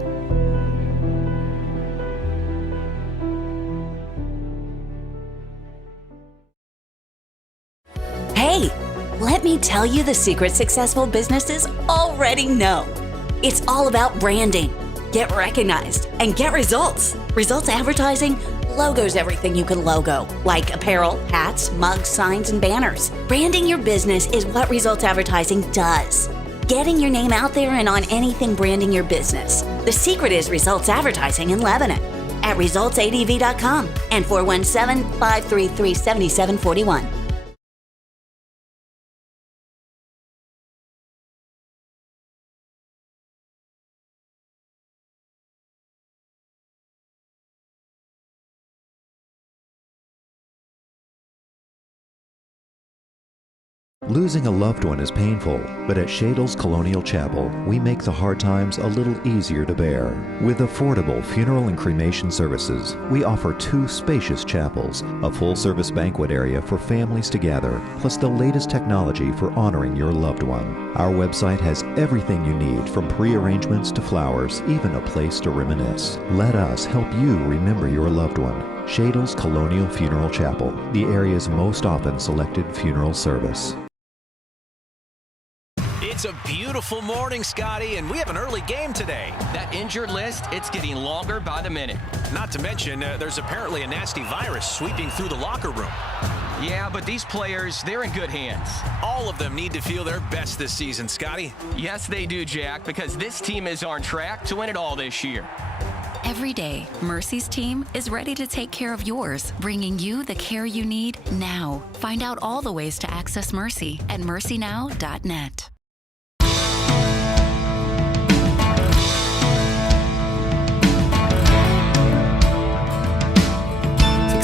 Hey, let me tell you the secret successful businesses already know. It's all about branding. Get recognized and get results. Results advertising, logos everything you can logo, like apparel, hats, mugs, signs, and banners. Branding your business is what results advertising does. Getting your name out there and on anything branding your business. The secret is results advertising in Lebanon at resultsadv.com and 417-533-7741. Losing a loved one is painful, but at Shadle's Colonial Chapel, we make the hard times a little easier to bear. With affordable funeral and cremation services, we offer 2 spacious chapels, a full-service banquet area for families to gather, plus the latest technology for honoring your loved one. Our website has everything you need, from pre-arrangements to flowers, even a place to reminisce. Let us help you remember your loved one. Shadle's Colonial Funeral Chapel, the area's most often selected funeral service. It's a beautiful morning, Scotty, and we have an early game today. That injured list, it's getting longer by the minute. Not to mention, there's apparently a nasty virus sweeping through the locker room. Yeah, but these players, they're in good hands. All of them need to feel their best this season, Scotty. Yes, they do, Jack, because this team is on track to win it all this year. Every day, Mercy's team is ready to take care of yours, bringing you the care you need now. Find out all the ways to access Mercy at mercynow.net.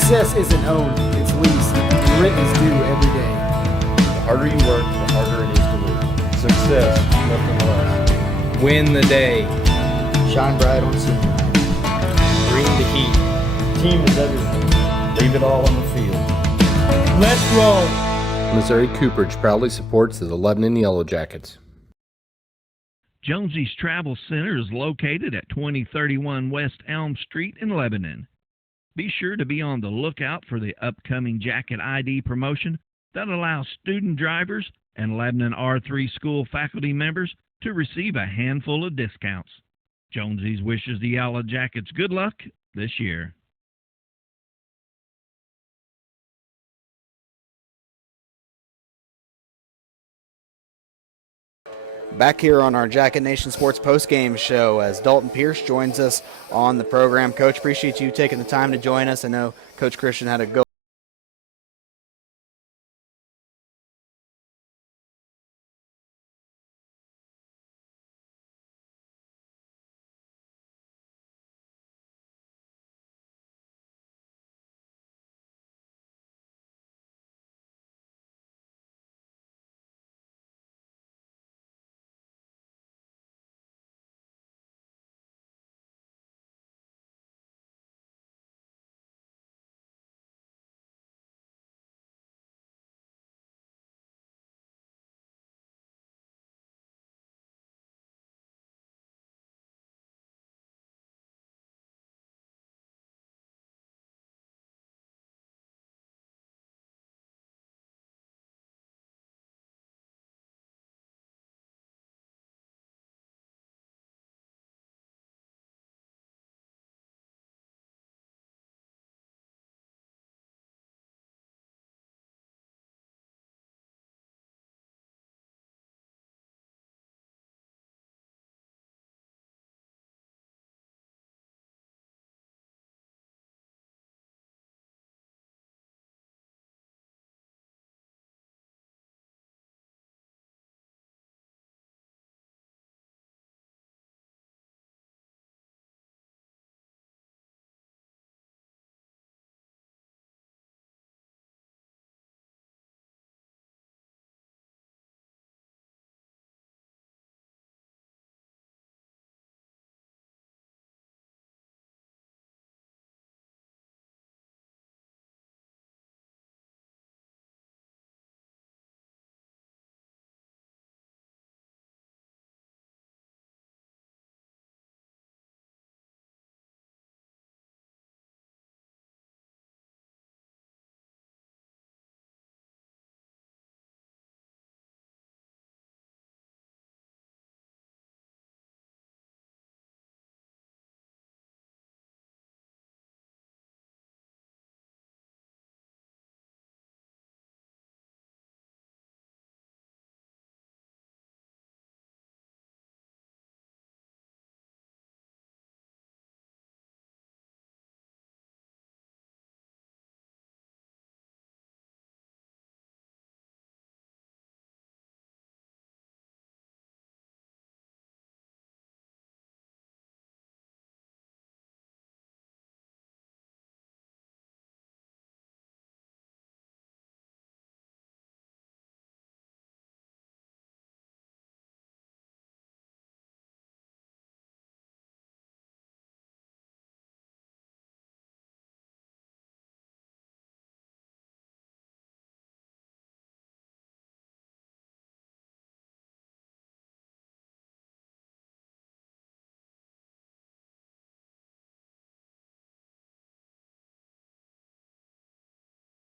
Success isn't owned, it's leased, and rent is due every day. The harder you work, the harder it is to lose. Success, nothing less. Win the day. Shine bright on senior night. Bring the heat. Team is everything. Leave it all on the field. Let's roll. Missouri Cooperage proudly supports the Lebanon Yellow Jackets. Jonesy's Travel Center is located at 2031 West Elm Street in Lebanon. Be sure to be on the lookout for the upcoming Jacket ID promotion that allows student drivers and Lebanon R3 school faculty members to receive a handful of discounts. Jonesy's wishes the Yellow Jackets good luck this year. Back here on our Jacket Nation Sports postgame show as Dalton Pierce joins us on the program. Coach, appreciate you taking the time to join us. I know Coach Christian had to go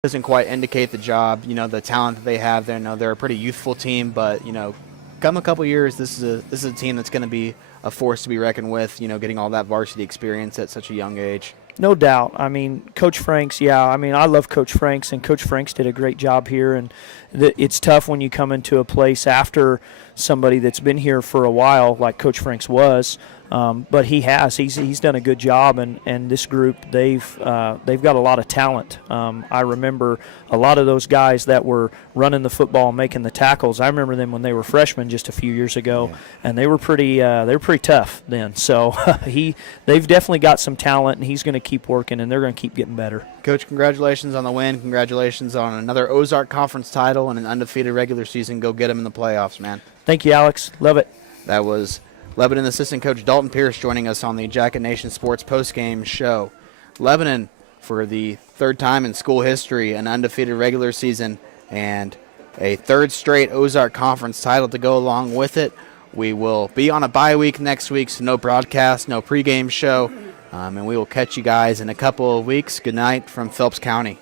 doesn't quite indicate the job, the talent that they have. They're a pretty youthful team, but come a couple years, this is a team that's going to be a force to be reckoned with. Getting all that varsity experience at such a young age. No doubt. I mean, Coach Franks, I love Coach Franks, and Coach Franks did a great job here. And it's tough when you come into a place after somebody that's been here for a while, like Coach Franks was. But he's done a good job, and this group, they've got a lot of talent. I remember a lot of those guys that were running the football and making the tackles. I remember them when they were freshmen just a few years ago, and they were pretty tough then. So they've definitely got some talent, and he's going to keep working, and they're going to keep getting better. Coach, congratulations on the win. Congratulations on another Ozark Conference title and an undefeated regular season. Go get them in the playoffs, man. Thank you, Alex. Love it. That was Lebanon assistant coach Dalton Pierce joining us on the Jacket Nation Sports postgame show. Lebanon, for the third time in school history, an undefeated regular season and a third straight Ozark Conference title to go along with it. We will be on a bye week next week, so no broadcast, no pregame show, and we will catch you guys in a couple of weeks. Good night from Phelps County.